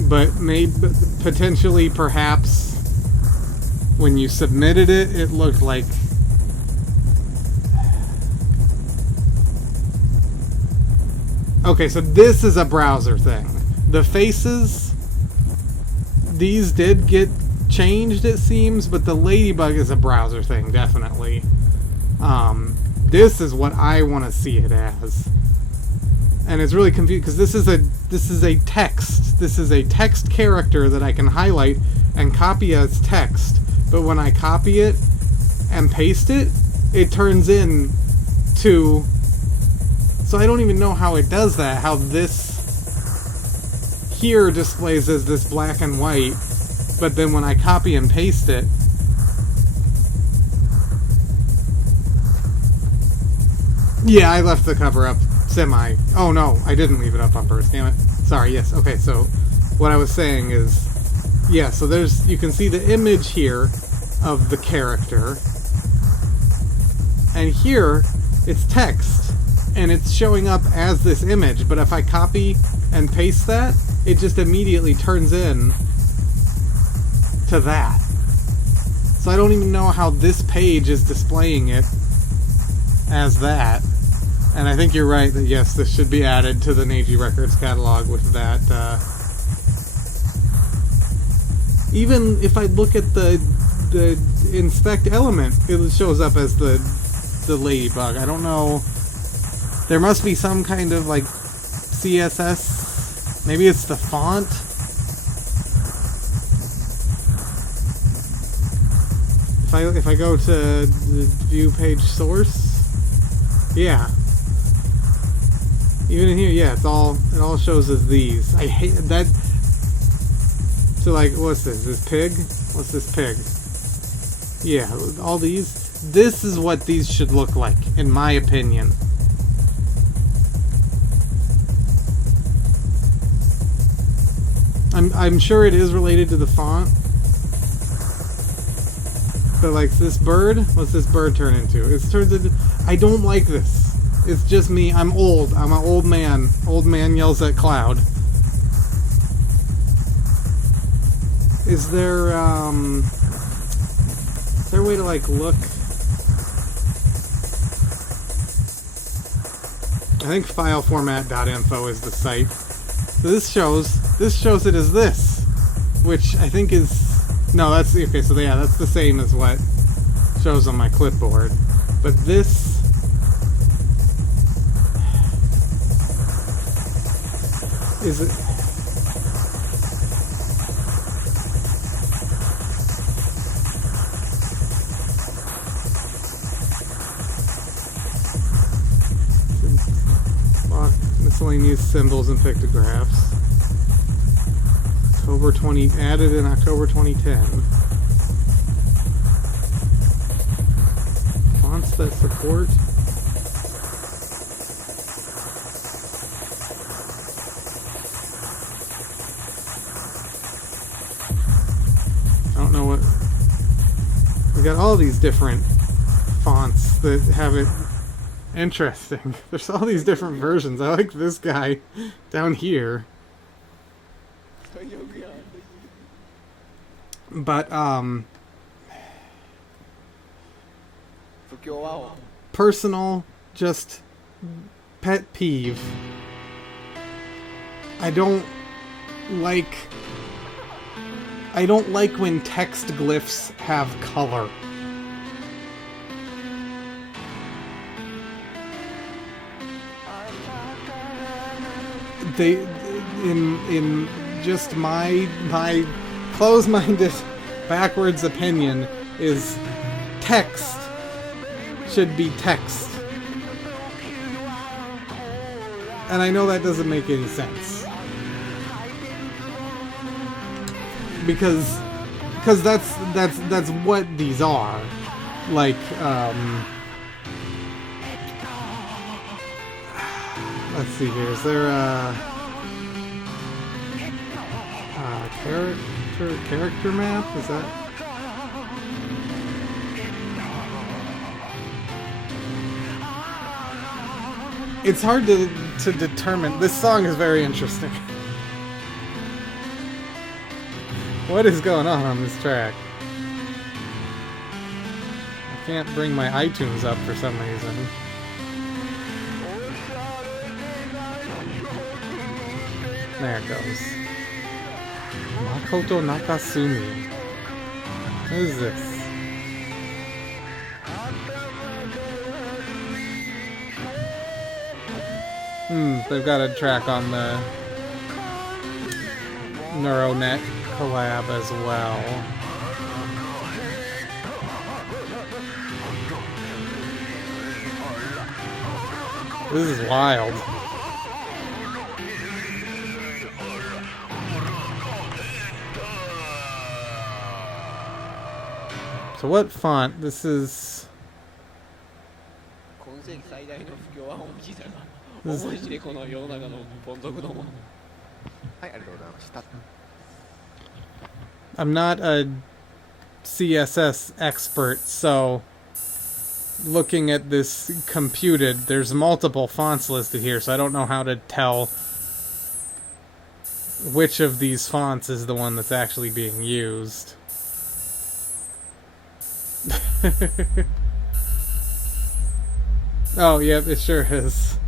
But maybe potentially, perhaps, when you submitted it, it looked like okay, so this is a browser thing. The faces, these did get changed, it seems, but the Ladybug is a browser thing, definitely. This is what I want to see it as, and it's really confusing because this is a text. This is a text character that I can highlight and copy as text. But when I copy it and paste it, it turns in to. So I don't even know how it does that. How this here displays as this black and white, but then when I copy and paste it, yeah, I left the cover up semi. Oh no, I didn't leave it up on purpose, damn it. Sorry, yes, okay, so what I was saying is, yeah, so you can see the image here of the character, and here it's text, and it's showing up as this image, but if I copy and paste that, it just immediately turns in to that. So I don't even know how this page is displaying it as that. And I think you're right that yes, this should be added to the Neji Records catalog with that. Even if I look at the inspect element, it shows up as the Ladybug. I don't know. There must be some kind of like CSS. Maybe it's the font. If I go to the view page source, yeah. Even in here, yeah, it all shows as these. I hate that. So like, what's this? This pig? What's this pig? Yeah, all these. This is what these should look like, in my opinion. I'm sure it is related to the font. But like this bird, what's this bird turn into? It turns into. I don't like this. It's just me. I'm old. I'm an old man. Old man yells at cloud. Is there a way to like look? I think fileformat.info is the site. So this shows it as this, which I think is no. That's okay. So yeah, that's the same as what shows on my clipboard. But this is it. Miscellaneous symbols and pictographs. Added in October 2010. Fonts that support. got all these different fonts that have it interesting. There's all these different versions. I like this guy down here. But, personal, just pet peeve. I don't like when text glyphs have color. They, in just my close-minded, backwards opinion, is text should be text. And I know that doesn't make any sense. Because that's what these are. Like, let's see here. Is there a character map? Is that? It's hard to determine. This song is very interesting. What is going on this track? I can't bring my iTunes up for some reason. There it goes. Makoto Nakasumi. What is this? They've got a track on the Neuronet collab as well. This is wild. So what font? This is... I'm not a CSS expert, so looking at this computed, there's multiple fonts listed here, so I don't know how to tell which of these fonts is the one that's actually being used. Oh, yep, it sure is.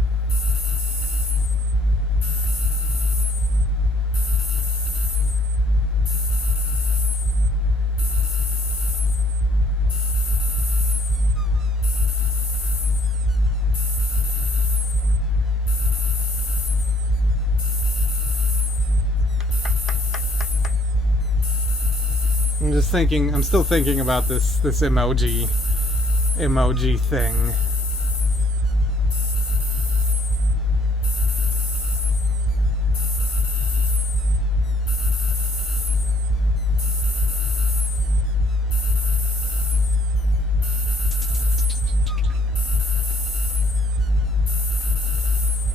I'm still thinking about this emoji thing.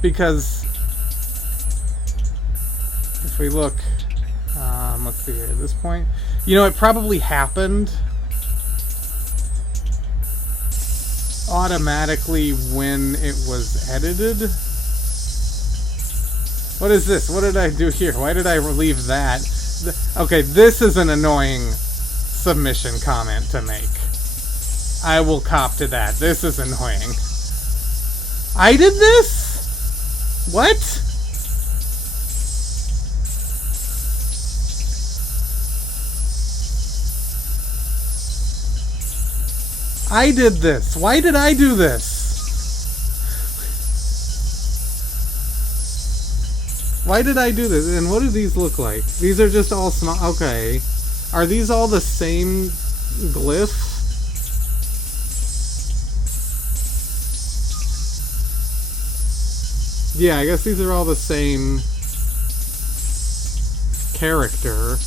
Because if we look, let's see here, at this point, you know, it probably happened automatically when it was edited. What is this? What did I do here? Why did I leave that? Okay, this is an annoying submission comment to make. I will cop to that. This is annoying. I did this? What? I did this. Why did I do this? Why did I do this? And what do these look like? These are just all small. Okay. Are these all the same glyph? Yeah, I guess these are all the same character.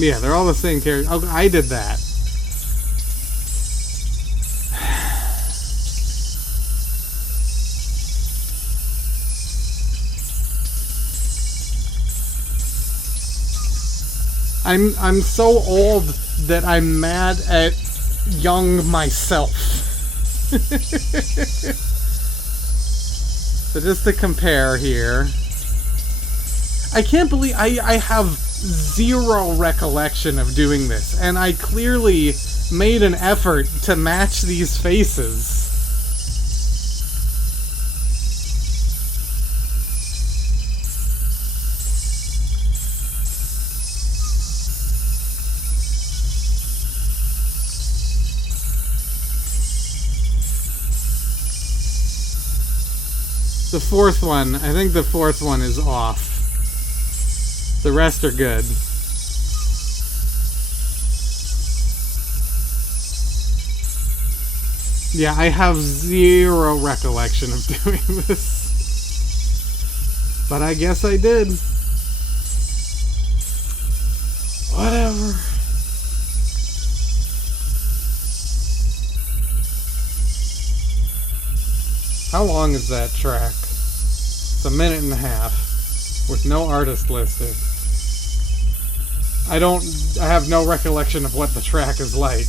Yeah, they're all the same character. Oh, I did that. I'm so old that I'm mad at young myself. So just to compare here, I can't believe I have zero recollection of doing this, and I clearly made an effort to match these faces. The fourth one, I think the fourth one is off. The rest are good. Yeah, I have zero recollection of doing this. But I guess I did. Whatever. How long is that track? It's a minute and a half with no artist listed. I have no recollection of what the track is like.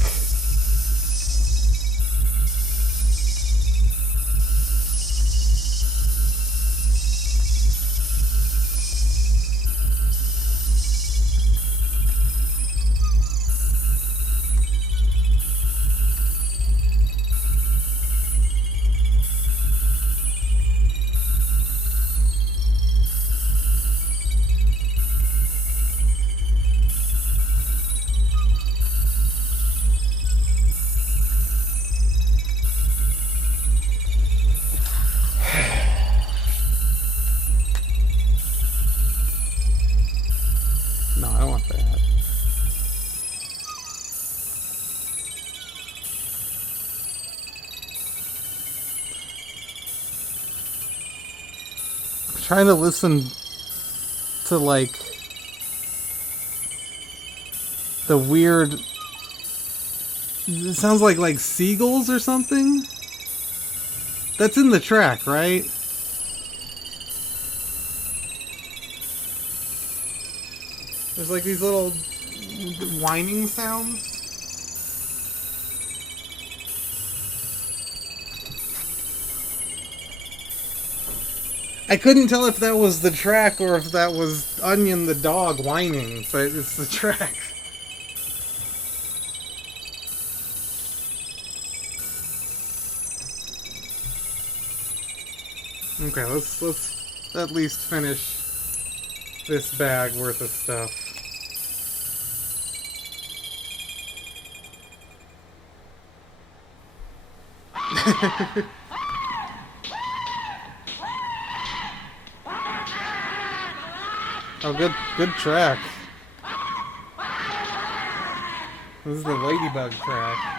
No, I don't want that. I'm trying to listen to, like, the weird... It sounds like seagulls or something? That's in the track, right? There's like these little whining sounds. I couldn't tell if that was the track or if that was Onion the dog whining, but it's the track. Okay, let's at least finish this bag worth of stuff. Oh, good track. This is the Ladybug track.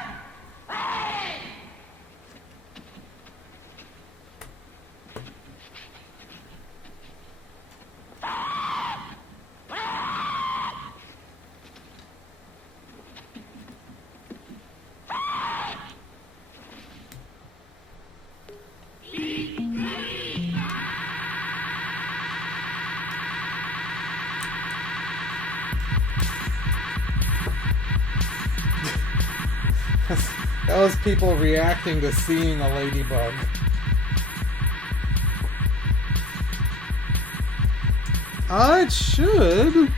That was people reacting to seeing a ladybug. It should.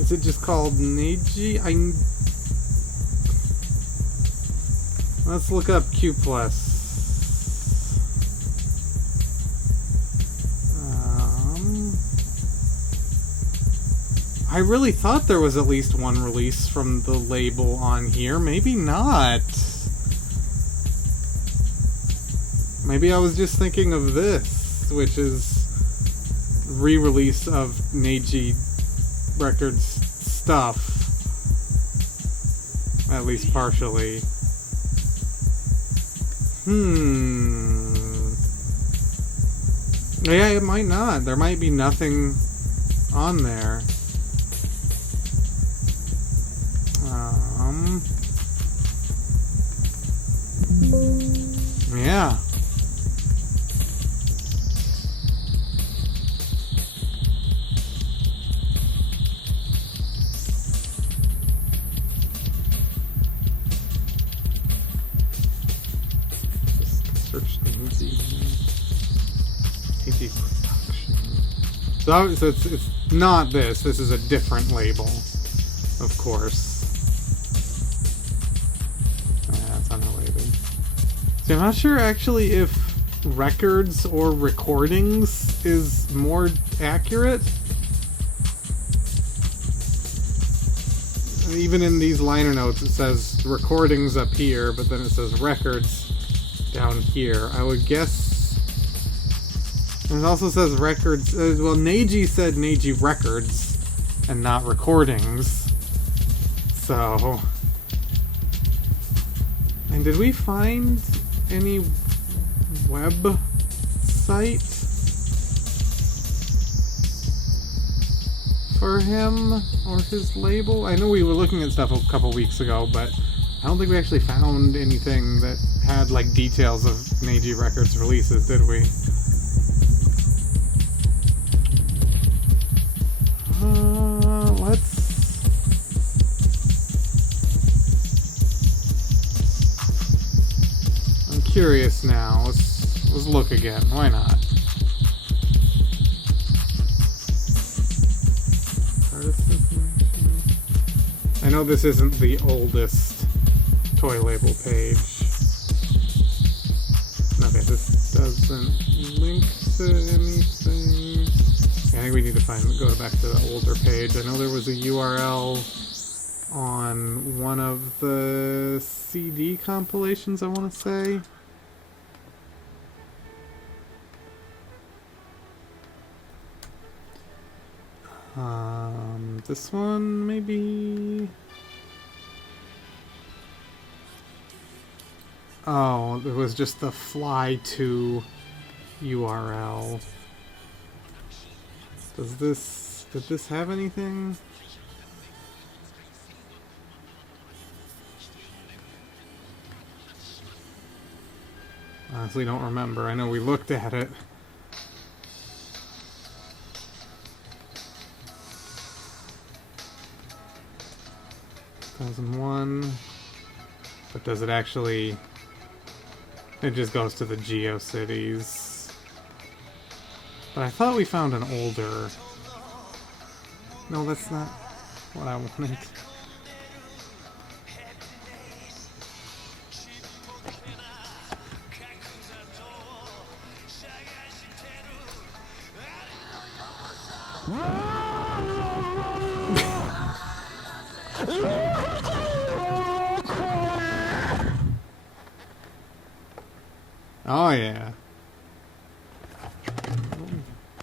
Is it just called Neji? Let's look up Q+. I really thought there was at least one release from the label on here. Maybe not. Maybe I was just thinking of this, which is re-release of Neji Records stuff. At least partially. Yeah, it might not. There might be nothing on there. Yeah. Just search the movie. AG production. So it's not this. This is a different label, of course. That's unrelated. See, I'm not sure actually if records or recordings is more accurate. Even in these liner notes, it says recordings up here, but then it says records down here. I would guess. And it also says records. Well, Neji said Neji records and not recordings. So. And did we find any website for him or his label? I know we were looking at stuff a couple weeks ago, but I don't think we actually found anything that had like details of Neji Records releases, did we? I'm curious now. Let's look again. Why not? I know this isn't the oldest toy label page. Okay, this doesn't link to anything. Yeah, I think we need to go back to the older page. I know there was a URL on one of the CD compilations, I want to say. This one, maybe? Oh, it was just the fly to URL. Did this have anything? Honestly, don't remember. I know we looked at it. $2001, but does it actually? It just goes to the GeoCities. But I thought we found an older. No, that's not what I wanted. Oh yeah.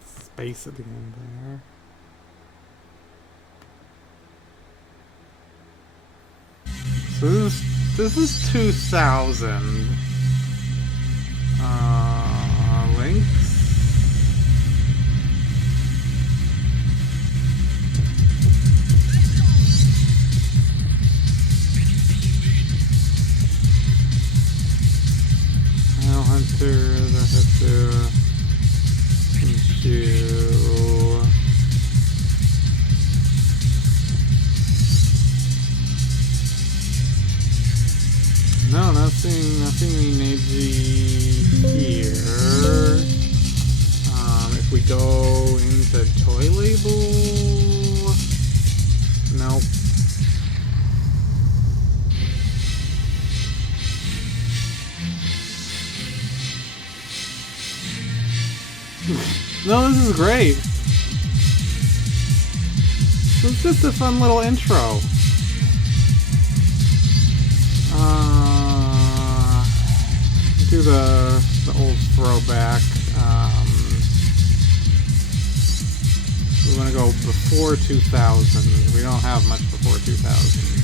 Space at the end there. So this is 2000. Links. Hunter, the Hitsu, Inshu. No, nothing Neji here. If we go into toy label, nope. No, this is great. It's just a fun little intro. Do the old throwback. We want to go before 2000. We don't have much before 2000.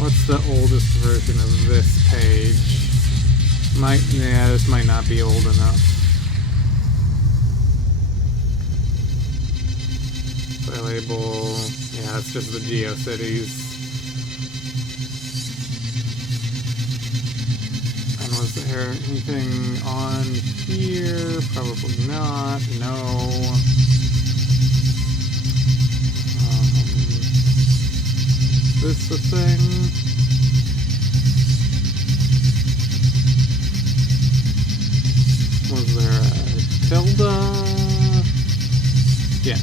What's the oldest version of this page? This might not be old enough. Multi-label. Yeah, it's just the GeoCities. And was there anything on here? Probably not. No. This the thing? Was there a tilde? Yeah.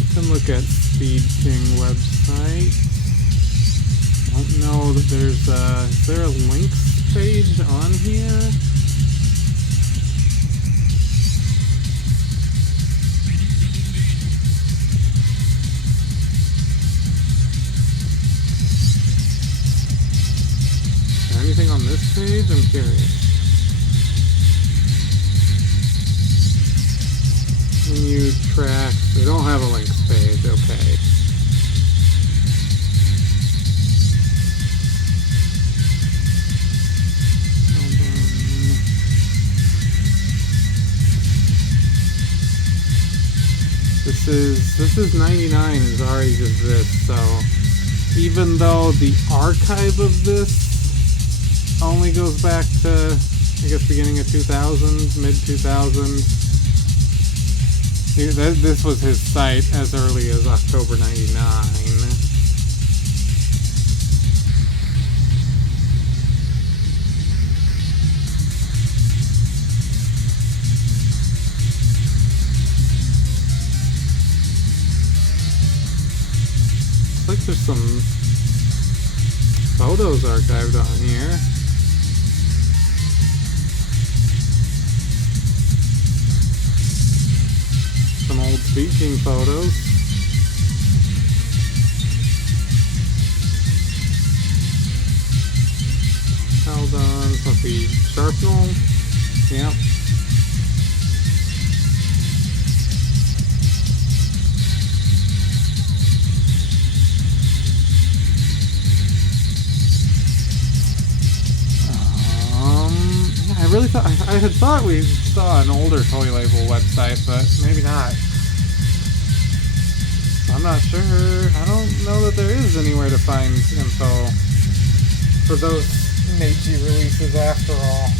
You can look at Speed King website. I don't know that there's is there a links page on here? Is there anything on this page? I'm curious. Menu tracks. They don't have a links page. Okay. This is 99 is already just this, so even though the archive of this only goes back to, I guess, beginning of 2000, mid 2000s, this was his site as early as October 99. Looks like there's some photos archived on here. Some old speaking photos. Hold on, this must be Sharpnel. Yeah. I really thought I had thought we saw an older toy label website, but maybe not. I'm not sure. I don't know that there is anywhere to find info for those Meiji releases after all.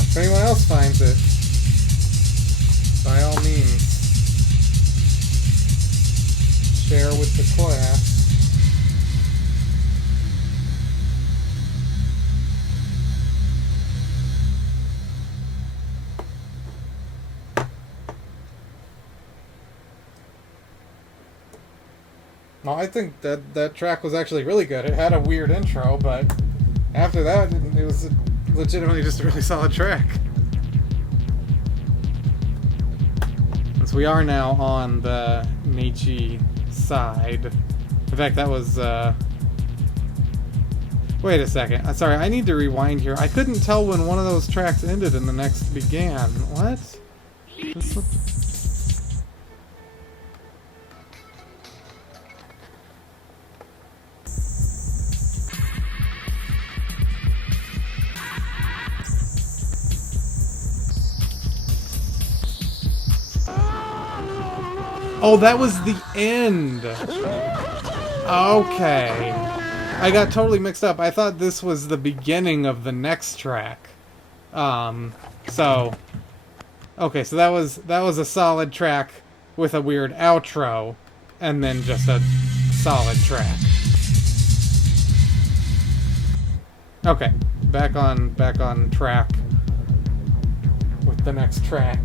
If anyone else finds it, by all means, share with the class. Well, I think that track was actually really good. It had a weird intro, but after that, it was legitimately just a really solid track. So we are now on the Meiji side. In fact, that was, wait a second. Sorry, I need to rewind here. I couldn't tell when one of those tracks ended and the next began. What? Oh, that was the end. Okay. I got totally mixed up. I thought this was the beginning of the next track. So okay, so that was a solid track with a weird outro and then just a solid track. Okay, back on track with the next track.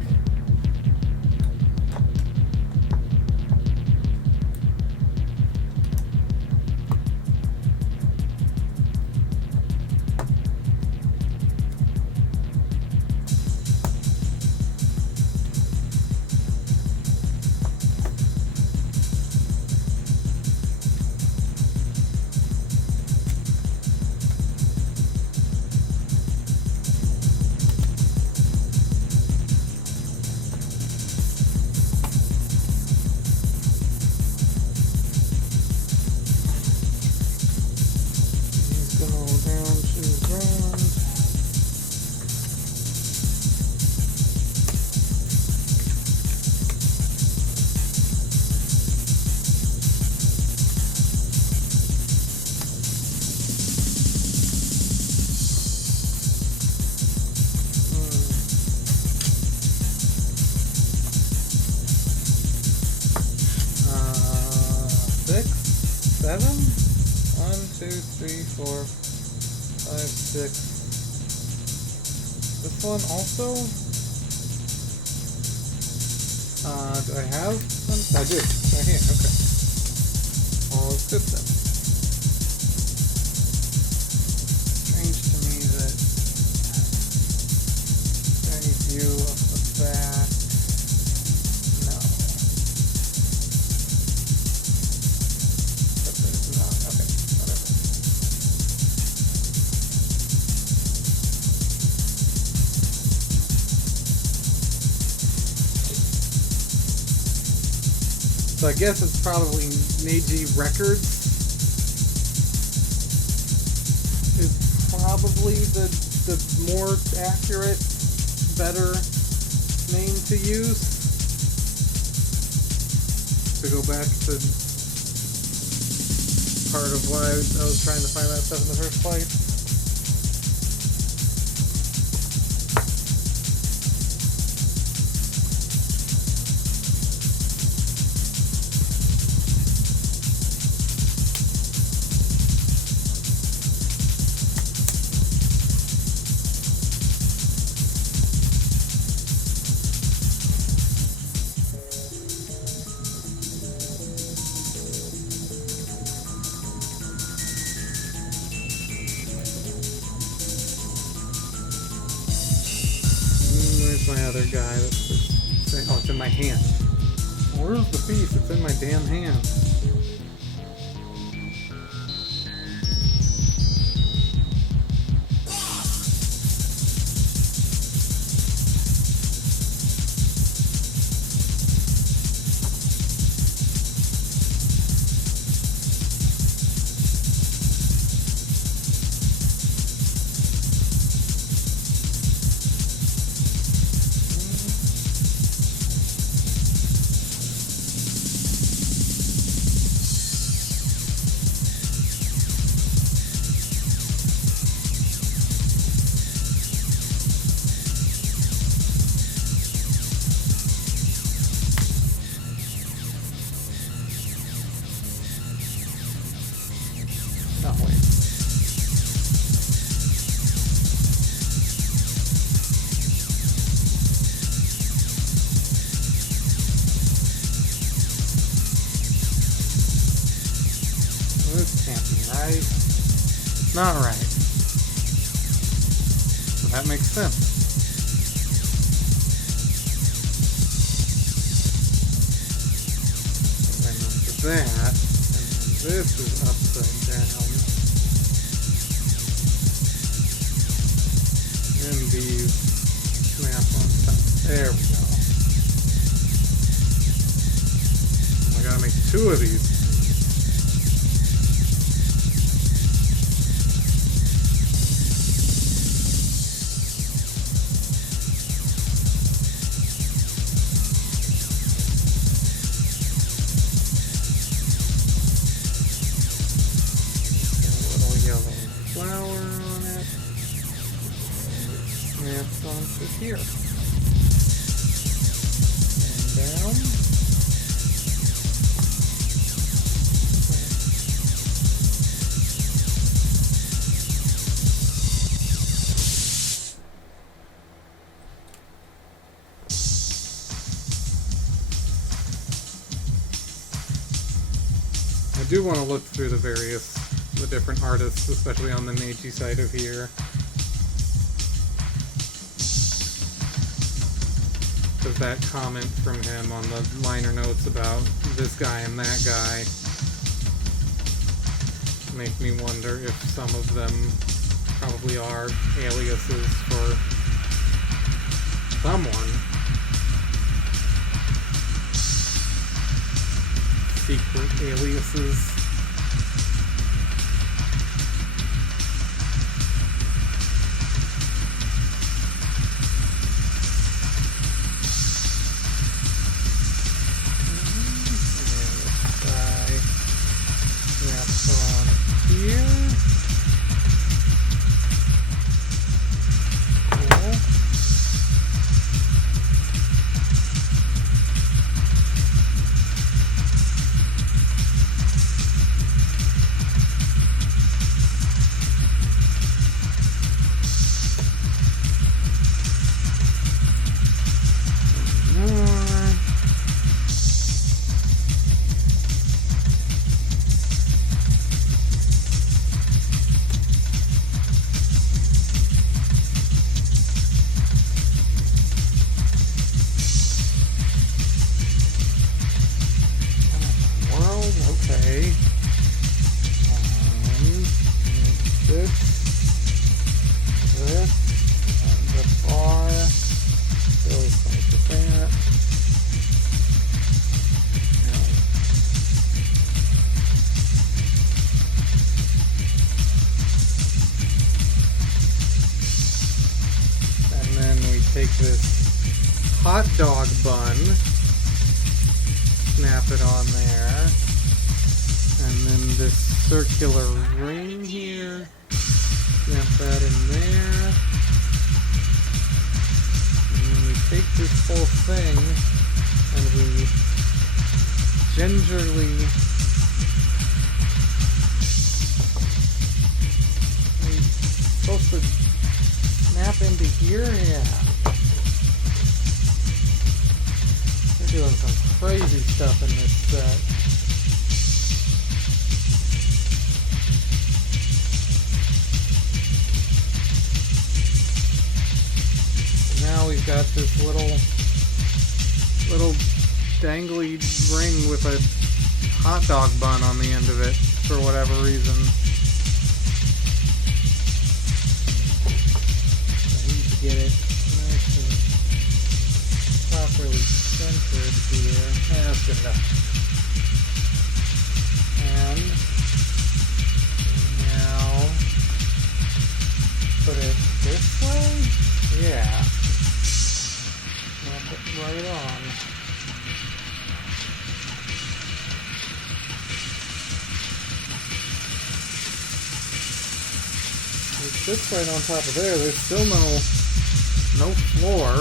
7? 1, 2, 3, 4, 5, 6. This one also? Do I have one? I do. Right here, okay. All is good then. Strange to me that any view of the back. No. But there's not. Okay, whatever. So I guess it's probably Neji Records is probably the more accurate, better name to use. To go back to part of why I was trying to find that stuff in the first place. My other guy that's just saying, oh, it's in my hand. Where's the piece? It's in my damn hand. Not right. So that makes sense. And then after that, and then this is upside down. And these snap on top. There we go. I gotta make 2 of these. Here. And down. I do want to look through the different artists, especially on the Neji side of here. That comment from him on the liner notes about this guy and that guy make me wonder if some of them probably are aliases for someone. Secret aliases. take this hot dog bun, snap it on there, and then this circular ring here, snap that in there, and then we take this whole thing and we gingerly supposed to snap into here? Yeah. They're doing some crazy stuff in this set. Now we've got this little dangly ring with a hot dog bun on the end of it for whatever reason. Get it nice and properly centered here. That's good enough. And now put it this way? Yeah. Snap it right on. It sits right on top of there. There's still no floor,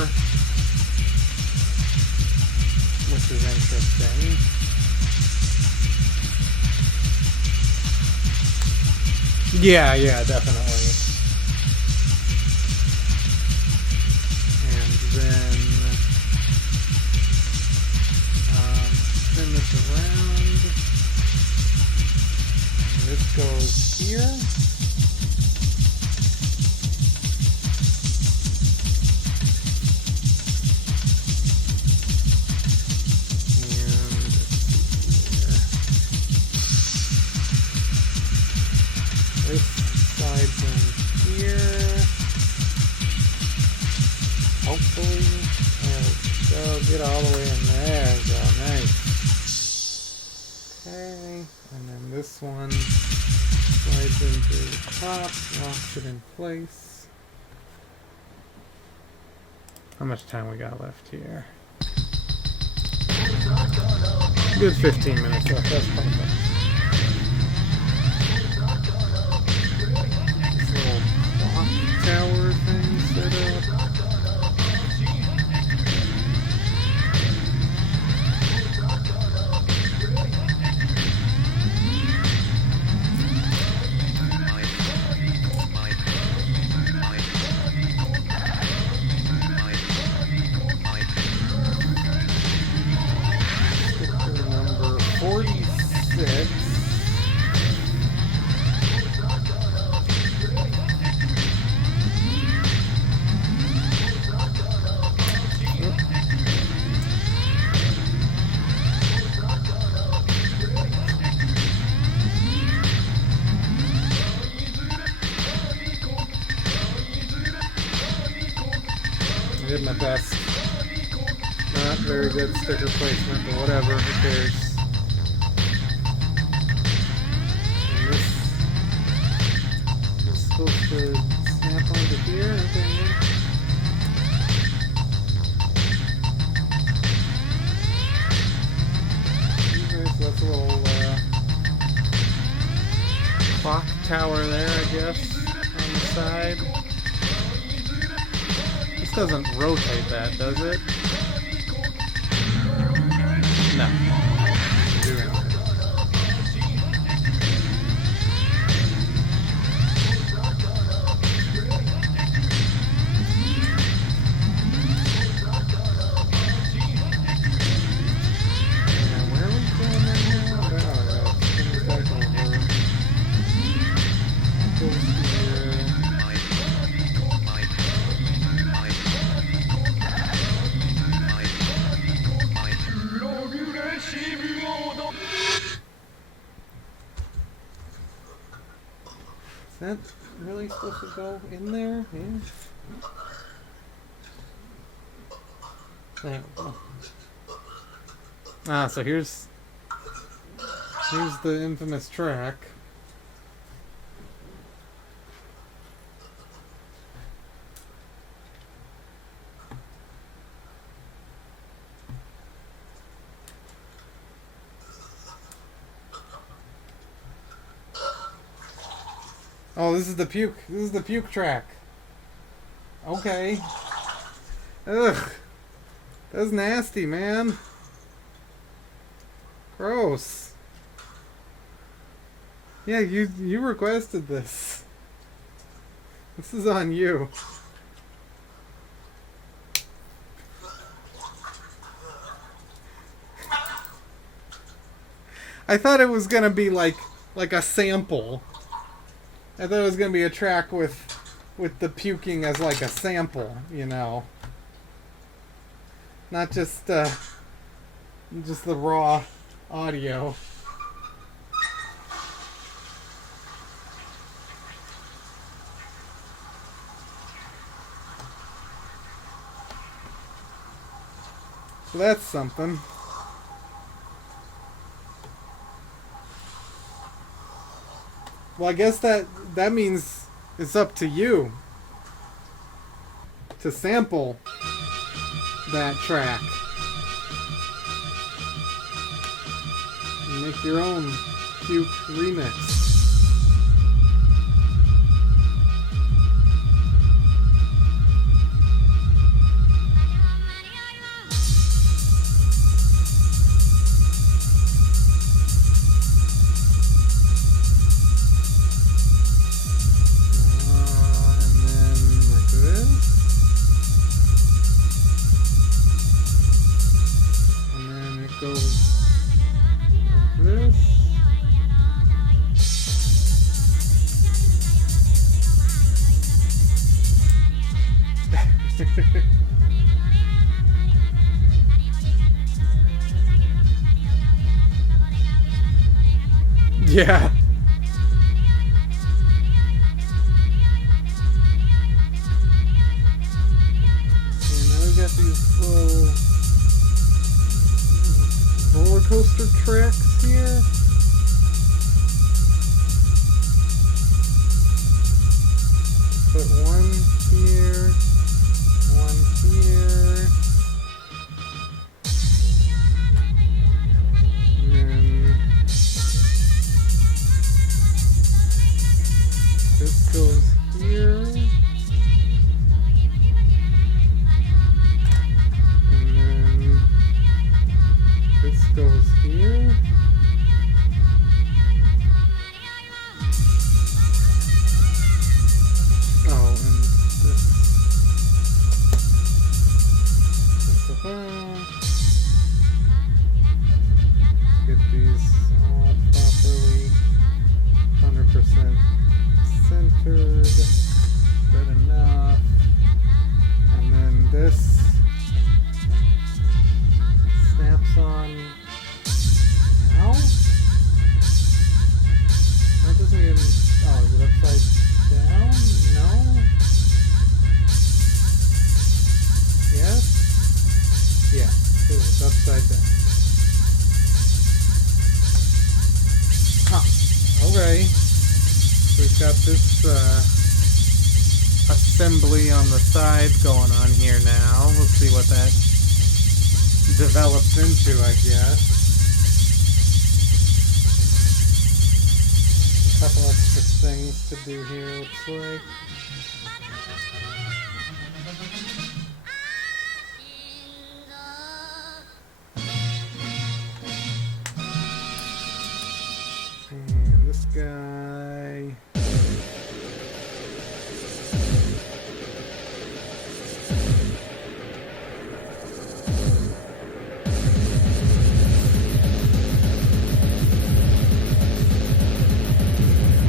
which is interesting. Yeah, definitely. And then spin this around. And this goes here. This slides in here. Hopefully. There we go. Get all the way in there. Go. Nice. Okay. And then this one slides into the top. Locks it in place. How much time we got left here? Good 15 minutes left. That's perfect. Tower thing set up. Sticker number 46. I did my best. Not very good sticker placement, but whatever, who cares. And this is supposed to snap onto here, okay. Okay, so that's a little clock tower there, I guess, on the side. This doesn't rotate that, does it? No. Doing it. Where are we going right now? I don't know. It's back over. Goes here. Is that really supposed to go in there? Yeah. There we go. Ah, so here's the infamous track. Oh, this is the puke. This is the puke track. Okay. Ugh. That's nasty, man. Gross. Yeah, you requested this. This is on you. I thought it was gonna be like a sample. I thought it was gonna be a track with the puking as like a sample, you know. Not just the raw audio. So that's something. Well, I guess that means it's up to you to sample that track. Make your own puke remix. Yeah. And now we've got these little roller coaster tracks here. Put one here, one here. And then this goes here. And then this goes here. Oh, and this. Get these all properly 100% centered. Good enough. And then this snaps on. How? That doesn't even. Oh, is it upside down? No? Yes? Yeah, it was upside down. Huh. Okay. We've got this assembly on the side going on here now. We'll see what that develops into, I guess. A couple extra things to do here, looks like. And this guy.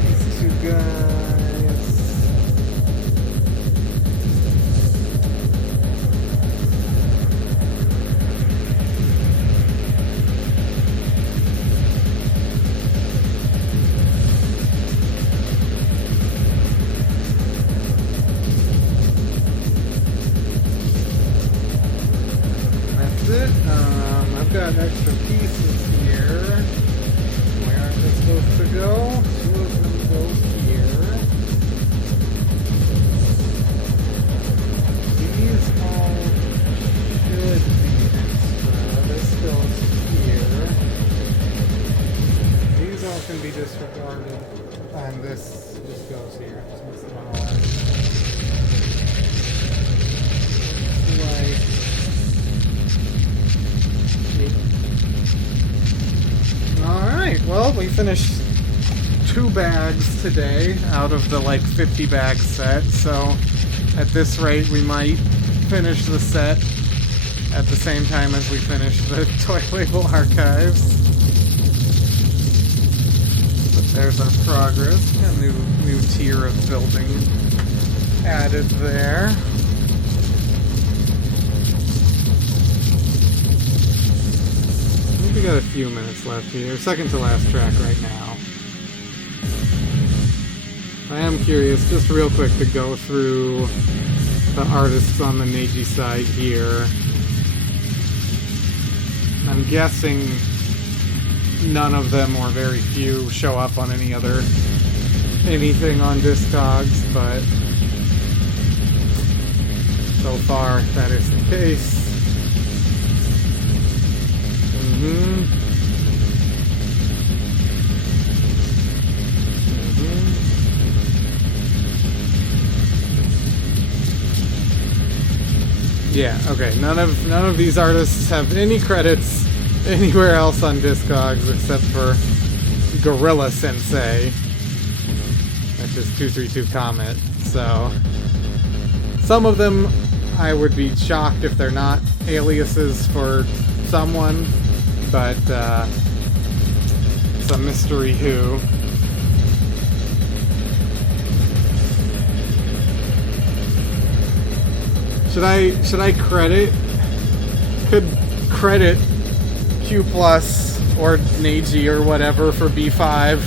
These two guys. I've got extra pieces here. Where are they supposed to go? Two of them go here. These all should be extra. This goes here. These all can be disregarded. And this goes here. we finished 2 bags today out of the like 50 bag set, so at this rate we might finish the set at the same time as we finish the Toy Label Archives. But there's our progress. Got a new tier of building added there. I think we got a few minutes left here. Second to last track right now. I am curious, just real quick, to go through the artists on the Neji side here. I'm guessing none of them, or very few, show up on anything on Discogs, but so far that is the case. Yeah, okay. None of these artists have any credits anywhere else on Discogs except for Gorilla Sensei, which is 232 Comet. So some of them I would be shocked if they're not aliases for someone, but it's a mystery who. Should I credit Q Plus or Neji or whatever for B5,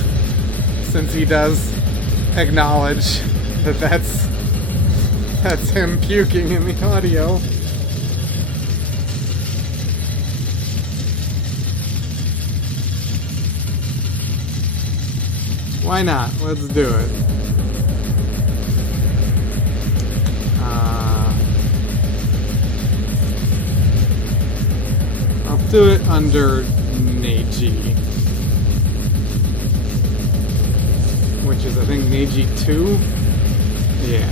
since he does acknowledge that that's him puking in the audio? Why not? Let's do it. I'll do it under Neji, which is, I think, Neji 2? Yeah.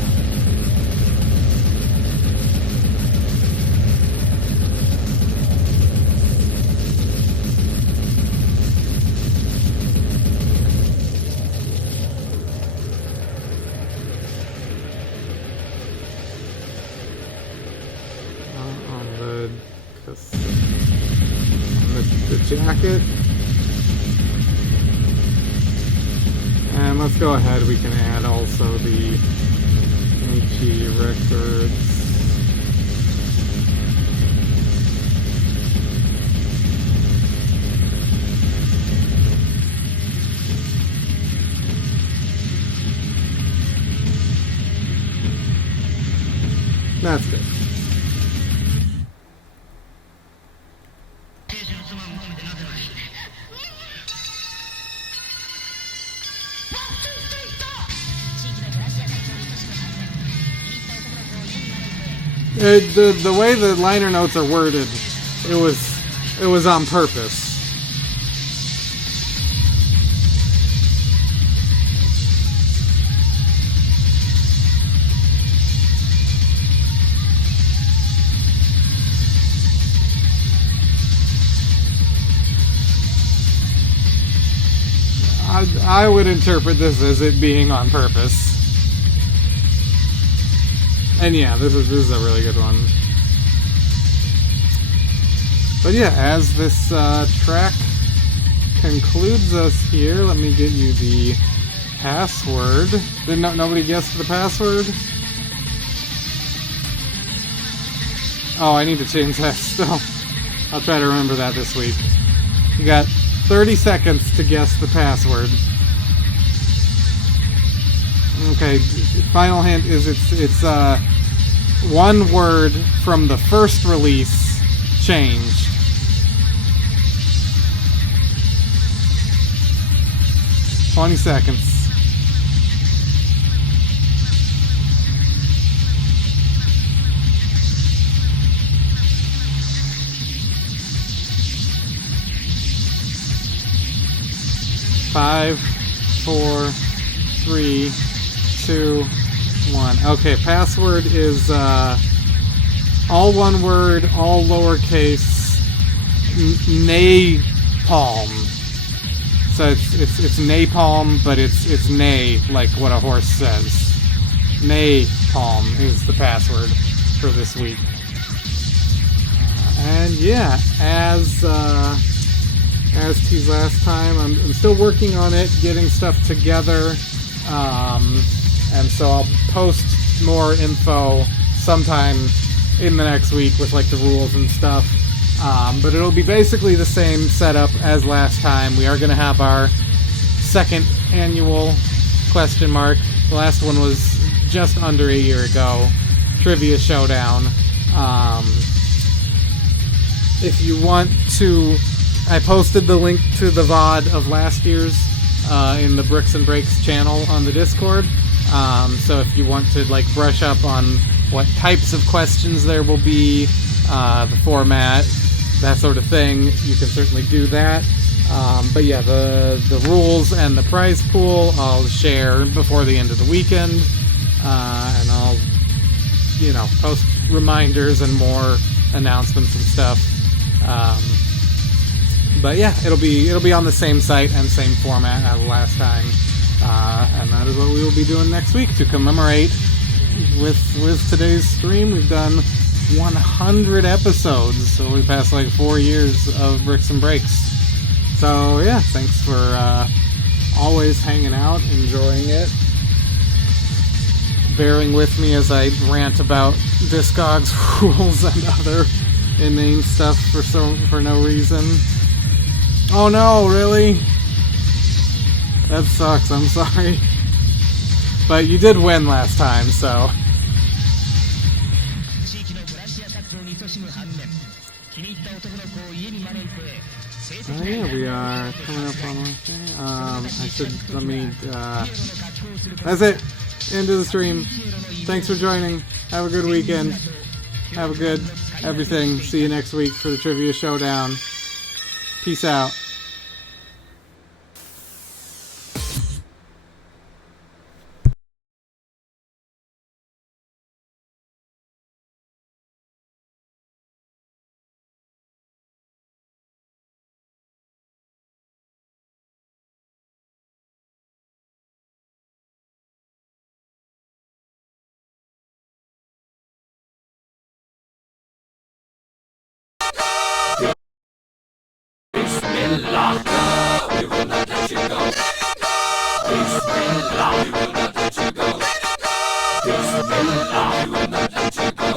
The jacket. And let's go ahead, we can add also the Neji records. That's good. The way the liner notes are worded, it was on purpose. I would interpret this as it being on purpose. And yeah, this is a really good one. But yeah, as this track concludes us here, let me give you the password. Did nobody guess the password? Oh, I need to change that still. I'll try to remember that this week. You got 30 seconds to guess the password. Okay, final hint is it's one word from the first release changed. $20 seconds. Five, 4, 3, 2, 1. Okay, password is all one word, all lowercase, napalm. So it's napalm, but it's nay, like what a horse says. Napalm is the password for this week. And yeah, as teased last time, I'm still working on it, getting stuff together, and so I'll post more info sometime in the next week with like the rules and stuff. But it'll be basically the same setup as last time. We are going to have our second annual question mark. The last one was just under a year ago. Trivia Showdown. If you want to, I posted the link to the VOD of last year's in the Bricks and Breaks channel on the Discord. So if you want to like brush up on what types of questions there will be, the format, that sort of thing, you can certainly do that. But yeah, the rules and the prize pool I'll share before the end of the weekend, and I'll post reminders and more announcements and stuff. But yeah, it'll be on the same site and same format as last time, and that is what we will be doing next week to commemorate with today's stream. We've done 100 episodes, so we passed like 4 years of Bricks and Breaks. So yeah, thanks for always hanging out, enjoying it, bearing with me as I rant about Discogs rules and other inane stuff for no reason. Oh no, really? That sucks, I'm sorry. But you did win last time, so. Oh yeah, we are coming up on that's it. End of the stream. Thanks for joining. Have a good weekend. Have a good everything. See you next week for the Trivia Showdown. Peace out. Bismillah, we will not let you go. Bismillah, we will not let you go. Bismillah, we will not let you go.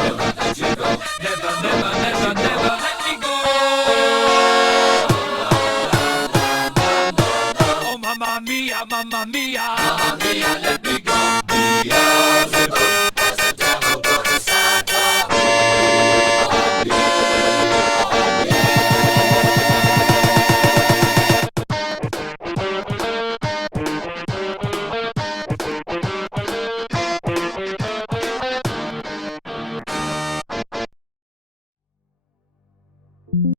Never let you go. Never, never, never, never let me go. Oh, mamma mia, mamma mia. Mamma mia, let me go. Beelzebub has the devil put aside for me. On me, on me.